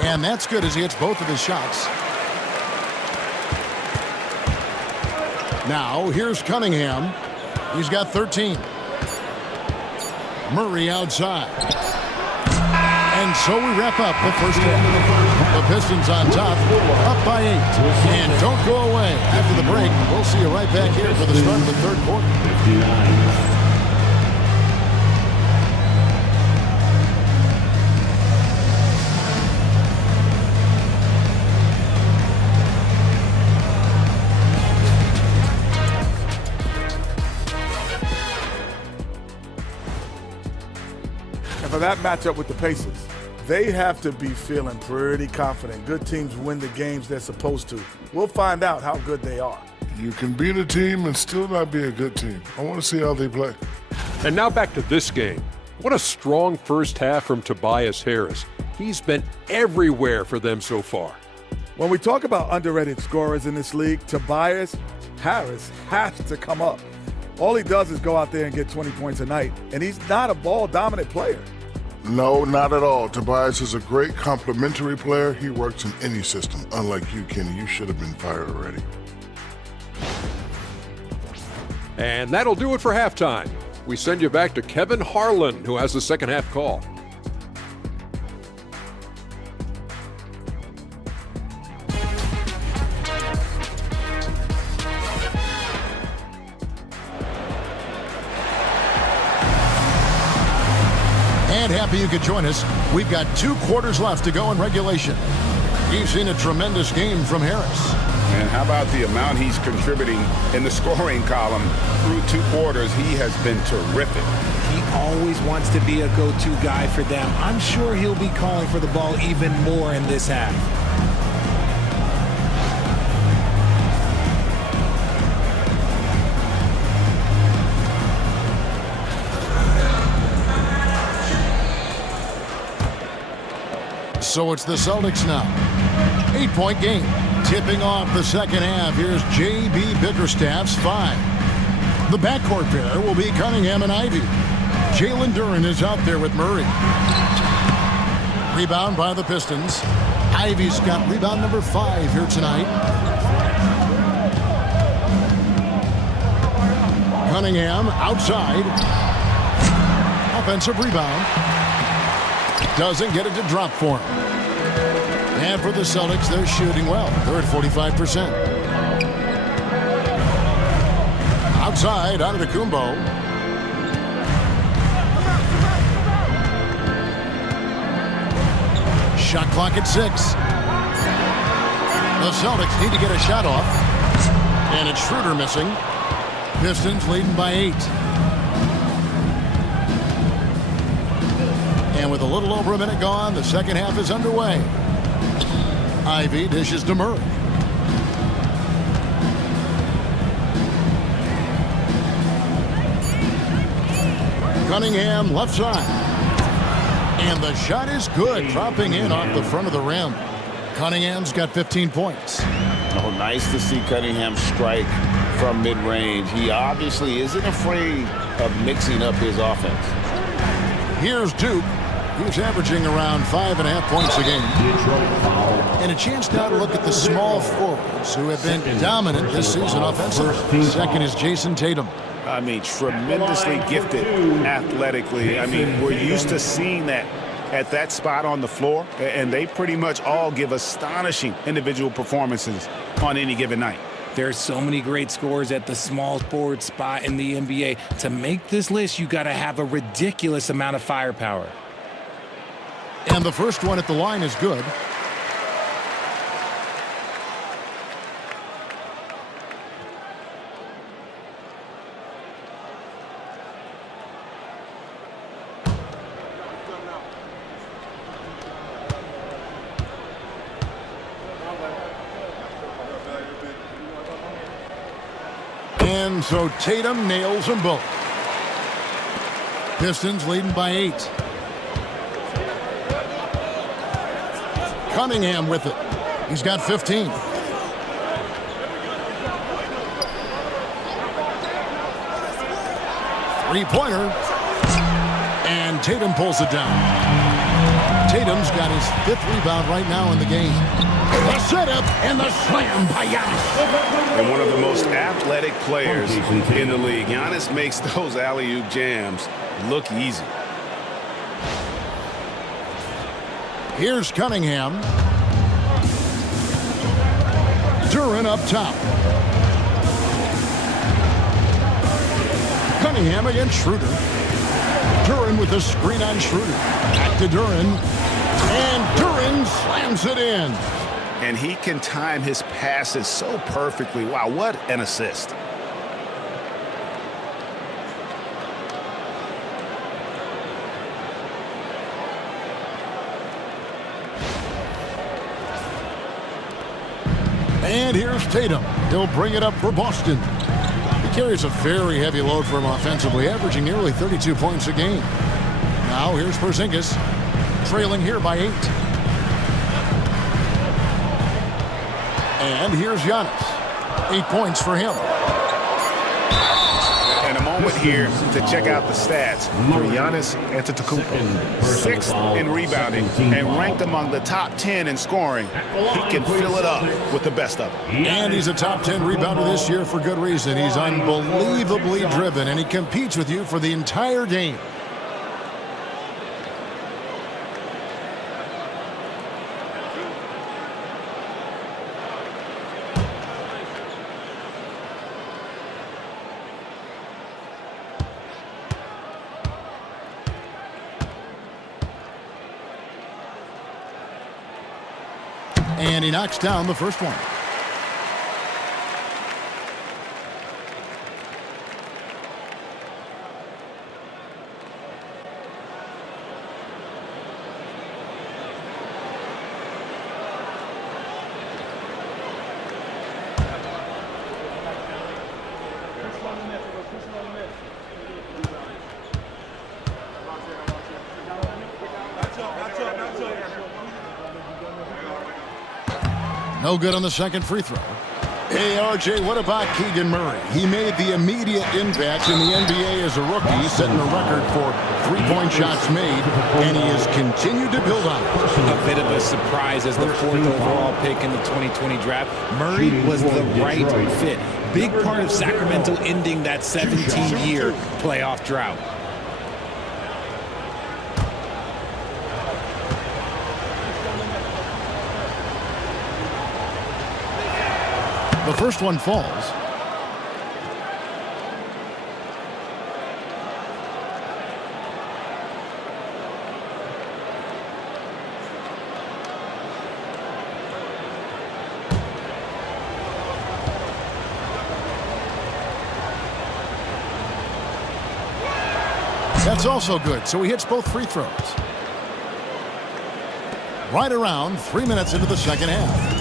And that's good as he hits both of his shots. Now, here's Cunningham. He's got 13. Murray outside. And so we wrap up the first half. The Pistons on top, up by 8. And don't go away. After the break, we'll see you right back here for the start of the third quarter. 59. For that matchup with the Pacers, they have to be feeling pretty confident. Good teams win the games they're supposed to. We'll find out how good they are. You can beat a team and still not be a good team. I want to see how they play. And now back to this game. What a strong first half from Tobias Harris. He's been everywhere for them so far. When we talk about underrated scorers in this league, Tobias Harris has to come up. All he does is go out there and get 20 points a night, and he's not a ball-dominant player. No, not at all. Tobias is a great complementary player. He works in any system. Unlike you, Kenny, you should have been fired already. And that'll do it for halftime. We send you back to Kevin Harlan, who has the second half call. And happy you could join us. We've got 2 quarters left to go in regulation. You've seen a tremendous game from Harris. And how about the amount he's contributing in the scoring column through 2 quarters? He has been terrific. He always wants to be a go-to guy for them. I'm sure he'll be calling for the ball even more in this half. So it's the Celtics now. 8-point game. Tipping off the second half. Here's J.B. Bickerstaff's 5. The backcourt pair will be Cunningham and Ivy. Jalen Duren is out there with Murray. Rebound by the Pistons. Ivy's got rebound number 5 here tonight. Cunningham outside. Offensive rebound. Doesn't get it to drop for him. And for the Celtics, they're shooting well. They're at 45%. Outside, Antetokounmpo. Shot clock at 6. The Celtics need to get a shot off. And it's Schroeder missing. Pistons leading by 8. And with a little over a minute gone, the second half is underway. Ivy dishes to Murray. Cunningham left side. And the shot is good, dropping in off the front of the rim. Cunningham's got 15 points. Oh, nice to see Cunningham strike from mid-range. He obviously isn't afraid of mixing up his offense. Here's Duke. He's averaging around 5.5 points a game. And a chance now to look at the small forwards who have been dominant this season offensively. Second is Jason Tatum. I mean, tremendously gifted athletically. I mean, we're used to seeing that at that spot on the floor, and they pretty much all give astonishing individual performances on any given night. There's so many great scorers at the small forward spot in the NBA. To make this list, you got to have a ridiculous amount of firepower. And the first one at the line is good. And so Tatum nails them both. Pistons leading by 8. Cunningham with it. He's got 15. Three-pointer. And Tatum pulls it down. Tatum's got his 5th rebound right now in the game. The setup and the slam by Giannis. And one of the most athletic players in the league. Giannis makes those alley-oop jams look easy. Here's Cunningham. Duren up top. Cunningham against Schroeder. Duren with the screen on Schroeder. Back to Duren. And Duren slams it in. And he can time his passes so perfectly. Wow, what an assist. And here's Tatum. He'll bring it up for Boston. He carries a very heavy load for him offensively, averaging nearly 32 points a game. Now here's Porzingis, trailing here by 8. And here's Giannis. 8 points for him. And a moment here to check out the stats for Giannis Antetokounmpo. 6th in rebounding and ranked among the top 10 in scoring. He can fill it up with the best of them. And he's a top 10 rebounder this year for good reason. He's unbelievably driven, and he competes with you for the entire game. And he knocks down the first one. No good on the second free throw. Hey, RJ, what about Keegan Murray? He made the immediate impact in the NBA as a rookie, setting a record for three-point shots made, and he has continued to build on it. A bit of a surprise as the 4th overall pick in the 2020 draft. Murray was the right fit. Big part of Sacramento ending that 17-year playoff drought. The first one falls. That's also good, so he hits both free throws. Right around 3 minutes into the second half.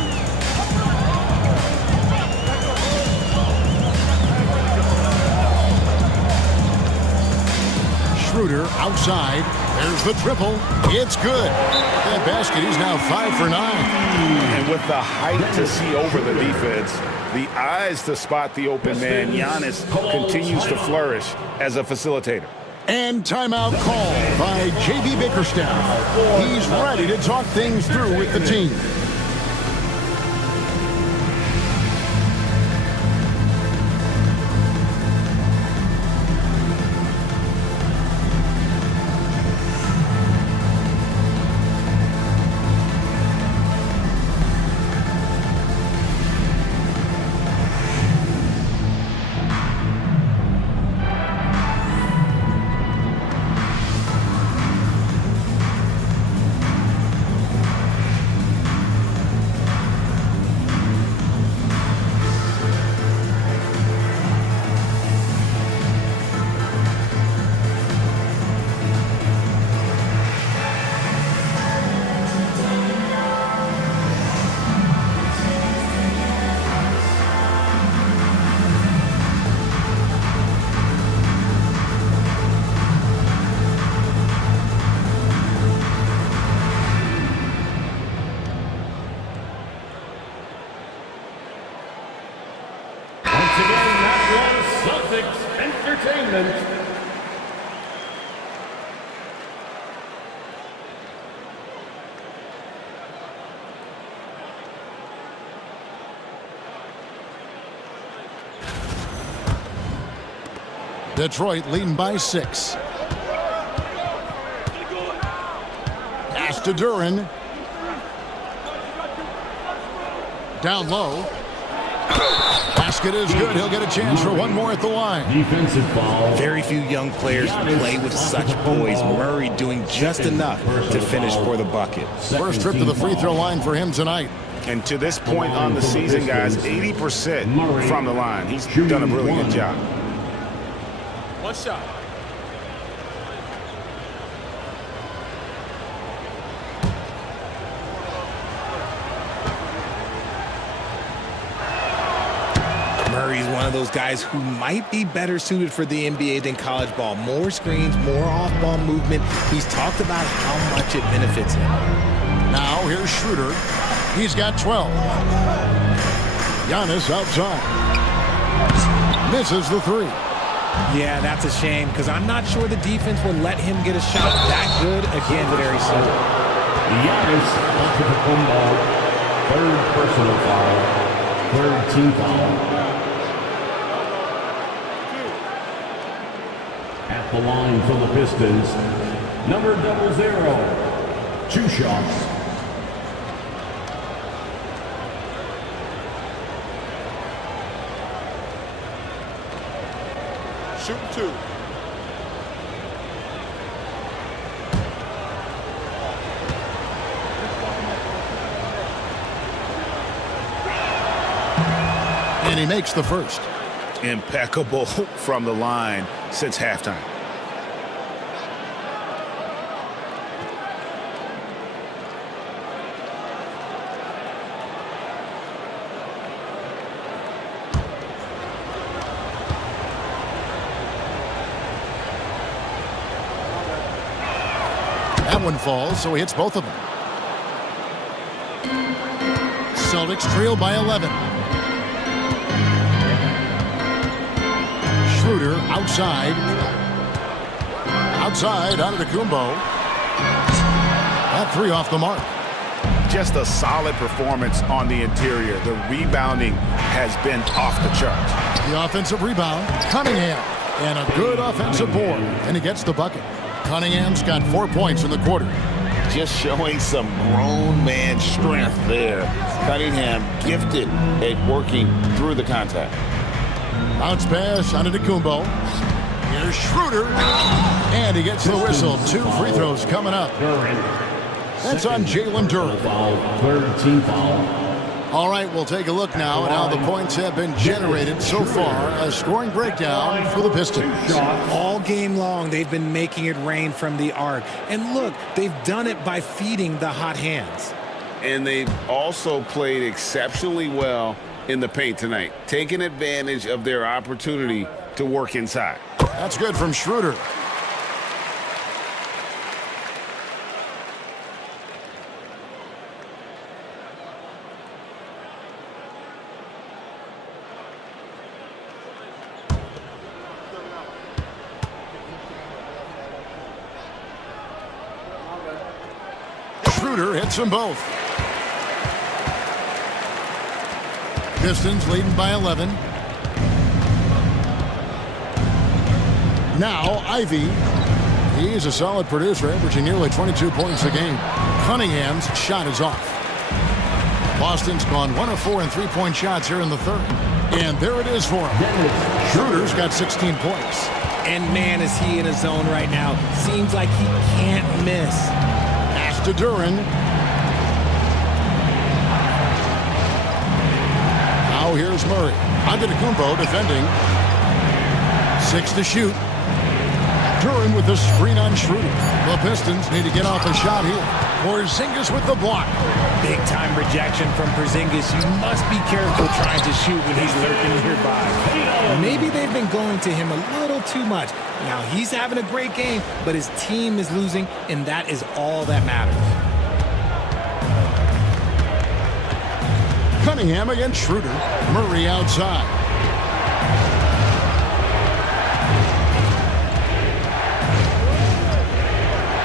Schroeder outside. There's the triple. It's good. That basket, he's now 5 for 9. And with the height to see over the defense, the eyes to spot the open man, Giannis continues to flourish as a facilitator. And timeout called by J.B. Bickerstaff. He's ready to talk things through with the team. Detroit leading by 6. Pass to Duren. Down low. Basket is good. He'll get a chance for one more at the line. Defensive foul. Very few young players play with such poise. Murray doing just enough to finish for the bucket. First trip to the free throw line for him tonight. And to this point on the season, guys, 80% from the line. He's done a really good job. One shot. Murray's one of those guys who might be better suited for the NBA than college ball. More screens, more off-ball movement. He's talked about how much it benefits him. Now here's Schroeder. He's got 12. Giannis outside. Misses the 3. Yeah, that's a shame because I'm not sure the defense will let him get a shot that good again very soon. Giannis onto the ball. Third personal foul. Third team foul. At the line for the Pistons, number 00. 2 shots. Shoot 2. And he makes the first. Impeccable from the line since halftime. That one falls, so he hits both of them. Celtics trail by 11. Schroeder outside. Outside, Antetokounmpo. That three off the mark. Just a solid performance on the interior. The rebounding has been off the charts. The offensive rebound, Cunningham. And a good offensive board. And he gets the bucket. Cunningham's got 4 points in the quarter. Just showing some grown man strength there. Cunningham gifted at working through the contact. Bounce pass, Antetokounmpo. Here's Schroeder. And he gets the whistle. 2 free throws coming up. That's on Jalen Duren. Third team foul. All right, we'll take a look now at how the points have been generated so far. A scoring breakdown for the Pistons. All game long, they've been making it rain from the arc. And look, they've done it by feeding the hot hands. And they've also played exceptionally well in the paint tonight, taking advantage of their opportunity to work inside. That's good from Schroeder. Schroeder hits them both. Pistons leading by 11. Now Ivy. He's a solid producer, averaging nearly 22 points a game. Cunningham's shot is off. Boston's gone 1 of 4 in three-point shots here in the third. And there it is for him. Schroeder's got 16 points. And man, is he in a zone right now. Seems like he can't miss. To Duren. Now here's Murray. Antetokounmpo defending. 6 to shoot. Duren with the screen on Schroeder. The Pistons need to get off a shot here. Porzingis with the block. Big time rejection from Porzingis. You must be careful trying to shoot when he's lurking nearby. Maybe they've been going to him a little too much. Now he's having a great game, but his team is losing, and that is all that matters. Cunningham against Schroeder. Murray outside.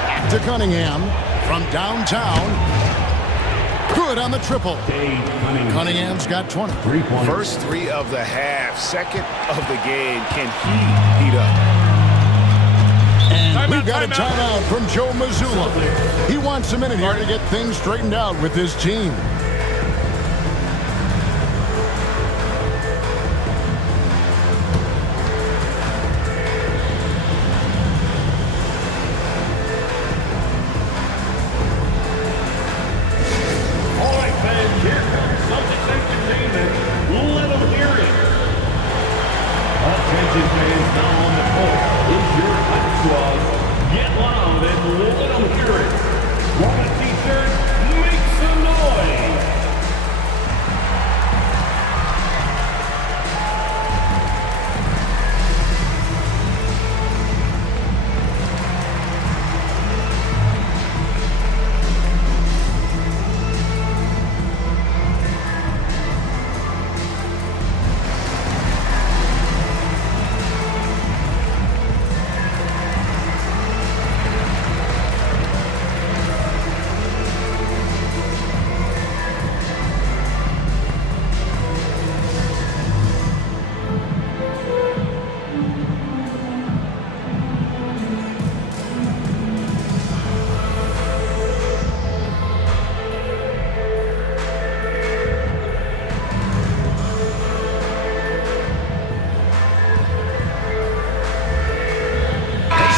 Back to Cunningham from downtown. Good on the triple. Cunningham's got 20. First 3 of the half, second of the game. Can he heat up? And we've got a timeout from Joe Mazzulla. He wants a minute here to get things straightened out with his team.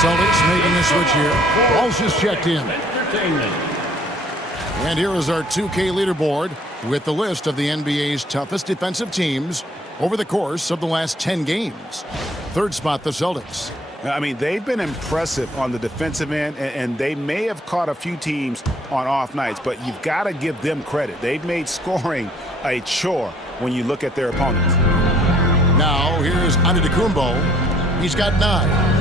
Celtics making a switch here. Walsh is checked in. And here is our 2K leaderboard with the list of the NBA's toughest defensive teams over the course of the last 10 games. Third spot, the Celtics. I mean, they've been impressive on the defensive end, and they may have caught a few teams on off nights, but you've got to give them credit. They've made scoring a chore when you look at their opponents. Now, here's Antetokounmpo. He's got 9.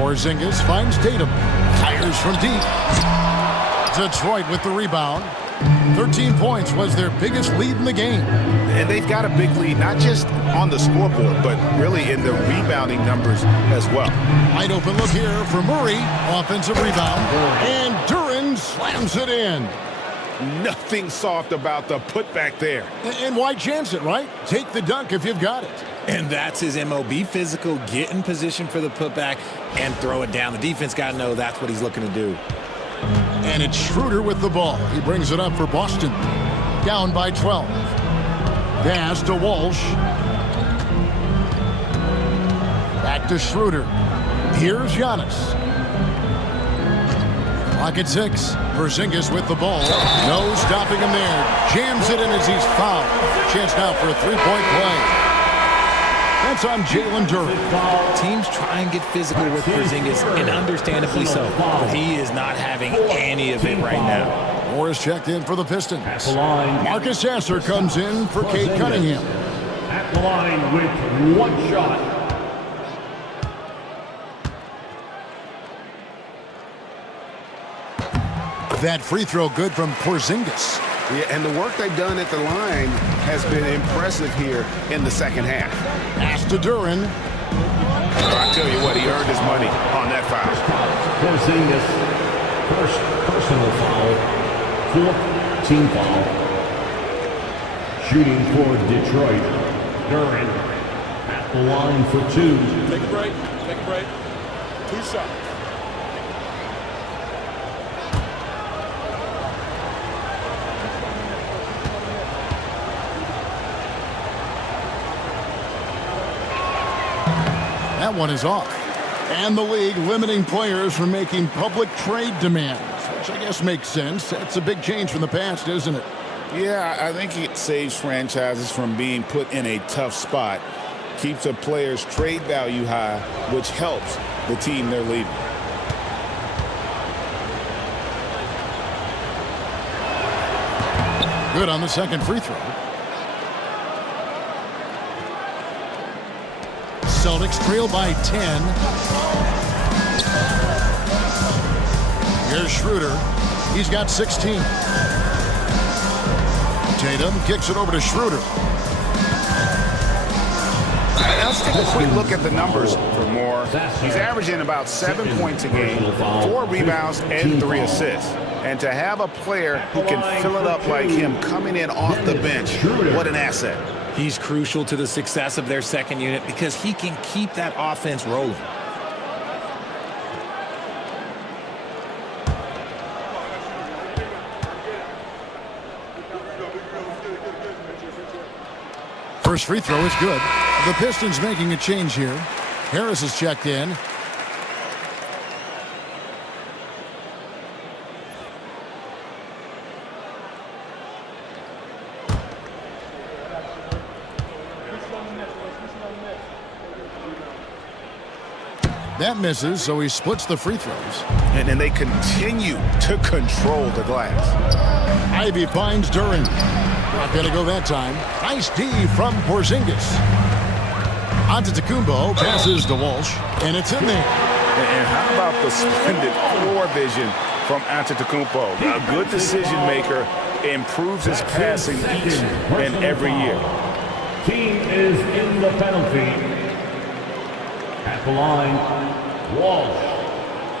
Porzingis finds Tatum. Fires from deep. Detroit with the rebound. 13 points was their biggest lead in the game. And they've got a big lead, not just on the scoreboard, but really in the rebounding numbers as well. Wide open look here for Murray. Offensive rebound. And Duren slams it in. Nothing soft about the putback there. And why chance it, right? Take the dunk if you've got it. And that's his MO. Be physical, get in position for the putback, and throw it down. The defense got to know that's what he's looking to do. And it's Schroeder with the ball. He brings it up for Boston. Down by 12. Pass to Walsh. Back to Schroeder. Here's Giannis. Clock at 6. Porzingis with the ball. No stopping him there. Jams it in as he's fouled. Chance now for a three-point play. That's on Jalen Duren. Teams try and get physical with Porzingis, and understandably so. But he is not having any of it right now. Morris checked in for the Pistons. Marcus Sasser comes in for Cade Cunningham. At the line with one shot. That free throw good from Porzingis. Yeah, and the work they've done at the line has been impressive here in the second half. Pass to Duren. I tell you what, he earned his money on that foul. Porzingis, first personal foul, fourth team foul. Shooting for Detroit, Duren at the line for two. Take a break. Take a break. 2 shots. That one is off. And the league limiting players from making public trade demands, which I guess makes sense. That's a big change from the past, isn't it? Yeah, I think it saves franchises from being put in a tough spot, keeps a player's trade value high, which helps the team they're leaving. Good on the second free throw. Celtics trail by 10. Here's Schroeder. He's got 16. Tatum kicks it over to Schroeder. Let's take a quick look at the numbers for Moore. He's averaging about 7 points a game, 4 rebounds, and 3 assists. And to have a player who can fill it up like him coming in off the bench, what an asset. He's crucial to the success of their second unit because he can keep that offense rolling. First free throw is good. The Pistons making a change here. Harris is checked in. That misses, so he splits the free throws. And then they continue to control the glass. Ivy finds Duren. Not going to go that time. Nice D from Porzingis. Antetokounmpo passes to Walsh, and it's in there. And how about the splendid floor vision from Antetokounmpo? A good decision maker, improves his passing each and every year. Team is in the penalty. At the line, Walsh.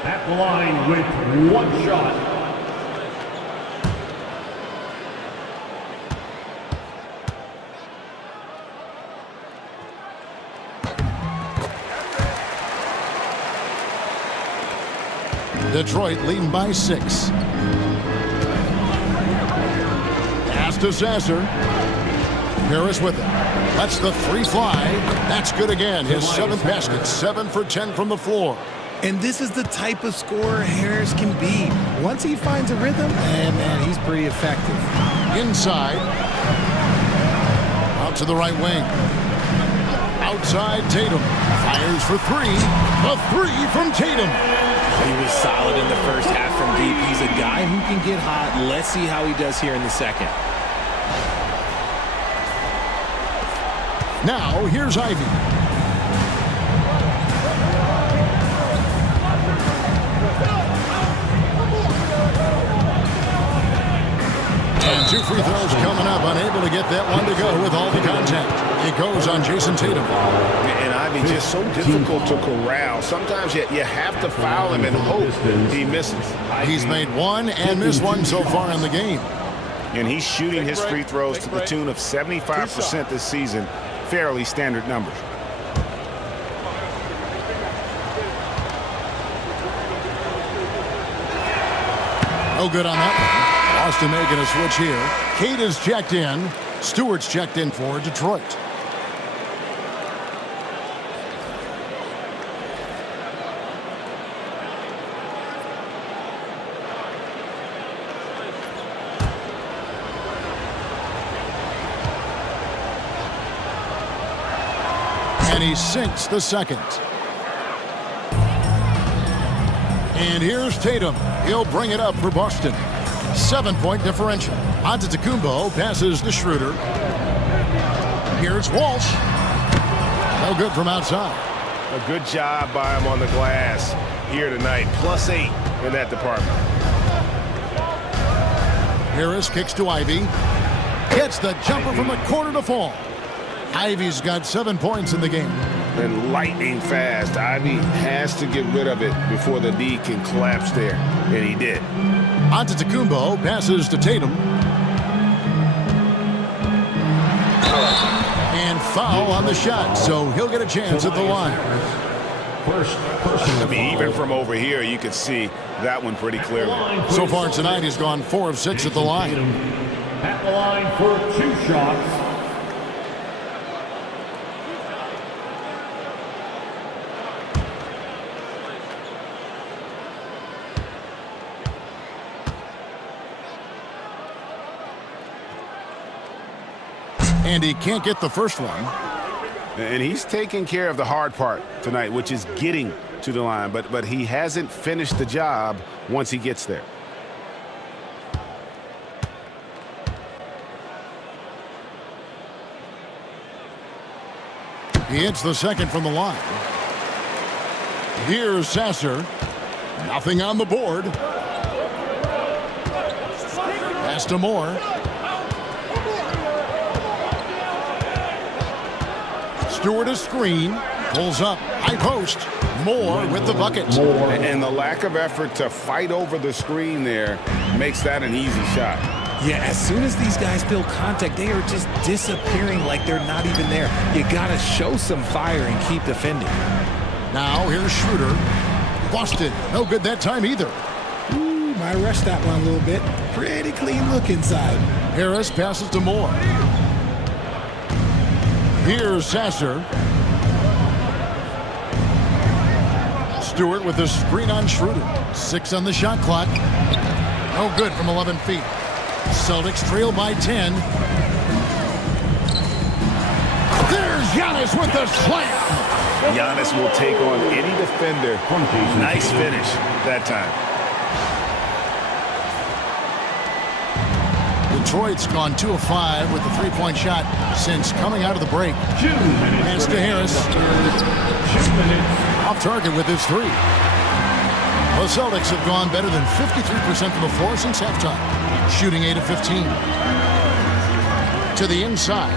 At the line with one shot. Detroit leading by 6. Pass to Sasser. Harris with it. Lets the three fly. That's good again. His 7th basket. 7 for 10 from the floor. And this is the type of scorer Harris can be. Once he finds a rhythm, man, he's pretty effective. Inside. Out to the right wing. Outside Tatum. Fires for 3. A 3 from Tatum. He was solid in the first half from deep. He's a guy who can get hot. Let's see how he does here in the second. Now, here's Ivy. 2 free throws coming up. Unable to get that one to go with all the contact. It goes on Jason Tatum. And Ivy just so difficult to corral. Sometimes you have to foul him and hope he misses. He's made one and missed one so far in the game. And he's shooting his free throws to the tune of 75% this season. Fairly standard numbers. No good on that one. Boston making a switch here. Cade is checked in. Stewart's checked in for Detroit. And he sinks the second. And here's Tatum. He'll bring it up for Boston. 7-point differential. Antetokounmpo passes to Schroeder. Here's Walsh. No good from outside. A good job by him on the glass here tonight. +8 in that department. Harris kicks to Ivy. Gets the jumper from the corner to fall. Ivy's got 7 points in the game. And lightning fast. Ivy has to get rid of it before the D can collapse there. And he did. Antetokounmpo passes to Tatum. And foul on the shot, so he'll get a chance at the line. I mean, even from over here, you can see that one pretty clearly. So far tonight, he's gone 4 of 6 at the line. At the line for 2 shots. And he can't get the first one. And he's taking care of the hard part tonight, which is getting to the line. But he hasn't finished the job once he gets there. He hits the second from the line. Here's Sasser. Nothing on the board. Pass to Moore. Stewart a screen. Pulls up. High post. Moore with the bucket. And the lack of effort to fight over the screen there makes that an easy shot. Yeah, as soon as these guys feel contact, they are just disappearing like they're not even there. You got to show some fire and keep defending. Now here's Schroeder. Boston. No good that time either. Ooh, might rush that one a little bit. Pretty clean look inside. Harris passes to Moore. Here's Sasser. Stewart with the screen on Schroeder. 6 on the shot clock. No good from 11 feet. Celtics trail by 10. There's Giannis with the slam. Giannis will take on any defender. Nice finish that time. Detroit's gone 2 of 5 with the 3-point shot since coming out of the break. Pass to Harris. Off target with his 3. The Celtics have gone better than 53% from the floor since halftime, shooting 8 of 15. To the inside.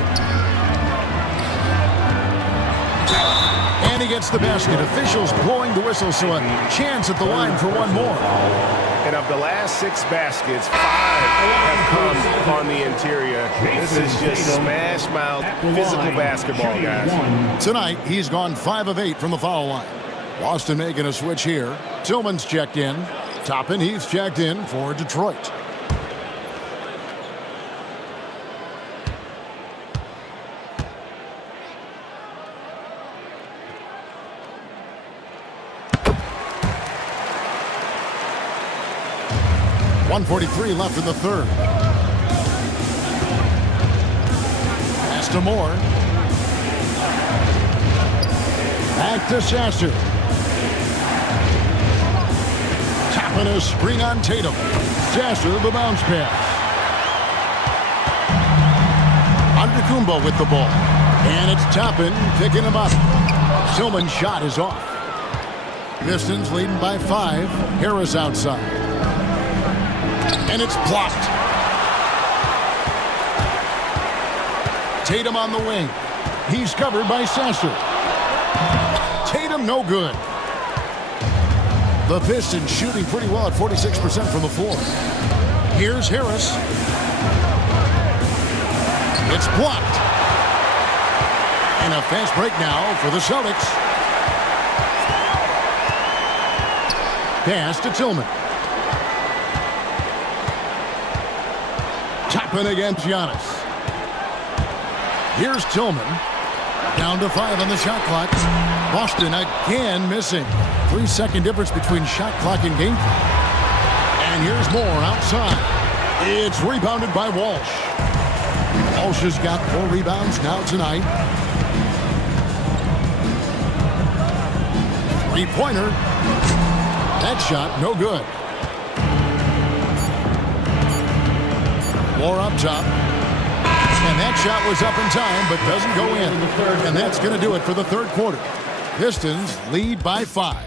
And he gets the basket. Officials blowing the whistle, so a chance at the line for one more. And of the last 6 baskets, 5 have come on the interior. This is just smash-mouth physical basketball, guys. Tonight, he's gone 5 of 8 from the foul line. Boston making a switch here. Tillman's checked in. Toppin, he's checked in for Detroit. .143 left in the third. Pass to Moore. Back to Sasser. Tapping a screen on Tatum. Sasser the bounce pass. Antetokounmpo with the ball. And it's Toppin picking him up. Tillman's shot is off. Pistons leading by 5. Harris outside. And it's blocked. Tatum on the wing. He's covered by Sasser. Tatum no good. The Pistons shooting pretty well at 46% from the floor. Here's Harris. It's blocked. And a fast break now for the Celtics. Pass to Tillman. Tapping against Giannis. Here's Tillman. Down to 5 on the shot clock. Boston again missing. 3-second difference between shot clock and game clock. And here's Moore outside. It's rebounded by Walsh. Walsh has got 4 rebounds now tonight. 3-pointer. That shot no good. Moore up top. And that shot was up in time, but doesn't go in. And that's going to do it for the third quarter. Pistons lead by 5.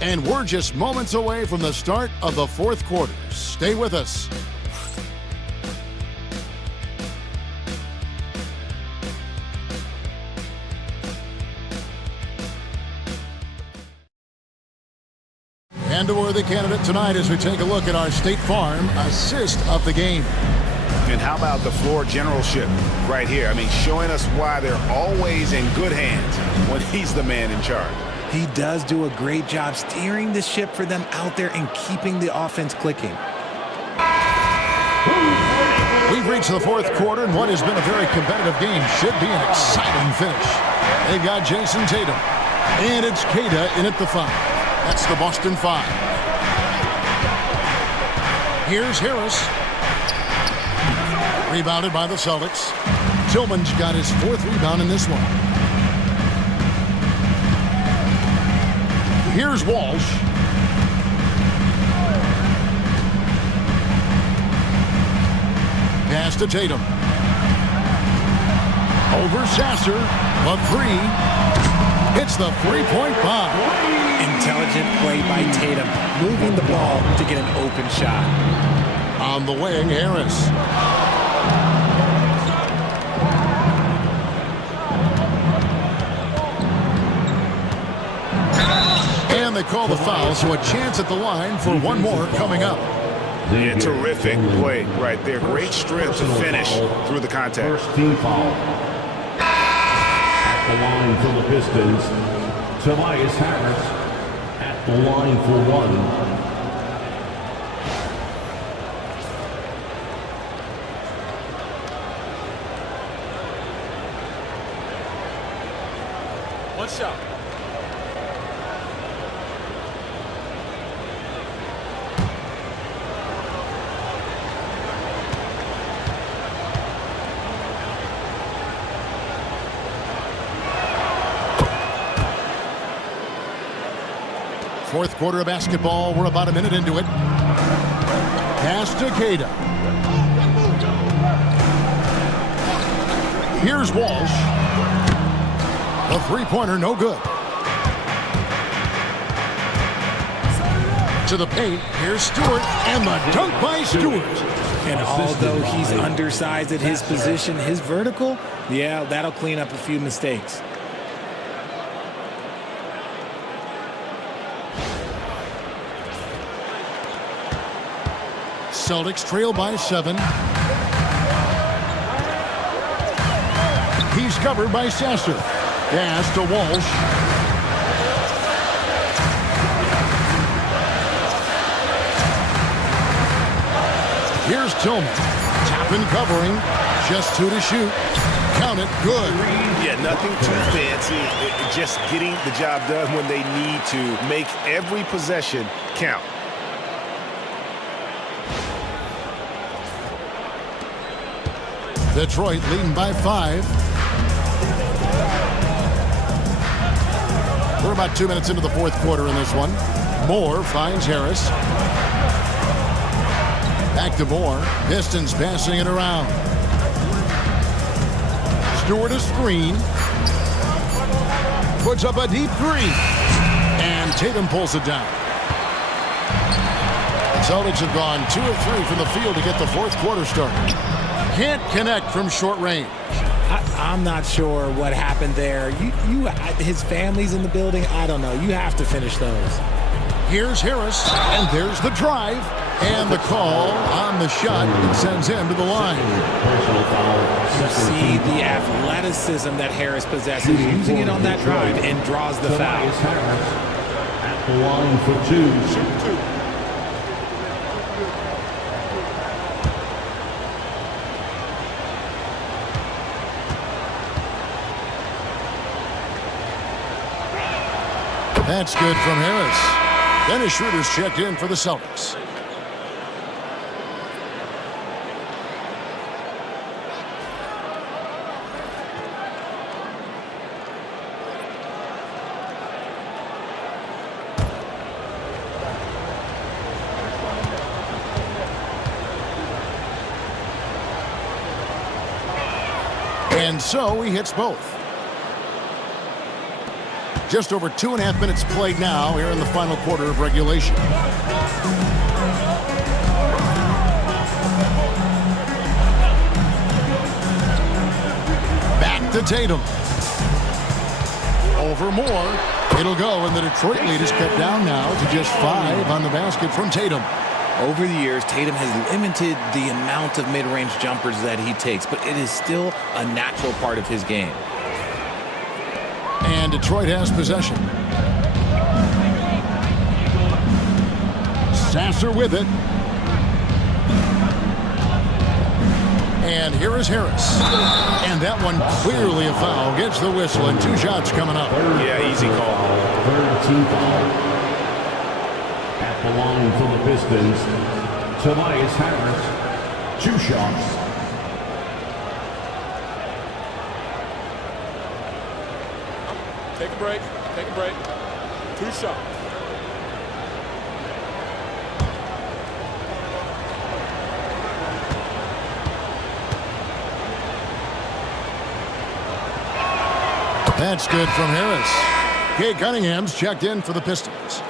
And we're just moments away from the start of the fourth quarter. Stay with us. And a worthy candidate tonight as we take a look at our State Farm assist of the game. And how about the floor generalship right here? I mean, showing us why they're always in good hands when he's the man in charge. He does do a great job steering the ship for them out there and keeping the offense clicking. We've reached the fourth quarter, and what has been a very competitive game should be an exciting finish. They've got Jason Tatum, and it's Queta in at the 5. That's the Boston 5. Here's Harris. Rebounded by the Celtics. Tillman's got his 4th rebound in this one. Here's Walsh. Pass to Tatum. Over Sasser. A 3. Hits the 3-point bomb. Intelligent play by Tatum, moving the ball to get an open shot. On the wing, Harris. And they call the foul, so a chance at the line for one more coming up. Yeah, terrific play right there. Great strength to finish through the contact. First team foul. At the line for the Pistons, Tobias Harris at the line for 1. One shot. Fourth quarter of basketball. We're about a minute into it. Pass to Queta. Here's Walsh. A 3-pointer, no good. To the paint. Here's Stewart. And the dunk by Stewart. And although he's undersized at his position, his vertical, yeah, that'll clean up a few mistakes. Celtics trail by 7. He's covered by Sasser. Pass to Walsh. Here's Tillman. Tapping, covering. Just 2 to shoot. Count it. Good. Yeah, nothing too fancy. Just getting the job done when they need to. Make every possession count. Detroit leading by 5. We're about 2 minutes into the fourth quarter in this one. Moore finds Harris. Back to Moore. Pistons passing it around. Stewart a screen. Puts up a deep 3. And Tatum pulls it down. The Celtics have gone 2 of 3 from the field to get the fourth quarter started. Can't connect from short range. I'm not sure what happened there. His family's in the building. I don't know. You have to finish those. Here's Harris, and there's the drive, and the call on the shot that sends him to the line. You see the athleticism that Harris possesses, using it on that drive, and draws the foul. At the line for two. That's good from Harris. Dennis Schroeder's checked in for the Celtics. And so he hits both. Just over 2.5 minutes played now here in the final quarter of regulation. Back to Tatum. Over Moore. It'll go, and the Detroit lead is cut down now to just 5 on the basket from Tatum. Over the years, Tatum has limited the amount of mid-range jumpers that he takes, but it is still a natural part of his game. And Detroit has possession. Sasser with it. And here is Harris. And that one clearly a foul. Gets the whistle, and 2 shots coming up. Yeah, easy call. Third team foul. At the line for the Pistons, Tobias Harris, 2 shots. Take a break. Take a break. 2 shots. That's good from Harris. Cade Cunningham's checked in for the Pistons.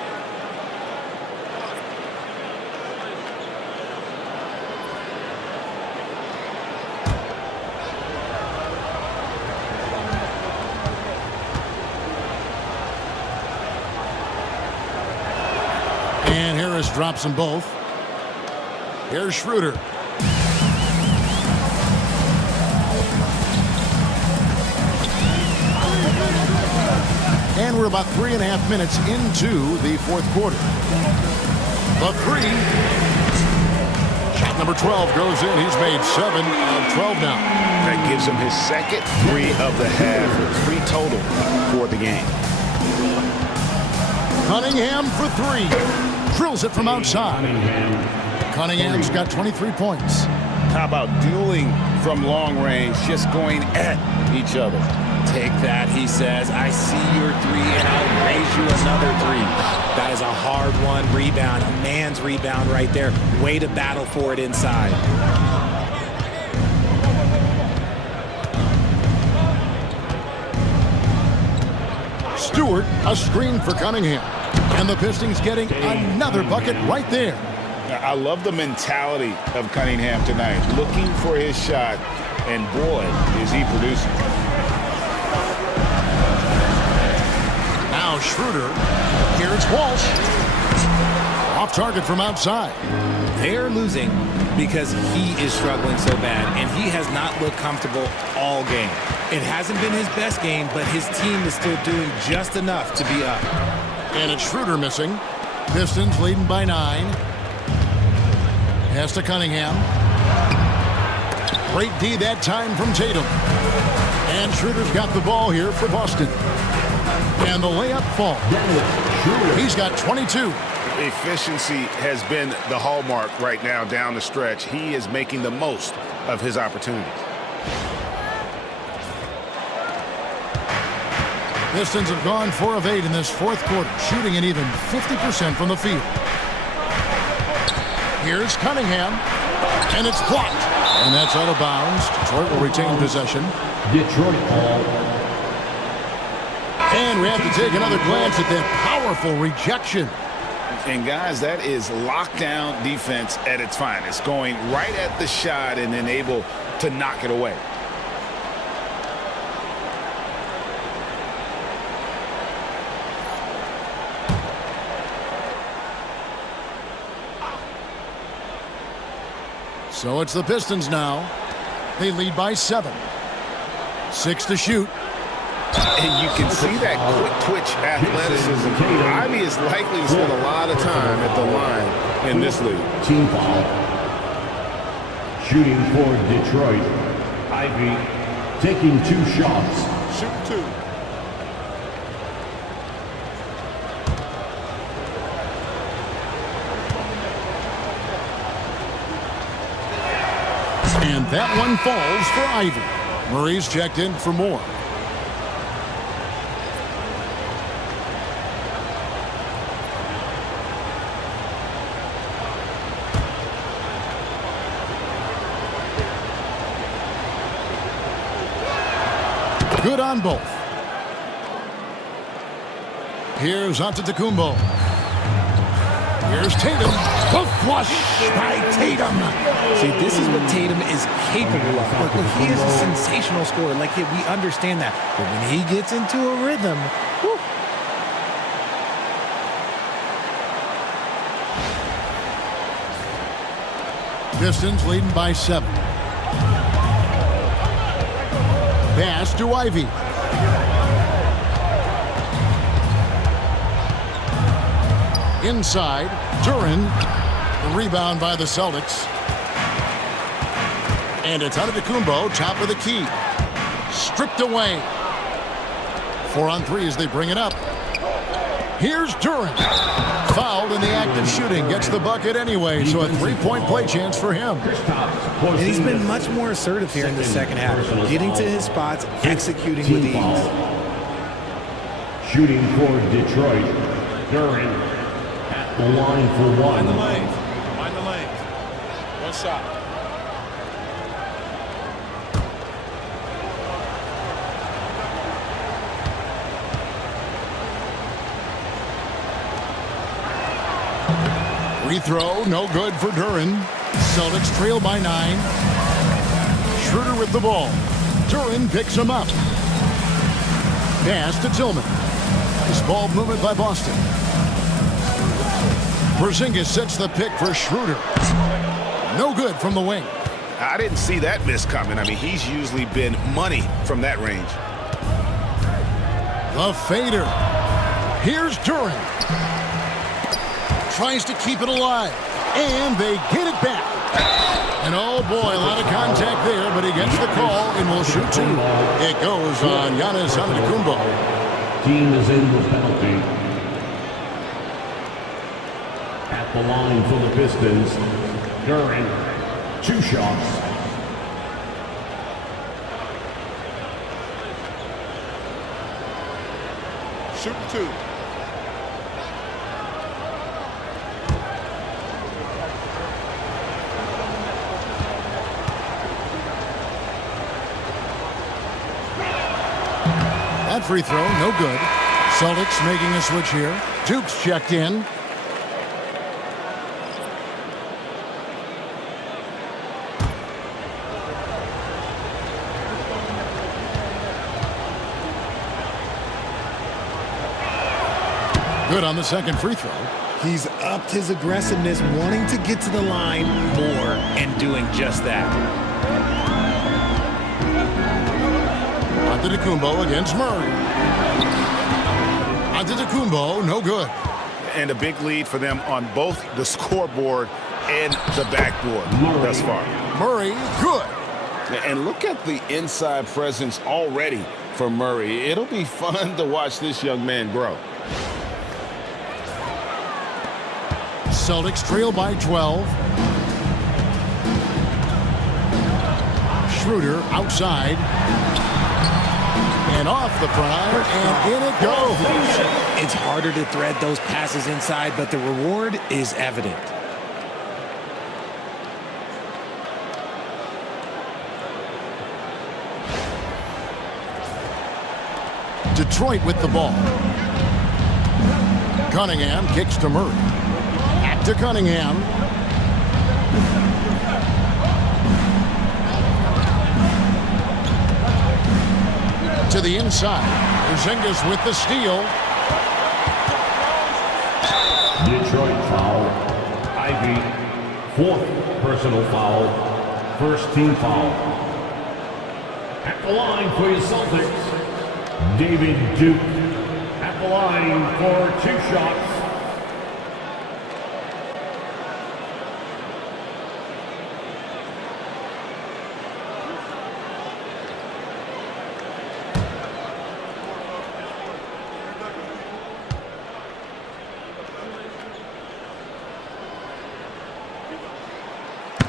And Harris drops them both. Here's Schroeder. And we're about 3.5 minutes into the fourth quarter. The 3. Shot number 12 goes in. He's made 7 of 12 now. That gives him his second 3 of the half, 3 total for the game. Cunningham for 3. Drills it from outside. Cunningham's got 23 points. How about dueling from long range, just going at each other? Take that, he says. I see your 3, and I'll raise you another 3. That is a hard-won rebound, a man's rebound right there. Way to battle for it inside. Stewart, a screen for Cunningham. And the Pistons getting another bucket right there. I love the mentality of Cunningham tonight, looking for his shot, and boy, is he producing. Now Schroeder. Here's Walsh. Off target from outside. They're losing because he is struggling so bad, and he has not looked comfortable all game. It hasn't been his best game, but his team is still doing just enough to be up. And it's Schroeder missing. Pistons leading by 9. Pass to Cunningham. Great D that time from Tatum. And Schroeder's got the ball here for Boston. And the layup falls. He's got 22. Efficiency has been the hallmark right now down the stretch. He is making the most of his opportunities. Pistons have gone 4 of 8 in this fourth quarter, shooting an even 50% from the field. Here's Cunningham, and it's blocked. And that's out of bounds. Detroit will retain possession. Detroit ball. And we have to take another glance at that powerful rejection. And guys, that is lockdown defense at its finest, going right at the shot and then able to knock it away. So it's the Pistons now. They lead by 7. 6 to shoot. And you can see that quick twitch athleticism. Ivy is likely to spend a lot of time at the line in this league. Team foul. Shooting for Detroit. Ivy taking 2 shots. Shooting 2. And that one falls for Ivy. Murray's checked in for more. Good on both. Here's Antetokounmpo. Here's Tatum. The flush by Tatum. See, this is what Tatum is capable of. Look, he is a sensational scorer. Like, we understand that. But when he gets into a rhythm, whew. Pistons leading by 7. Pass to Ivy. Inside, Duren. The rebound by the Celtics. And it's Antetokounmpo, top of the key. Stripped away. 4 on 3 as they bring it up. Here's Duren. Fouled in the act of shooting. Gets the bucket anyway, so a 3-point play chance for him. And he's been much more assertive here in the second half. Getting to his spots, executing with ease. Shooting for Detroit. Duren at the line for 1. Mind the lanes. Mind the lanes. 1 shot. Free throw, no good for Duren. Celtics trail by 9. Schroeder with the ball. Duren picks him up. Pass to Tillman. This ball movement by Boston. Porzingis sets the pick for Schroeder. No good from the wing. I didn't see that miss coming. I mean, he's usually been money from that range. The fader. Here's Duren. Tries to keep it alive. And they get it back. And oh boy, a lot of contact there, but he gets the call and will shoot 2. It goes on Giannis Antetokounmpo. Team is in the penalty. At the line for the Pistons, Duren, 2 shots. Shooting 2. That free throw, no good. Celtics making a switch here. Duke's checked in. Good on the second free throw. He's upped his aggressiveness, wanting to get to the line more, and doing just that. Antetokounmpo against Murray. Antetokounmpo, no good. And a big lead for them on both the scoreboard and the backboard thus far. Murray, good. And look at the inside presence already for Murray. It'll be fun to watch this young man grow. Celtics trail by 12. Schroeder outside. And off the front iron, and in it goes. It's harder to thread those passes inside, but the reward is evident. Detroit with the ball. Cunningham kicks to Murray. Back to Cunningham. To the inside. Porzingis with the steal. Detroit foul. Ivy, Fourth personal foul. First team foul. At the line for your Celtics, David Duke. At the line for 2 shots.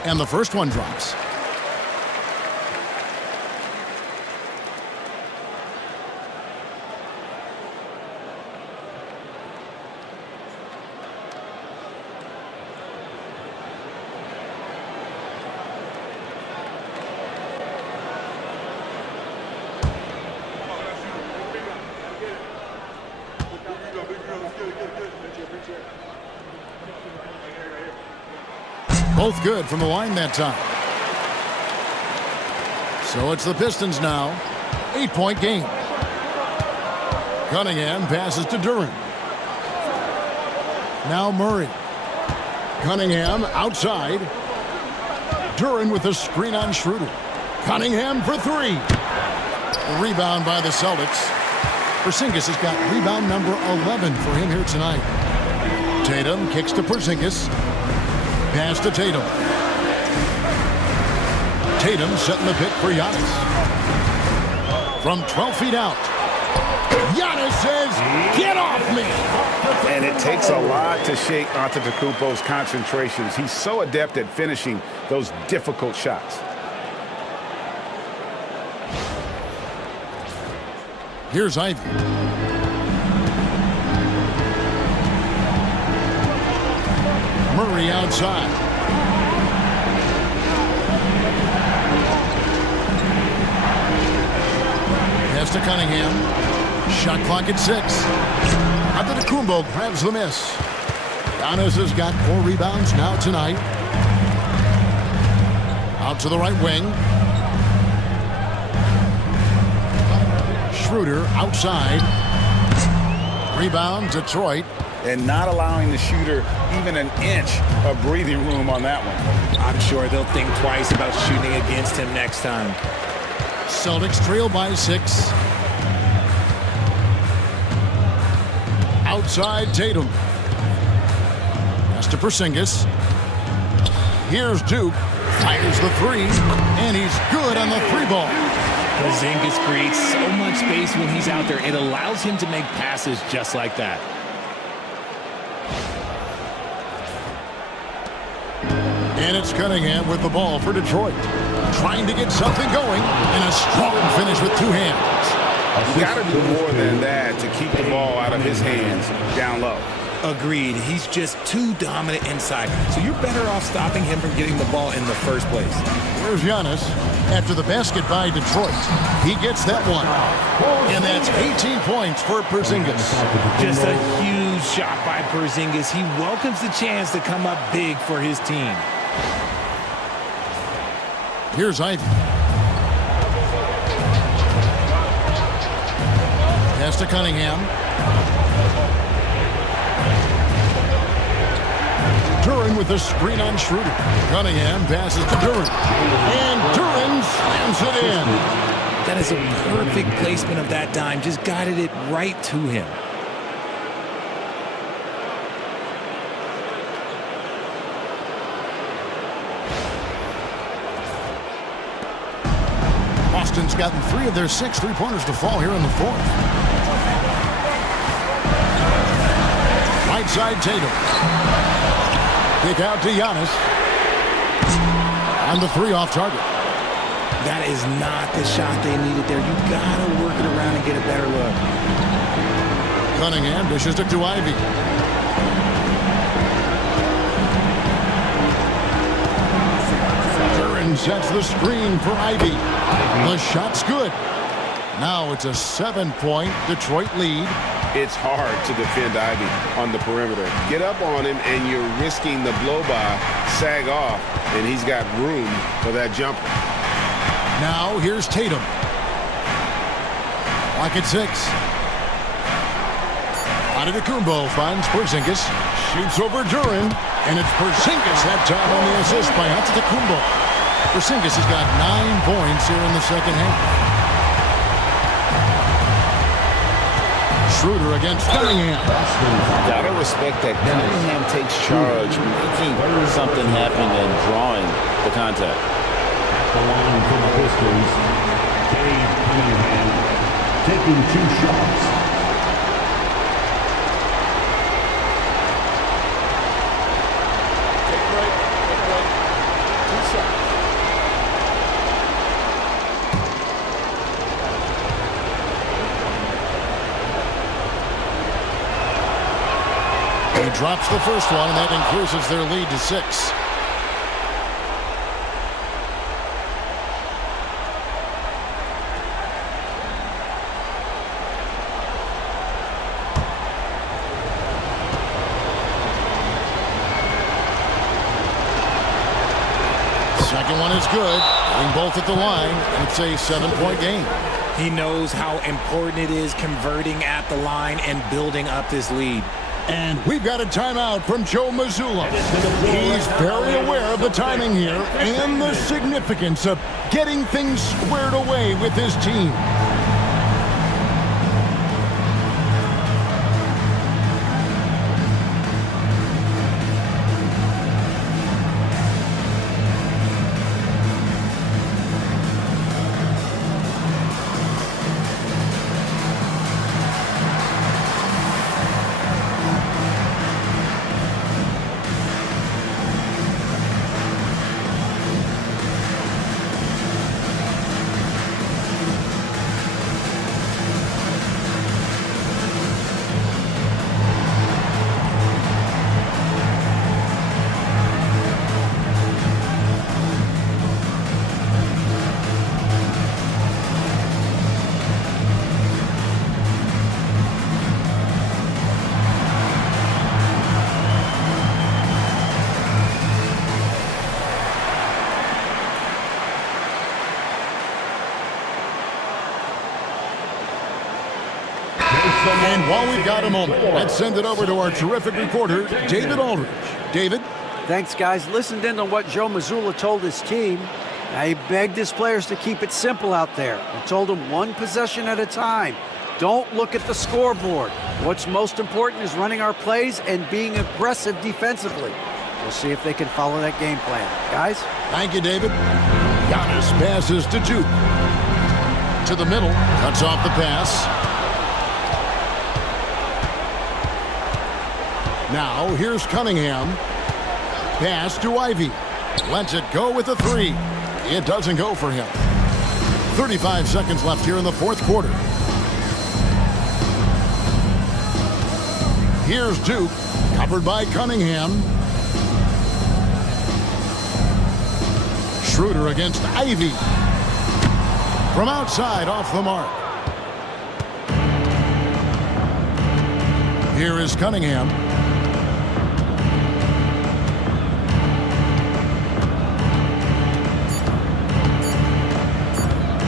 And the first one drops. Both good from the line that time. So it's the Pistons now. 8-point game. Cunningham passes to Duren. Now Murray. Cunningham outside. Duren with a screen on Schroeder. Cunningham for 3. A rebound by the Celtics. Porzingis has got rebound number 11 for him here tonight. Tatum kicks to Porzingis. Pass to Tatum. Tatum setting the pick for Giannis. From 12 feet out. Giannis says, "Get off me!" And it takes a lot to shake Antetokounmpo's concentrations. He's so adept at finishing those difficult shots. Here's Ivy. Murray outside. Pass to Cunningham. Shot clock at 6. Antetokounmpo grabs the miss. Giannis has got 4 rebounds now tonight. Out to the right wing. Schroeder outside. Rebound, Detroit. And not allowing the shooter even an inch of breathing room on that one. I'm sure they'll think twice about shooting against him next time. Celtics trail by 6. Outside Tatum. Pass to Porzingis. Here's Duke. Fires the 3. And he's good on the 3 ball. Porzingis creates so much space when he's out there. It allows him to make passes just like that. And it's Cunningham with the ball for Detroit. Trying to get something going. And a strong finish with 2 hands. You got to do more than that to keep the ball out of his hands down low. Agreed. He's just too dominant inside. So you're better off stopping him from getting the ball in the first place. Where's Giannis? After the basket by Detroit. He gets that one. And that's 18 points for Porzingis. Just a huge shot by Porzingis. He welcomes the chance to come up big for his team. Here's Ivy. Pass to Cunningham. Duren with a screen on Schroeder. Cunningham passes to Duren. And Duren slams it in. That is a perfect placement of that dime. Just guided it right to him. Boston's gotten 3 of their 6 3-pointers to fall here in the 4th. Right side Tatum. Kick out to Giannis. On the 3 off target. That is not the shot they needed there. You gotta work it around and get a better look. Cunningham dishes it to Ivy. Duren sets the screen for Ivy. The shot's good. Now it's a 7-point Detroit lead. It's hard to defend Ivy on the perimeter. Get up on him, and you're risking the blow-by, sag off, and he's got room for that jumper. Now here's Tatum. Clock at 6. Antetokounmpo finds Porzingis. Shoots over Duran, and it's Porzingis that time on the assist by Antetokounmpo. Porzingis has got 9 points here in the second half. Schroeder against Cunningham. Gotta respect that Cunningham takes charge, making something happen and drawing the contact. The line for the Pistons, Cade Cunningham taking 2 shots. Take a break. 2 shots. He drops the first one, and that increases their lead to 6. Second one is good. Hitting both at the line, and it's a 7-point game. He knows how important it is converting at the line and building up this lead. And we've got a timeout from Joe Mazzulla. He's very aware of the timing here and the significance of getting things squared away with his team. And while we've got a moment, let's send it over to our terrific reporter, David Aldridge. David? Thanks, guys. Listened in on what Joe Mazzulla told his team. Now, he begged his players to keep it simple out there. He told them 1 possession at a time. Don't look at the scoreboard. What's most important is running our plays and being aggressive defensively. We'll see if they can follow that game plan. Guys? Thank you, David. Giannis passes to Duke. To the middle. Cuts off the pass. Now, here's Cunningham. Pass to Ivy. Lets it go with a 3. It doesn't go for him. 35 seconds left here in the 4th quarter. Here's Duke. Covered by Cunningham. Schroeder against Ivy. From outside, off the mark. Here is Cunningham.